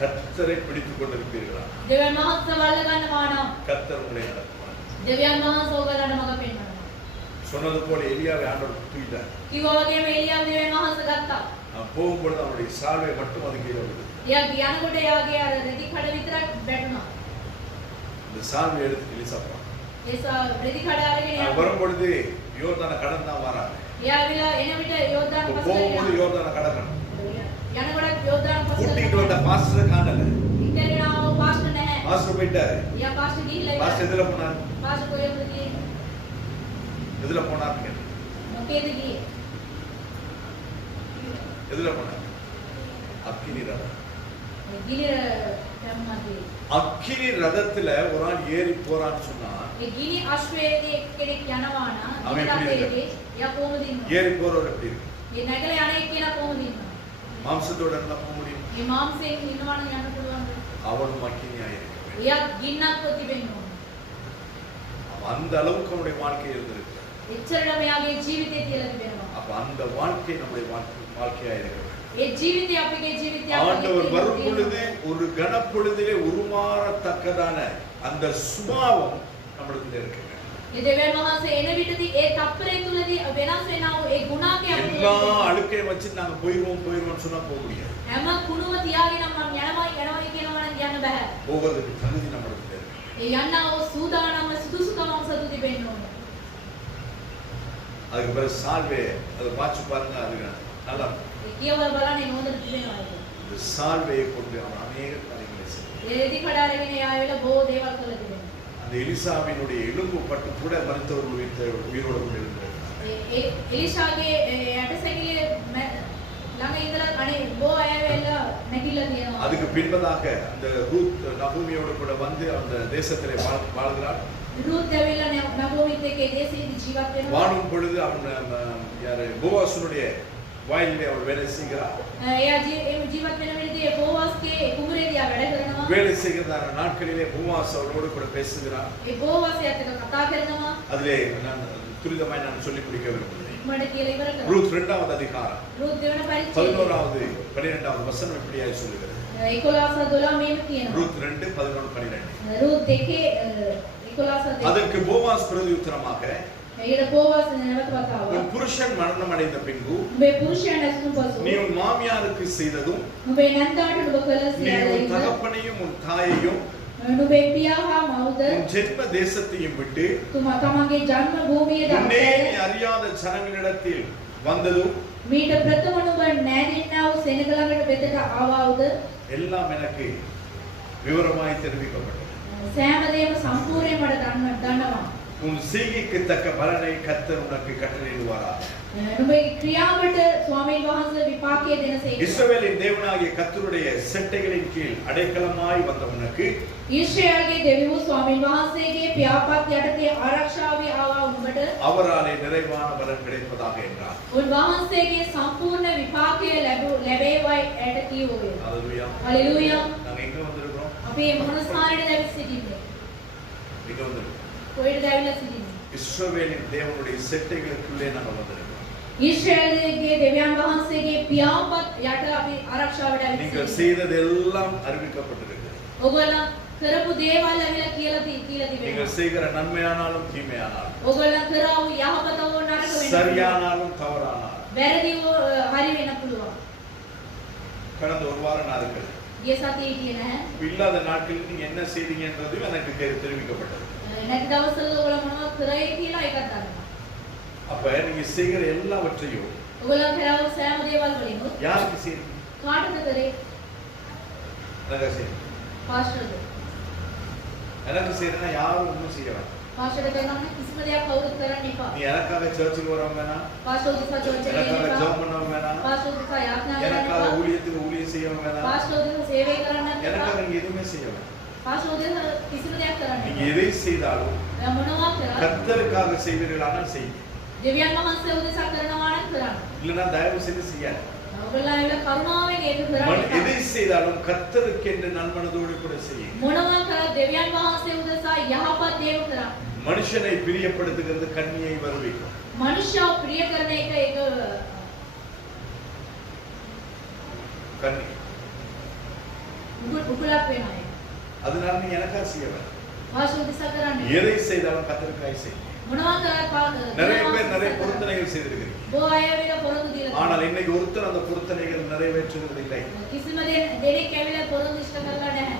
கர்த்தரை பிடித்துக் கொண்டிருப்பீர்களா? දෙවියන් වහන්සේ වල්ල ගන්නවා නම් கர்த்தர் உங்களை நடத்துவார். දෙවියන් වහන්සේ ඔයගලන්ට මඟ පෙන්වනවා. சொன்னது போல எலியாவை ஆண்டவர் தூக்கிட்டார். කිව්වා වගේම එලියා දෙවියන් වහන්සේ ගත්තා. போகும்பொழுது அவருடைய சால்வை மட்டும் அது கீழே விழுது. එයා ගියනකොට එයාගේ අර රෙදි කඩ විතරක් වැටුණා. இந்த சால்வை எடுத்து எலிசா ඒ රෙදි කඩ අරගෙන යනවා. வரும்பொழுது யோர்தானை கடந்து தான் வராங்க. එයා ඇවිල්ලා එන විට යෝர்දාන පස්සට போகும்போது යනවා. யோர்தானை கடக்கணும். යනකොට යෝර්දාන පස්සට கூட்டிட்டு வந்த பாஸ்டர் காணல. ඉන්ටර්වියුව ආව පාස්ටර් නැහැ. பாஸ்டர் போயிட்டாரு. එයා පාස්ටර් ගිහිල්ලා பாஸ்டர் எதுல போனார்? පාස්ටර් කොහෙද ගියේ? எதுல போனாருங்க? මොකේද ගියේ? எதுல போனார்? அக்கினி ரதம். ගිනි දැම්මාදී. அக்கினி ரதத்துல ஒரு ஆள் ஏறி போறான்னு சொன்னா ඒ ගිනි අශ්වයේදී කෙනෙක් යනවා නම් அவன் எப்படி ඊටතේදී එයා කොහොමද ඉන්නේ? ஏறி போறவர் எப்படி இருக்கு? මේ නැගලා යන එක්කෙනා කොහොමද ඉන්නේ? மாம்சத்தோட இருந்தா போக முடியும். මේ මාംසයෙන් ඉන්නවා නම් යන්න පුළුවන්ද? அவனும் அக்கினி ஆயிருக்கு. එයා ගින්නක් තිබෙන්න ඕන. அந்த அளவுக்கு அவனுடைய வாழ்க்கை இருந்திருக்கு. එච්චරට මෙයාගේ ජීවිතේ තියලා තිබෙනවා. அப்ப அந்த வாழ்க்கை நம்முடைய வாழ்க்கையா இருக்கு. ඒ ජීවිතය අපගේ ජීවිතයක් ஆண்டவர் வரும் பொழுது ஒரு கணப்பொழுதிலே உருமாறத்தக்கதான அந்த சுபாவம் நம்மளுக்கு இருக்கு. ඒ දෙවියන් වහන්සේ එන විටදී ඒ තප්පරය තුලදී වෙනස් වෙනා වූ ඒ ගුණාකයක් எல்லா அழுக்கையும் வச்சு நாங்க போயிடுவோம் சொன்னா போக முடியாது. හැම කුණුව තියාගෙන මම යනවා කියනවා නම් යන්න බෑ. போவதற்கு தகுதி நம்மளுக்கு இருக்கு. ඒ යන්න ඕ සූදානම්ම සුදුසුකමක් සතු තිබෙන්න ඕන. அதுக்கு பிறகு சால்வே அதை வாட்சி பாருங்க, அது நல்லா ඒ කියවල බලන්නේ නෝදට තිබෙනවා ඒක. இந்த சால்வையை கொண்டு அவன் அநேக காரியங்களை செய்தான். ඒ රෙදි කඩාරගෙන යාවෙල බොහෝ දේවල් කළා තිබෙනවා. அந்த எலிசாவினுடைய எலும்பு பட்டு கூட மருத்துவர் உயிரோடு கொண்டிருந்தார். ඒ එලිෂාගේ යටසැකිලේ ළඟ ඉඳලා අනේ බොහෝ අය වෙලා නැගිලා තියෙනවා. அதுக்கு பின்பதாக அந்த ரூத் நகோமியோடு கூட வந்து அந்த தேசத்திலே வாழ்கிறார். රුත් ඇවිල්ලා නගෝමිත් එක්ක ඒ දේශයේ ජීවත් වෙනවා. வாழும் பொழுது அவன் யாரு போவாசுனுடைய வயலிலே அவள் வேலை செய்கிறார். එයා ජීවත් වෙන වෙලදී බෝවාස්ගේ කුඹරේදී ආ වැඩ කරනවා. வேலை செய்கிற நாட்களிலே போவாஸ் அவளோடு கூட பேசுகிறார். ඒ බෝවාස්යත් එක්ක කතා කරනවා. அதிலே நான் துரிதமாய் நான் சொல்லி முடிக்க விரும்புகிறேன். මට කියලා ඉවර කරනවා. ரூத் 2வது அதிகாரம் රුත් දෙවන පරිච්ඡේදය 11வது 12வது வசனம் இப்படியாய் சொல்லுகிறது. 11-12 මේව කියනවා. ரூத் 2 11 12. රුත් 2 11 அதற்கு போவாஸ் பிரதியுத்தரமாக ඊට බෝවාස් නැවත වතාවක් உன் புருஷன் மரணம் அடைந்த பின்பு උඹේ පුරුෂයන් ඇසුණු පසු நீ உன் மாமியாருக்கு செய்ததும் උඹේ නැන්දාට ඔබ කළ நீ உன் සියල්ල தகப்பனையும் உன் தாயையும் නුඹේ පියා හා මව්ද உன் ஜென்ம தேசத்தையும் விட்டு තමන්ගේ ජන්ම භූමිය உன்னை දාපේ அறியாத ஜனங்களிடத்தில் வந்ததும் මීට ප්‍රථම නුඹ නෑදෙන්නා වූ සෙනග ළඟට වෙතට ආවවුද எல்லாம் எனக்கு விவரமாய் தெரிவிக்கப்பட்டது. සෑම දේම සම්පූර්ණයෙන් මට දන්නවා. உன் செய்கைக்கு தக்க பலனை கர்த்தர் உனக்கு கட்டளையிடுவாரா. නුඹේ ක්‍රියාවට ස්වාමීන් වහන්සේ විපාකයේ දෙනසේක. இஸ்ரவேலின் தேவனாகிய கர்த்தருடைய செட்டைகளின் கீழ் அடைக்கலமாய் வந்த உனக்கு ඊශ්‍රායල්ගේ දෙවි වූ ස්වාමීන් වහන්සේගේ පියාපත් යටතේ ආරක්ෂාවේ ආවා උඹට அவராலே நிறைவான பலன் கிடைப்பதாக என்றார். උන්වහන්සේගේ සම්පූර්ණ විපාකය ලැබේවයි ඇයට කියෝය. ஹalleluya. හalleluya. நாங்க எங்க வந்திருக்கோம்? අපි මොන ස්ථානෙටද ඇවිත් සිටින්නේ? எங்க வந்திருக்கோம்? කොහෙටද ඇවිල්ලා සිටින්නේ? இஸ்ரவேலின் தேவனுடைய செட்டைகளுக்குள்ளே நாங்க வந்திருக்கோம். ඊශ්‍රායල්ගේ දෙවියන් වහන්සේගේ පියාපත් යට අපි ආරක්ෂාවට ඇවිත් நீங்கள் සිටින්නේ. செய்ததெல்லாம் அறிவிக்கப்பட்டிருக்கு. ඔයගොල්ලෝ කරපු දේවල් ඇවිල්ලා කියලා තිබෙනවා. நீங்கள் செய்கிற நன்மையானாலும் தீமையானாலும் ඔයගොල්ලෝ කරා වූ යහපත හෝ නරක වෙන්න சரியானாலும் தவறானாலும் වැරදි හෝ හරි වෙන්න පුළුවන්. கடந்த ஒரு வார நாட்கள் ගිය සතියේ හිටියේ නැහැ. இல்லாத நாட்களில் நீங்க என்ன செய்தீங்கன்றதும் எனக்கு தெரிவிக்கப்பட்டது. නැති දවස්වල ඔයගොල්ලෝ මොනවද කරේ කියලා ඒකත් දන්නවා. அப்ப நீங்க செய்கிற எல்லாவற்றையும் ඔයගොල්ලෝ කරා වූ සෑම දේවල් වලින් யாருக்கு செய்றீங்க? කාටද කරේ? எனக்கு செய்றீங்க. පාස්ටර්ද? எனக்கு செய்யறேன்னா யாரும் ஒன்றும் செய்ய வேண்டாம். පාස්ටර්ද කරනවා කිසිම දෙයක් කවුරුත් කරන්න එපා. நீ எனக்காக சர்ச்சுக்கு வரவங்க வேணாம், පාස්ටර් උදෙසා චර්ච් එකට எனக்காக එන්න ஜெபம் එපා. பண்ணவங்க வேணாம், පාස්ටර් උදෙසා යාඥා කරන්න எனக்காக එපා. ஊழியத்துக்கு ஊழியம் செய்யவங்க வேணாம், පාස්ටර් උදෙසා සේවය කරන්න එපා. எனக்காக நீங்க எதுவுமே செய்ய வேண்டாம். පාස්ටර් උදෙසා කිසිම දෙයක් කරන්න நீங்க එපා. எதை செய்தாலும் ඔයා මොනවා කරා கர்த்தருக்காக செய்வீர்களானால் செய்யுங்க. දෙවියන් වහන්සේ උදෙසා කරනවා නම් කරන්න. இல்லைன்னா தயவு செய்து செய்யாத. ඔයගොල්ලෝ ඇවිල්ලා කරුණාවෙන් ඒක කරන්න எதை එපා. செய்தாலும் கர்த்தருக்கு என்று நன்மனதோடு கூட செய்யுங்க. මොනවා කරා දෙවියන් වහන්සේ උදෙසා යහපත් දේව කරන්න. மனுஷனை பிரியப்படுத்துகிறது கண்ணியை வருவிக்கும். मनुष्य प्रिय करने का एक கண்ணி. उगला पेना है. அதனால நீ எனக்காக செய்ய வேண்டாம். भाषण दिशा कराने. எதை செய்தாலும் கர்த்தருக்காக செய். நிறைய பேர் நிறைய பொருத்தனைகள் செய்திருக்கிறீங்க. वो आया वेला பொருந்து दिला. ஆனால் இன்னைக்கு ஒருத்தர் அந்த பொருத்தனைகள் நிறைவேற்றுவது இல்லை. किसी में देने के वेला பொருந்து इष्ट करला नहीं.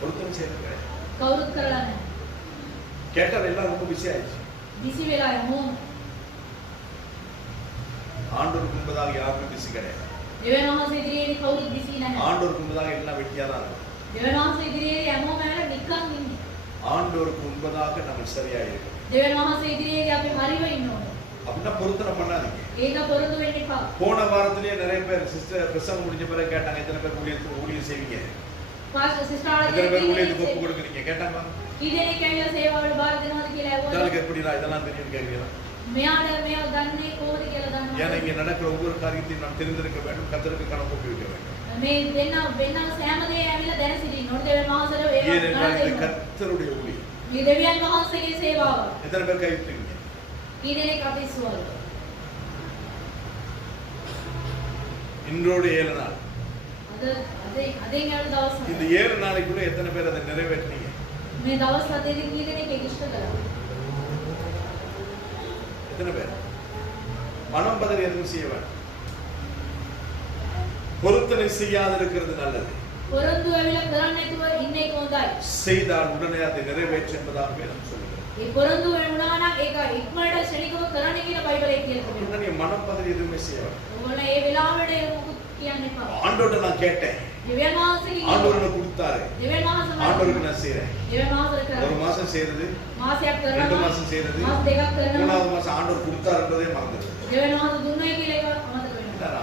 பொருத்தனை செய்யறீங்க. கௌரவ करला नहीं. கேட்டா எல்லாம் ரொம்ப பிஸி ஆயிடுச்சு. பிஸி வேலா ஹோம். ஆண்டவருக்கு முன்பதாக யாருக்கும் பிஸி கிடையாது. தேவனாச இதிரேனி கௌரவ பிஸி नहीं. ஆண்டவருக்கு முன்பதாக எல்லாம் வெட்டியா தான் இருக்கும். தேவனாச இதிரேனி அம்மோ மேல நிக்காம நின்னு. ஆண்டவருக்கு முன்பதாக நம்ம சரியா இருக்கணும். தேவனாச இதிரேனி அப்படி ஹரிவ இன்னோம். அப்படினா பொருத்தனை பண்ணாதீங்க. ஏக பொருந்து வேண்டிப்பா. போன வாரத்திலே நிறைய பேர் சிஸ்டர் பிரசங்கம் முடிஞ்ச பிறகு கேட்டாங்க எத்தனை பேர் ஊழியம் செய்வீங்க? பாஸ்டர் சிஸ்டர் ஆளே எத்தனை பேர் ஊழியத்துக்கு ஒப்பு கொடுக்குறீங்க கேட்டாங்க. இதனை கையில சேவாவல் பாரத் தினவத කියලා ඇහුවා. உங்களுக்கு எப்படிடா இதெல்லாம் தெரியும் கேக்குறீங்க? මෙයා දන්නේ කොහොමද කියලා දන්නවා. ஏன்னா இங்க நடக்கிற ஒவ்வொரு காரியத்தையும் நாம் தெரிந்திருக்க வேண்டும். கர்த்தருக்கு கணக்கு ஒப்புவிக்க வேண்டும். මේ වෙන සෑම දෙයක් ඇවිල්ලා දැන සිටින්න ඕනේ. දෙවියන් වහන්සේට ஏனென்றால் கர்த்தருடைய ஊழியம். මේ දෙවියන් වහන්සේගේ සේවාව. எத்தனை பேர் கை தூக்குறீங்க? ඊදෙනෙක් අපි සුවල්. இன்றோடு 7 நாள். අදින් යන දවස්. இந்த 7 நாளைக்குள்ள எத்தனை பேர் அதை நிறைவேற்றினீங்க? මේ දවස් 7 දී ඊදෙනෙක් ඉෂ්ට කළා. எத்தனை பேர்? மனம் பதறி எதுவும் செய்ய வேண்டாம். பொருத்தனை செய்யாது இருக்கிறது நல்லது. பொருந்து ඇවිල්ලා කරන්නේ නැතුව ඉන්න එක හොඳයි. செய்தால் உடனே அதை நிறைவேற்று என்பதாக வேதம் சொல்லுகிறது. ඒ பொருந்து වුණා නම් ඒක ඉක්මනට ශනිකව කරන්න කියලා බයිබලයේ කියලා තියෙනවා. உடனே மனம் பதறி எதுவுமே செய்ய வேண்டாம். ඕන ඒ වෙලාවට මොකුත් කියන්න එපා. ஆண்டவர்ட்ட நான் கேட்டேன். දෙවියන් වහන්සේගේ ஆண்டவர் எனக்கு கொடுத்தாரு. දෙවියන් වහන්සේ ஆண்டவருக்கு நான் செய்றேன். දෙවියන් වහන්සේ කරා. ஒரு மாசம் செய்றது. මාසයක් 2 කරනවා. மாசம் செய்றது. මාස දෙකක් කරනවා. மூணாவது மாசம் ஆண்டவர் கொடுத்தாருன்றதே மறந்துடுது. දෙවියන් වහන්සේ දුන්නයි කියලා ඒක අමතක වෙනවා.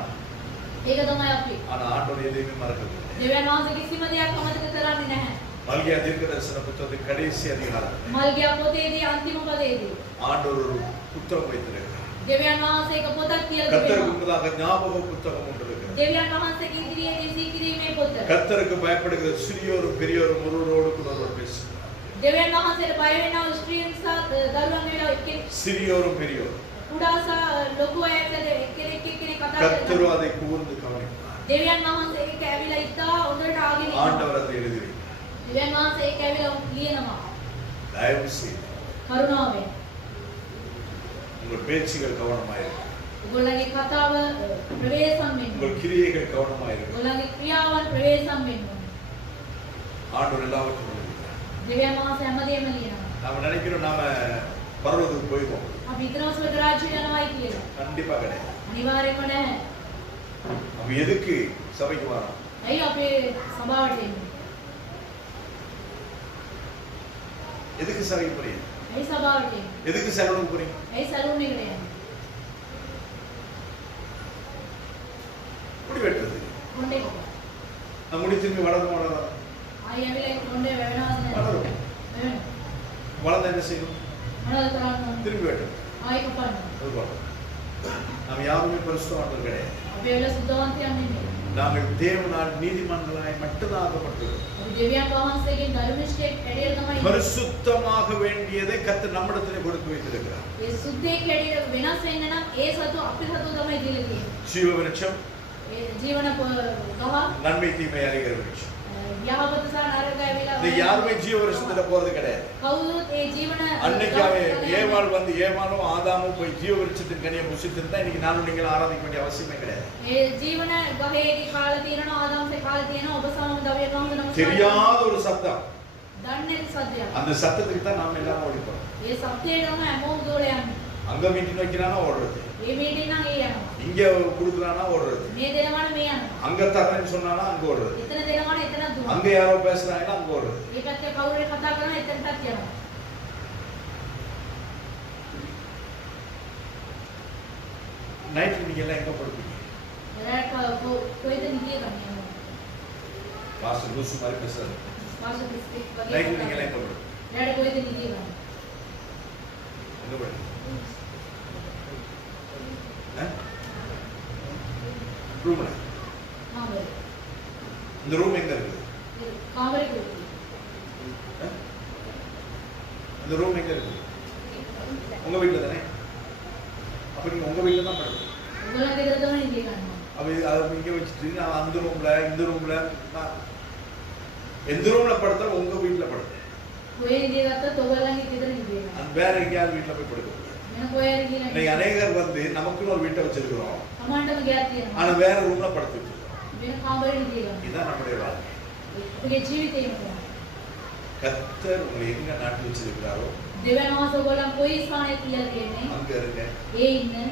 ඒක තමයි අපි. ஆனா ஆண்டவர் எதையுமே மறக்கவில்லை. දෙවියන් වහන්සේ කිසිම දෙයක් අමතක කරන්නේ නැහැ. மல்கியா தீர்க்கதரிசன புத்தகத்தின் கடைசி அதிகாரம். මල්ගියා පොතේදී අන්තිම පදයේදී ஆண்டவர் ஒரு புத்தகம் வைத்திருக்கிறார். දෙවියන් වහන්සේ එක පොතක් කියලා கர்த்தருக்கு තිබෙනවා. முன்பதாக ஞாபக புத்தகம் ஒன்று இருக்கிறது. දෙවියන් වහන්සේගේ ඉදිරියේදී සීකිරීමේ පොත. கர்த்தருக்கு பயப்படுகிற சிறியோரும் பெரியோரும் ஒருவரோடு கூட ஒருவர் பேசுகிறார். දෙවියන් වහන්සේට බය වෙනා ස්ත්‍රීන් සහ දරුවන් වෙලා එක්කෙනෙක් சிறியோரும் பெரியோரும் කුඩා සහ ලොකු අයට එක්කෙනෙක් කතා கர்த்தரோ කරනවා. அதை கூர்ந்து கவனிப்பார். දෙවියන් වහන්සේ ඒක ඇවිල්ලා ඉතා හොඳට ආගෙන ඉන්නවා. ஆண்டவர் அதை எழுதி வைத்தார். දෙවියන් වහන්සේ ඒක ඇවිල්ලා ලියනවා. தயவு செய்து කරුණාවෙන්. உங்கள் பேச்சுகள் கவனமாயிருக்கும். ඔයගොල්ලන්ගේ කතාව ප්‍රවේශම් වෙන්න. உங்கள் கிரியைகள் கவனமாயிருக்கும். ඔයගොල්ලන්ගේ ක්‍රියාවන් ප්‍රවේශම් වෙන්න ඕනේ. ஆண்டவர் எல்லாவற்றையும் எழுதுகிறார். දෙවියන් වහන්සේ හැමදේම ලියනවා. நாம நினைக்கிறோம் நாம பரலோகத்துக்கு போய்வோம். අපි හිතනවා ස්වර්ග රාජ්‍යයට යනවායි කියලා. கண்டிப்பா கிடையாது. අනිවාර්යයෙන්ම නැහැ. நம்ம எதுக்கு சபைக்கு வரோம்? ඇයි අපේ සභාවට එන්නේ? எதுக்கு சபைக்கு போறீங்க? ඇයි සභාවට එන්නේ? எதுக்கு சலூனுக்கு போறீங்க? ඇයි සැලූන් එකට යන්නේ? முடி வெட்டுறது. කොණ්ඩේ කොට. நம்ம முடி திரும்பி வளரும். ආයි ඇවිල්ලා ඒ කොණ්ඩේ වැවෙනවද නැද්ද? வளரும். වැවෙනවා. வளர்ந்தா என்ன செய்யும்? මොනවද කරන්නේ? திரும்பி வெட்டும். ආයි කපන්න. அது வளரும். நாம் யாருமே பரிசுத்தவான்கள் கிடையாது. අපි ඇවිල්ලා සුද්ධවන්තයන් නෙමෙයි. நாங்கள் தேவனால் நீதிமான்களாய் மட்டும்தான் ஆக்கப்பட்டிருக்கிறோம். අපි දෙවියන් වහන්සේගෙන් ධර්මිෂ්ඨයෙක් හැටියට තමයි பரிசுத்தமாக வேண்டியதை கர்த்தர் நம்மிடத்திலே கொடுத்து வைத்திருக்கிறார். ඒ සුද්ධයෙක් හැටියට වෙනස් වෙන්න නම් ඒ සතු අපි සතු තමයි දීලා තියෙන්නේ. ஜீவ விருட்சம், ඒ ජීවන ගහ நன்மை தீமை அறிகிற விருட்சம். යහපත සහ නරක ඇවිල්ලා இது யாருமே ஜீவ விருட்சத்துல போறது கிடையாது. කවුරුත් ඒ ජීවන அன்னைக்கு ஏவாள் வந்து ஏவாளும் ஆதாமும் போய் ஜீவ விருட்சத்தின் கனியை புசித்திருந்தா இன்னைக்கு நானும் நீங்கள் ஆராதிக்க வேண்டிய அவசியமே கிடையாது. ඒ ජීවන ගහේදී කාලා තියෙනවා ආදාම්සේ කාලා තියෙනවා ඔබ සමග දවියන් වහන්සේ නමස්කාර. தெரியாத ஒரு சத்தம். දන්නේ නැති සද්දයක්. அந்த சத்தத்துக்கு தான் நாம எல்லாரும் ஓடி போறோம். ඒ සත්‍යයට තමයි හැමෝම දෝල යන්නේ. அங்க மீட்டிங் வைக்கிறானா ஓடுறது. මේ මීටින් නම් ඒ යනවා. இங்க கொடுக்குறானா ஓடுறது. මේ දෙනවනේ මේ යනවා. அங்க தரேன்னு சொன்னானா அங்க ஓடுறது. එතන දෙනවනේ එතනත් දුවනවා. அங்க யாரோ பேசுறாங்கன்னா அங்க ஓடுறது. මේ පැත්තේ කවුරු හරි කතා කරනවා එතනටත් යනවා. நைட் நீங்க எல்லாம் எங்க படுப்பீங்க? එයාට කොහෙද නිදිය ගන්නේ? பாஸ்டர் லூசு மாதிரி பேசுறாரு. වාසු ඩිස්ට්‍රික්ට් වගේ. நைட் நீங்க எல்லாம் எங்க படுப்பீங்க? එයාට කොහෙද නිදිය ගන්නේ? எங்க படுப்பீங்க? ரூம்ல. කාමරේ. இந்த ரூம் எங்க இருக்குது? කාමරේ කොහෙද? இந்த ரூம் எங்க இருக்கு? உங்க வீட்டுல தானே? அப்ப நீங்க உங்க வீட்டுல தான் படுக்கணும். உங்களுக்கு எதிரதான் இங்கே காணுமா? அப்ப அதை இங்க வச்சுட்டு நான் அந்த ரூம்ல இந்த ரூம்ல எந்த ரூம்ல படுத்தாலும் உங்க வீட்டுல படுத்தேன். ඔය ඉඳගත්ත ඔයගොල්ලන්ගේ ගෙදර ඉඳිනවා. அந்த வேற எங்கேயாவது வீட்டுல போய் படுக்கணும். වෙන කොහේ හරි ගිහලා இன்னைக்கு அநேகர் வந்து நமக்குன்னு ஒரு வீட்டை வச்சிருக்கிறோம். අමාන්ටම ගියක් තියෙනවා. ஆனா வேற ரூம்ல படுத்துட்டு இருக்கோம். වෙන කාමරේ ඉඳිනවා. இதுதான் நம்முடைய வாழ்க்கை. ඔබගේ ජීවිතේම තමයි. கர்த்தர் உங்களை எங்க நாட்டி வச்சிருக்கிறாரோ දෙවියන් වහන්සේ ඔයගොල්ලන් කොයි ස්ථානයේ තියලා තියෙන්නේ? அங்க இருங்க. ඒ ඉන්න.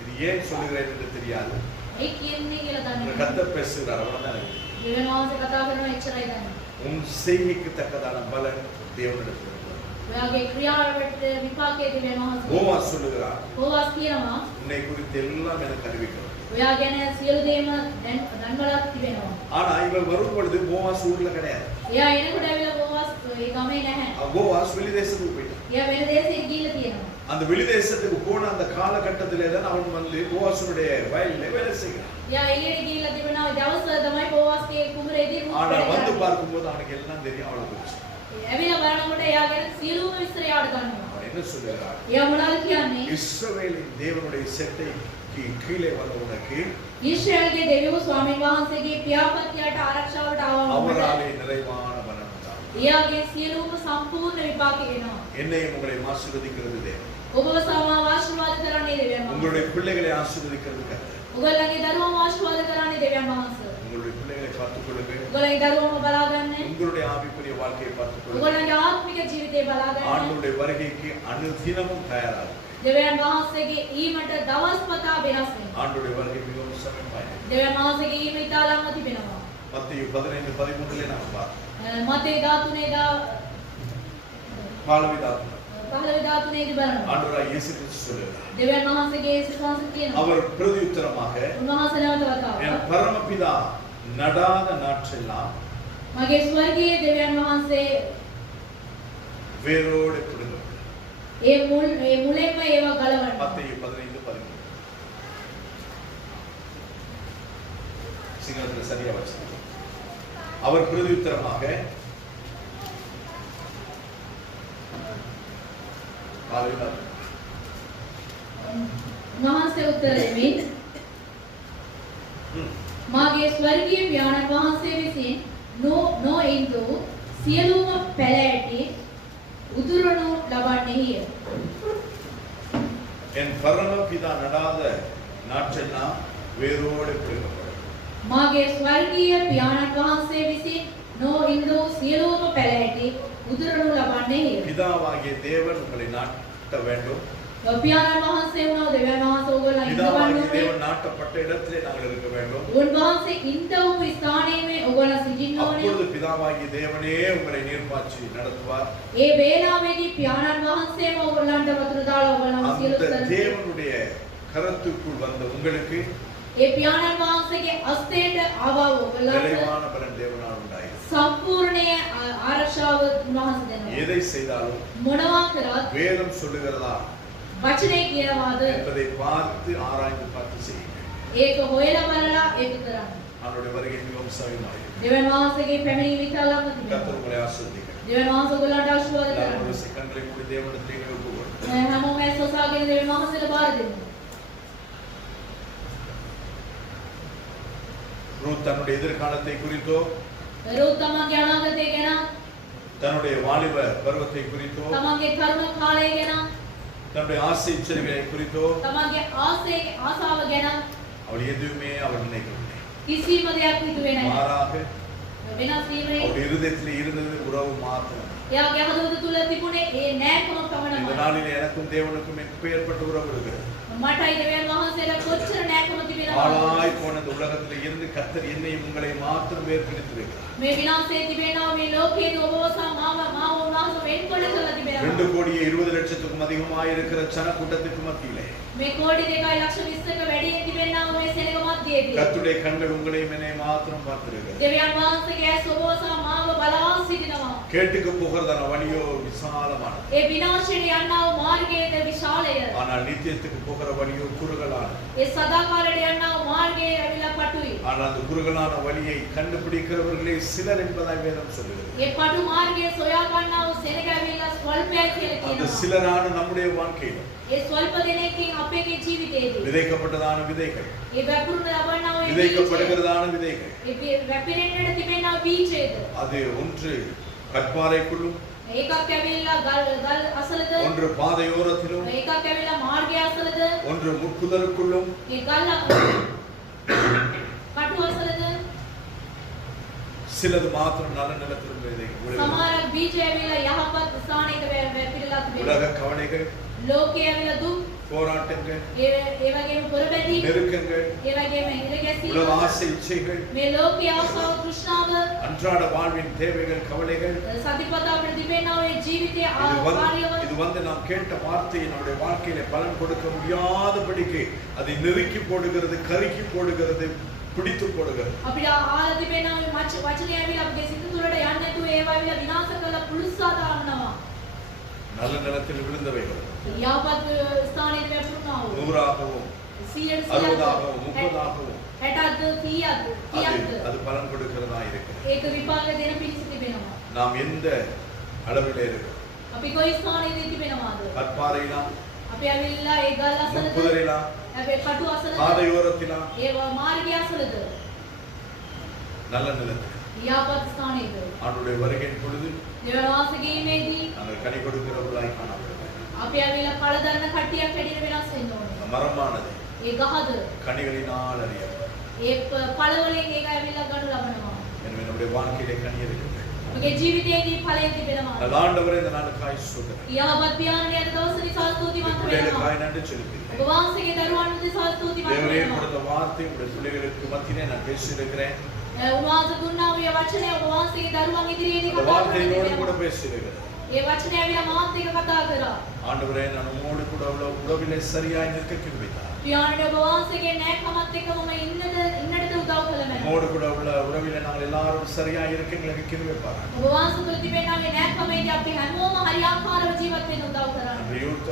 இது ஏன் சொல்லுகிறேன் என்று தெரியாது. ඒ කියන්නේ කියලා இந்த දන්නේ. கர்த்தர் பேசுகிறார் அவ்வளவுதான். දෙවියන් වහන්සේ කතා කරනවා එච්චරයි දන්නේ. உன் செய்கைக்கு தக்கதான பலன் தேவனிடத்தில் இருக்கிறது. ඔයාගේ ක්‍රියාවට විපාකයේ දෙවියන් වහන්සේ. போவாஸ் சொல்லுகிறார், බෝවස් කියනවා உன்னை குறித்து எல்லாம் எனக்கு அறிவிக்கிறது. ඔයා ගැන සියලු දේම දන්වලක් තිබෙනවා. ஆனா இவன் வரும் பொழுது போவாஸ் ஊர்ல கிடையாது. එයා එනකොට ඇවිල්ලා බෝවස් ඒ ගමේ නැහැ. போவாஸ் வெளி தேசத்துக்கு போயிட்டான். එයා වෙන දේශයකට ගිහිල්ලා තියෙනවා. அந்த வெளி தேசத்துக்கு போன அந்த காலகட்டத்திலே தான் அவன் வந்து போவாசுடைய வயலிலே வேலை செய்கிறான். එයා එළියට ගිහිල්ලා තිබුණා. දවස් තමයි බෝවස්ගේ කුඹරේදී ஆனா வந்து பார்க்கும்போது அவனுக்கு எல்லாம் தெரியும் அவளை குறிச்சு. ඇවිල්ලා බලනකොට එයා ගැන සියලුම විස්තර යාට දන්නවා. அவன் என்ன சொல்லுகிறான்? එයා මොනවද කියන්නේ? இஸ்ரவேலின் தேவனுடைய செட்டைக்கு கீழே வந்த உனக்கு ඊශ්‍රායල්ගේ දෙවියෝ ස්වාමීන් වහන්සේගේ පියාපත්තියට ආරක්ෂාවට ආවම அவராலே நிறைவான பலன் உண்டாகும். එයාගේ සියලුම සම්පූර්ණ විපාක එනවා. என்னையும் உங்களையும் ஆசீர்வதிக்கிறது தேவன். ඔබව සමාව ආශිර්වාද කරන්නේ දෙවියන් වහන්සේ. உங்களுடைய பிள்ளைகளை ஆசீர்வதிக்கிறது கர்த்தர். ඔයගොල්ලන්ගේ දරුවම ආශිර්වාද කරන්නේ දෙවියන් වහන්සේ. உங்களுடைய பிள்ளைகளை பார்த்துக் கொள்ளுங்கள். ඔයගොල්ලන්ගේ දරුවම බලා ගන්න. உங்களுடைய ஆவிக்குரிய வாழ்க்கையை பார்த்துக் கொள்ளுங்கள். ඔයගොල්ලන්ගේ ආත්මික ජීවිතේ බලා ගන්න. ஆண்டவருடைய வருகைக்கு அனுதினமும் தயாராகும். දෙවියන් වහන්සේගේ ඊමට දවස් පතා වෙනස් වෙනවා. ஆண்டவருடைய வருகை மிகவும் சமீபமாய். දෙවියන් වහන්සේගේ ඊම ඉතා ළඟ තිබෙනවා. மத்தேயு 15:13 நாம் பார்த்தோம். මතේ 13 பாலவிதாத்மா. 13 බලනවා. ஆண்டவராய் இயேசு கிறிஸ்து சொல்லுகிறார். දෙවියන් වහන්සේගේ සිතාංශ කියනවා. அவர் பிரதியுத்தரமாக උන්වහන්සේ නැවත වතාවක් என் பரமபிதா நடாத நாற்றெல்லாம் මගේ ස්වර්ගීය දෙවියන් වහන්සේ வேரோடு பிடுங்கப்படும். ඒ මුලින්ම ඒවා ගලවනවා. மத்தேயு 15:13. சிங்களத்தில் சரியா வச்சிருக்கோம். அவர் பிரதியுத்தரமாக උන්වහන්සේ උත්තර දෙමින් මාගේ ස්වර්ගීය පියාණන් වහන්සේ විසින් නොඉන්දු සියලුම පැලෑටි උදුරනු ලබන්නේය. என் பரமபிதா நடாத நாற்றெல்லாம் வேரோடு பிடுங்கப்படும். මාගේ ස්වර්ගීය පියාණන් වහන්සේ විසින් නොඉන්දු සියලුම පැලෑටි උදුරනු ලබන්නේය. பிதாவாகிய தேவன் உங்களை நாட்ட வேண்டும். පියාණන් වහන්සේ වුණා දෙවියන් වහන්සේ ඕගොල්ලන් பிதாவாகிய ඉඳවන්නේ. தேவன் நாட்டப்பட்ட இடத்திலே நாங்கள் இருக்க வேண்டும். උන්වහන්සේ ඉඳවපු ස්ථානයේ ඕගොල්ලන් සිටින්න ඕනේ. அப்பொழுது பிதாவாகிய தேவனே உங்களை நீர்ப்பாய்ச்சி நடத்துவார். ඒ වේලාවේදී පියාණන් වහන්සේම ඕගොල්ලන්ට වතුර දාලා ඕගොල්ලන් සියලු அந்த කරන්නේ. தேவனுடைய கரத்துக்குள் வந்த உங்களுக்கு ඒ පියාණන් වහන්සේගේ අස්තේට ආවා ඕගොල්ලන්ට நிறைவான பலன் தேவனால் உண்டாயிற்று. සම්පූර්ණ ආරක්ෂාව උන්වහන්සේ දෙනවා. எதை செய்தாலும் මොනවා කරත් வேதம் சொல்லுகிறதா වචනේ කියනවාද என்பதை பார்த்து ஆராய்ந்து பார்த்து செய்யுங்கள். ඒක හොයලා බලලා ඒක කරන්න. அவருடைய வருகை மிகவும் சமீபமாய். දෙවියන් වහන්සේගේ පැමිණීම ඉතාලම கர்த்தர் තිබෙනවා. உங்களை ஆசீர்வதிக்கட்டும். දෙවියන් වහන්සේ ඔයගොල්ලන්ට ආශිර්වාද எல்லாரும் කරන්න. ஒரு கண்களை மூடி தேவனிடத்தில் ஒப்பு கொடுங்கள். හැමෝම ඇස් වසාගෙන දෙවියන් වහන්සේට බාර දෙන්න. ரூத் தன்னுடைய எதிர்காலத்தை குறித்தோ රූත් තමන්ගේ අනාගතය ගැන தன்னுடைய வாலிப பருவத்தை குறித்தோ තමන්ගේ තරුණ කාලය ගැන தன்னுடைய ஆசை இச்சைகளை குறித்தோ තමන්ගේ ආසාව ගැන அவள் எதுவுமே அவள் நினைக்கவில்லை. කිසිම දෙයක් හිතුවේ නැහැ. மாறாக වෙනස් වීමනේ அவள் இருதயத்தில் இருந்தது உறவு மாத்திரம். එයාගේ හදවත තුල තිබුණේ ඒ නෑකම இந்த පමණමයි. நாளில் எனக்கும் தேவனுக்கும் எப்பேற்பட்ட உறவு இருக்கிறது. මටයි දෙවියන් වහන්සේලා කොච්චර නෑකම තිබෙනවද? ஆளாய் போன இந்த உலகத்தில் இருந்து கர்த்தர் என்னையும் உங்களை மாத்திரம் வேர்பிடித்திருக்கிறார். මේ විනාශයේ තිබෙනවා මේ ලෝකයේ ඔබව සහ මාව උන්වහන්සේ වෙන්කොට කරලා තිබෙනවා. 2,20,00,000க்கும் அதிகமாய் இருக்கிற ஜனக்கூட்டத்துக்கு மத்தியிலே මේ කෝටි 2,20,000ක වැඩියෙන් තිබෙනා මේ සෙනග මැදයේදී கர்த்தருடைய கண்கள் உங்களையும் என்னை மாத்திரம் பார்த்திருக்கிறது. දෙවියන් වහන්සේගේ ඇස් ඔබව සහ මාව බලා සිටිනවා. கேட்டுக்கு போகிறதான வழியோ விசாலமானது. ඒ විනාශයට යන්නා වූ මාර්ගයේද විශාලය. ஆனால் நித்தியத்துக்கு போகிற வழியோ குறுகலானது. குறுகலான ඒ සදාකාලයට යන්නා වූ මාර්ගයේ ඇවිල්ලා පටුයි. ஆனால் அந்த குறுகலான வழியை கண்டுபிடிக்கிறவர்களே சிலர் என்பதாய் வேதம் சொல்லுகிறது. ඒ පටු මාර්ගයේ සොයා ගන්නා වූ සෙනග ඇවිල්ලා ස්වල්පයයි කියලා அந்த කියනවා. சிலரான நம்முடைய வாழ்க்கையில் ඒ ස්වල්ප දෙනෙක්ගෙන් අපේගේ ජීවිතයේදී விதைக்கப்பட்டதான விதைகள், ඒ වැපුරුන ලබන්නා වූ බීජය, விதைக்கப்படுகிறதான விதைகள், ඒ වැපිරෙන්නට තිබෙනා බීජයද அது ஒன்று கற்பாறைக்குள்ளும், ඒකක් ඇවිල්ලා ගල් අසලද, ஒன்று பாதையோரத்திலும், ඒකක් ඇවිල්ලා මාර්ගය අසලද, ஒன்று முட்புதருக்குள்ளும், ඒ ගල් කටු අසලද, சிலது மாத்திரம் நல்ல நிலத்திலும் விதைகள். සමහරක් බීජය ඇවිල්ලා යහපත් ස්ථානයක වැපිරලා තිබෙනවා. உலக கவலைகள், ලෝකයේ ඇවිල්ලා දුක්, போராட்டங்கள், ඒ වගේම පොරබැඳීම්, நெருக்கங்கள், ඒ වගේම හිරගැසීම්, உலக ஆசை இச்சைகள், මේ ලෝකයේ ආසාව තෘෂ්ණාව, அன்றாட வாழ்வின் தேவைகள், கவலைகள், සතිපතා අපිට තිබෙනා වූ ජීවිතයේ ආකාරයව இது வந்து நாம் கேட்ட வார்த்தை நம்முடைய வாழ்க்கையில பலன் கொடுக்க முடியாதபடிக்கு அதை நெருக்கி போடுகிறது, கருக்கி போடுகிறது, பிடித்து போடுகிறது. අපිට ආලා තිබෙනා වූ වචනය ඇවිල්ලා අපගේ සිත තුළට යන්නේ නැතුව ඒවා ඇවිල්ලා විනාශ කරලා පුරුස්සා දාන්නවා. நல்ல நிலத்தில் விழுந்தவைகள் යහපත් ස්ථානයේ වැපුරුණා වූ 100ஆகவும் 60ஆகவும் 30ஆகவும் 60ද 30ද அது பலன் கொடுக்கிறதா இருக்கிறது. ඒක විපාක දෙන පිණිස තිබෙනවා. நாம் எந்த அளவிலே இருக்கிறோம்? අපි කොයි ස්ථානයේදී තිබෙනවාද? கற்பாறையிலா, අපි ඇවිල්ලා ඒ ගල් අසලද, முட்புதரிலா, අපි කටු අසලද, பாதையோரத்திலா, ඒ මාර්ගය අසලද, நல்ல நிலத்தில் යහපත් ස්ථානයේද? ஆண்டுடைய வருகையின் பொழுது දෙවියන් වහන්සේගේ நாங்கள் கனி கொடுக்கிறவர்களாய் காணப்படுவோம். අපි ඇවිල්ලා පළ දරන කට්ටියක් හැටියට වෙනස් වෙන්න ඕනේ. மரமானது ඒ ගහද கனிகளினால் அறியப்படும். ඒ පළ වලින් ඒක ඇවිල්ලා ගනු ලබනවා. எனவே நம்முடைய வாழ்க்கையிலே கனி இருக்கிறது. අපගේ ජීවිතයේදී ඵලය තිබෙනවා. நல்ல ஆண்டவரே இந்த நாளுக்காய் ஸ்தோத்திரம். යහපත් පියාණනි අද දවසේ ස්තුතිවන්ත වෙනවා. பிள்ளைகளுக்காய் நன்றி செலுத்துகிறேன். ඔබ වහන්සේගේ දරුවන් විසින් ස්තුතිවන්ත தேவரே වෙනවා. கொடுத்த வார்த்தை உங்களுடைய பிள்ளைகளுக்கு மத்தியிலே நான் பேசியிருக்கிறேன். උන්වහන්සේ දුන්නා වූ වචනය ඔබ වහන්සේගේ දරුවන් ඉදිරියේදී அந்த කතා வார்த்தையோடு கூட කරනවා. பேசியிருக்கிறேன். ඒ වචනය ඇවිල්ලා මාත් එක්ක කතා කරා. ஆண்டவரே நான் உம்மோடு கூட உள்ள உறவிலே சரியாய் நிற்க கிருபைத்தார். පියාණනි ඔබ වහන්සේගේ නෑකමත් එක්ක මම ඉන්නටද උදව් කළ මැන. உம்மோடு கூட உள்ள உறவிலே நாங்கள் எல்லாரும் சரியாய் இருக்க எங்களுக்கு கிருபை பாராட்டு. ඔබ වහන්සේ තුළ තිබෙනාගේ නෑකමේදී අපි හැමෝම හරි ආකාරව ජීවත් වෙන්න උදව් කරන්න.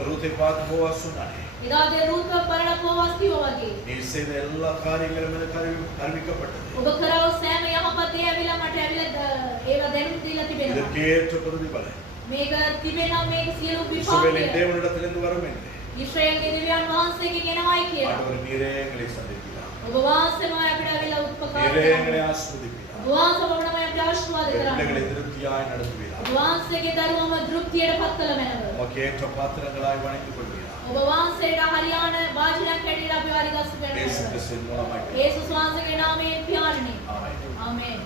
ரூத்தை பார்த்து போவாஸ் சொன்னானே, එදාදී රූත බලන පොවස් කිව්වා වගේ. நீ செய்த எல்லா காரியங்களும் எனக்கு அறிவிக்கப்பட்டது. ඔබ කරව සෑම යහපත් දේ ඇවිල්ලා මට ඇවිල්ලා ඒවා දැනුම් දීලා තිබෙනවා. இதற்கேற்ற பிரதிபலன் මේක තිබෙනවා මේක සියලු இஸ்ரவேலின் විපාකය. தேவனிடத்திலிருந்து வரும் என்று ඉස්රායල්ගේ දෙවියන් වහන්සේගෙන් එනවායි කියලා. ஆண்டவர் நீரே எங்களை சந்திக்கிறார். ඔබ වහන්සේමයි අපිට ඇවිල්ලා උපකාර நீரே කරන්නේ. எங்களை ஆசீர்வதிப்பீரார். ඔබ වහන්සේ අපිට අපිට ආශිර්වාද பிள்ளைகளை කරන්නේ. திருப்தியாய் நடத்துவீரார். ඔබ වහන්සේගේ දරුවම තෘප්තියට පත් කළ මැනව. உமக்கு ஏற்ற பாத்திரங்களாய் வணங்கிக் கொள்வீரார். ඔබ වහන්සේට හරියාන වාජනයක් හැටියට අපි හරි ගස් இயேசு කරනවා. கிறிஸ்துவின் மூலமாய் යේසුස් වහන්සේගේ නාමයෙන් පියාණනි. ஆமென். ආමේන්.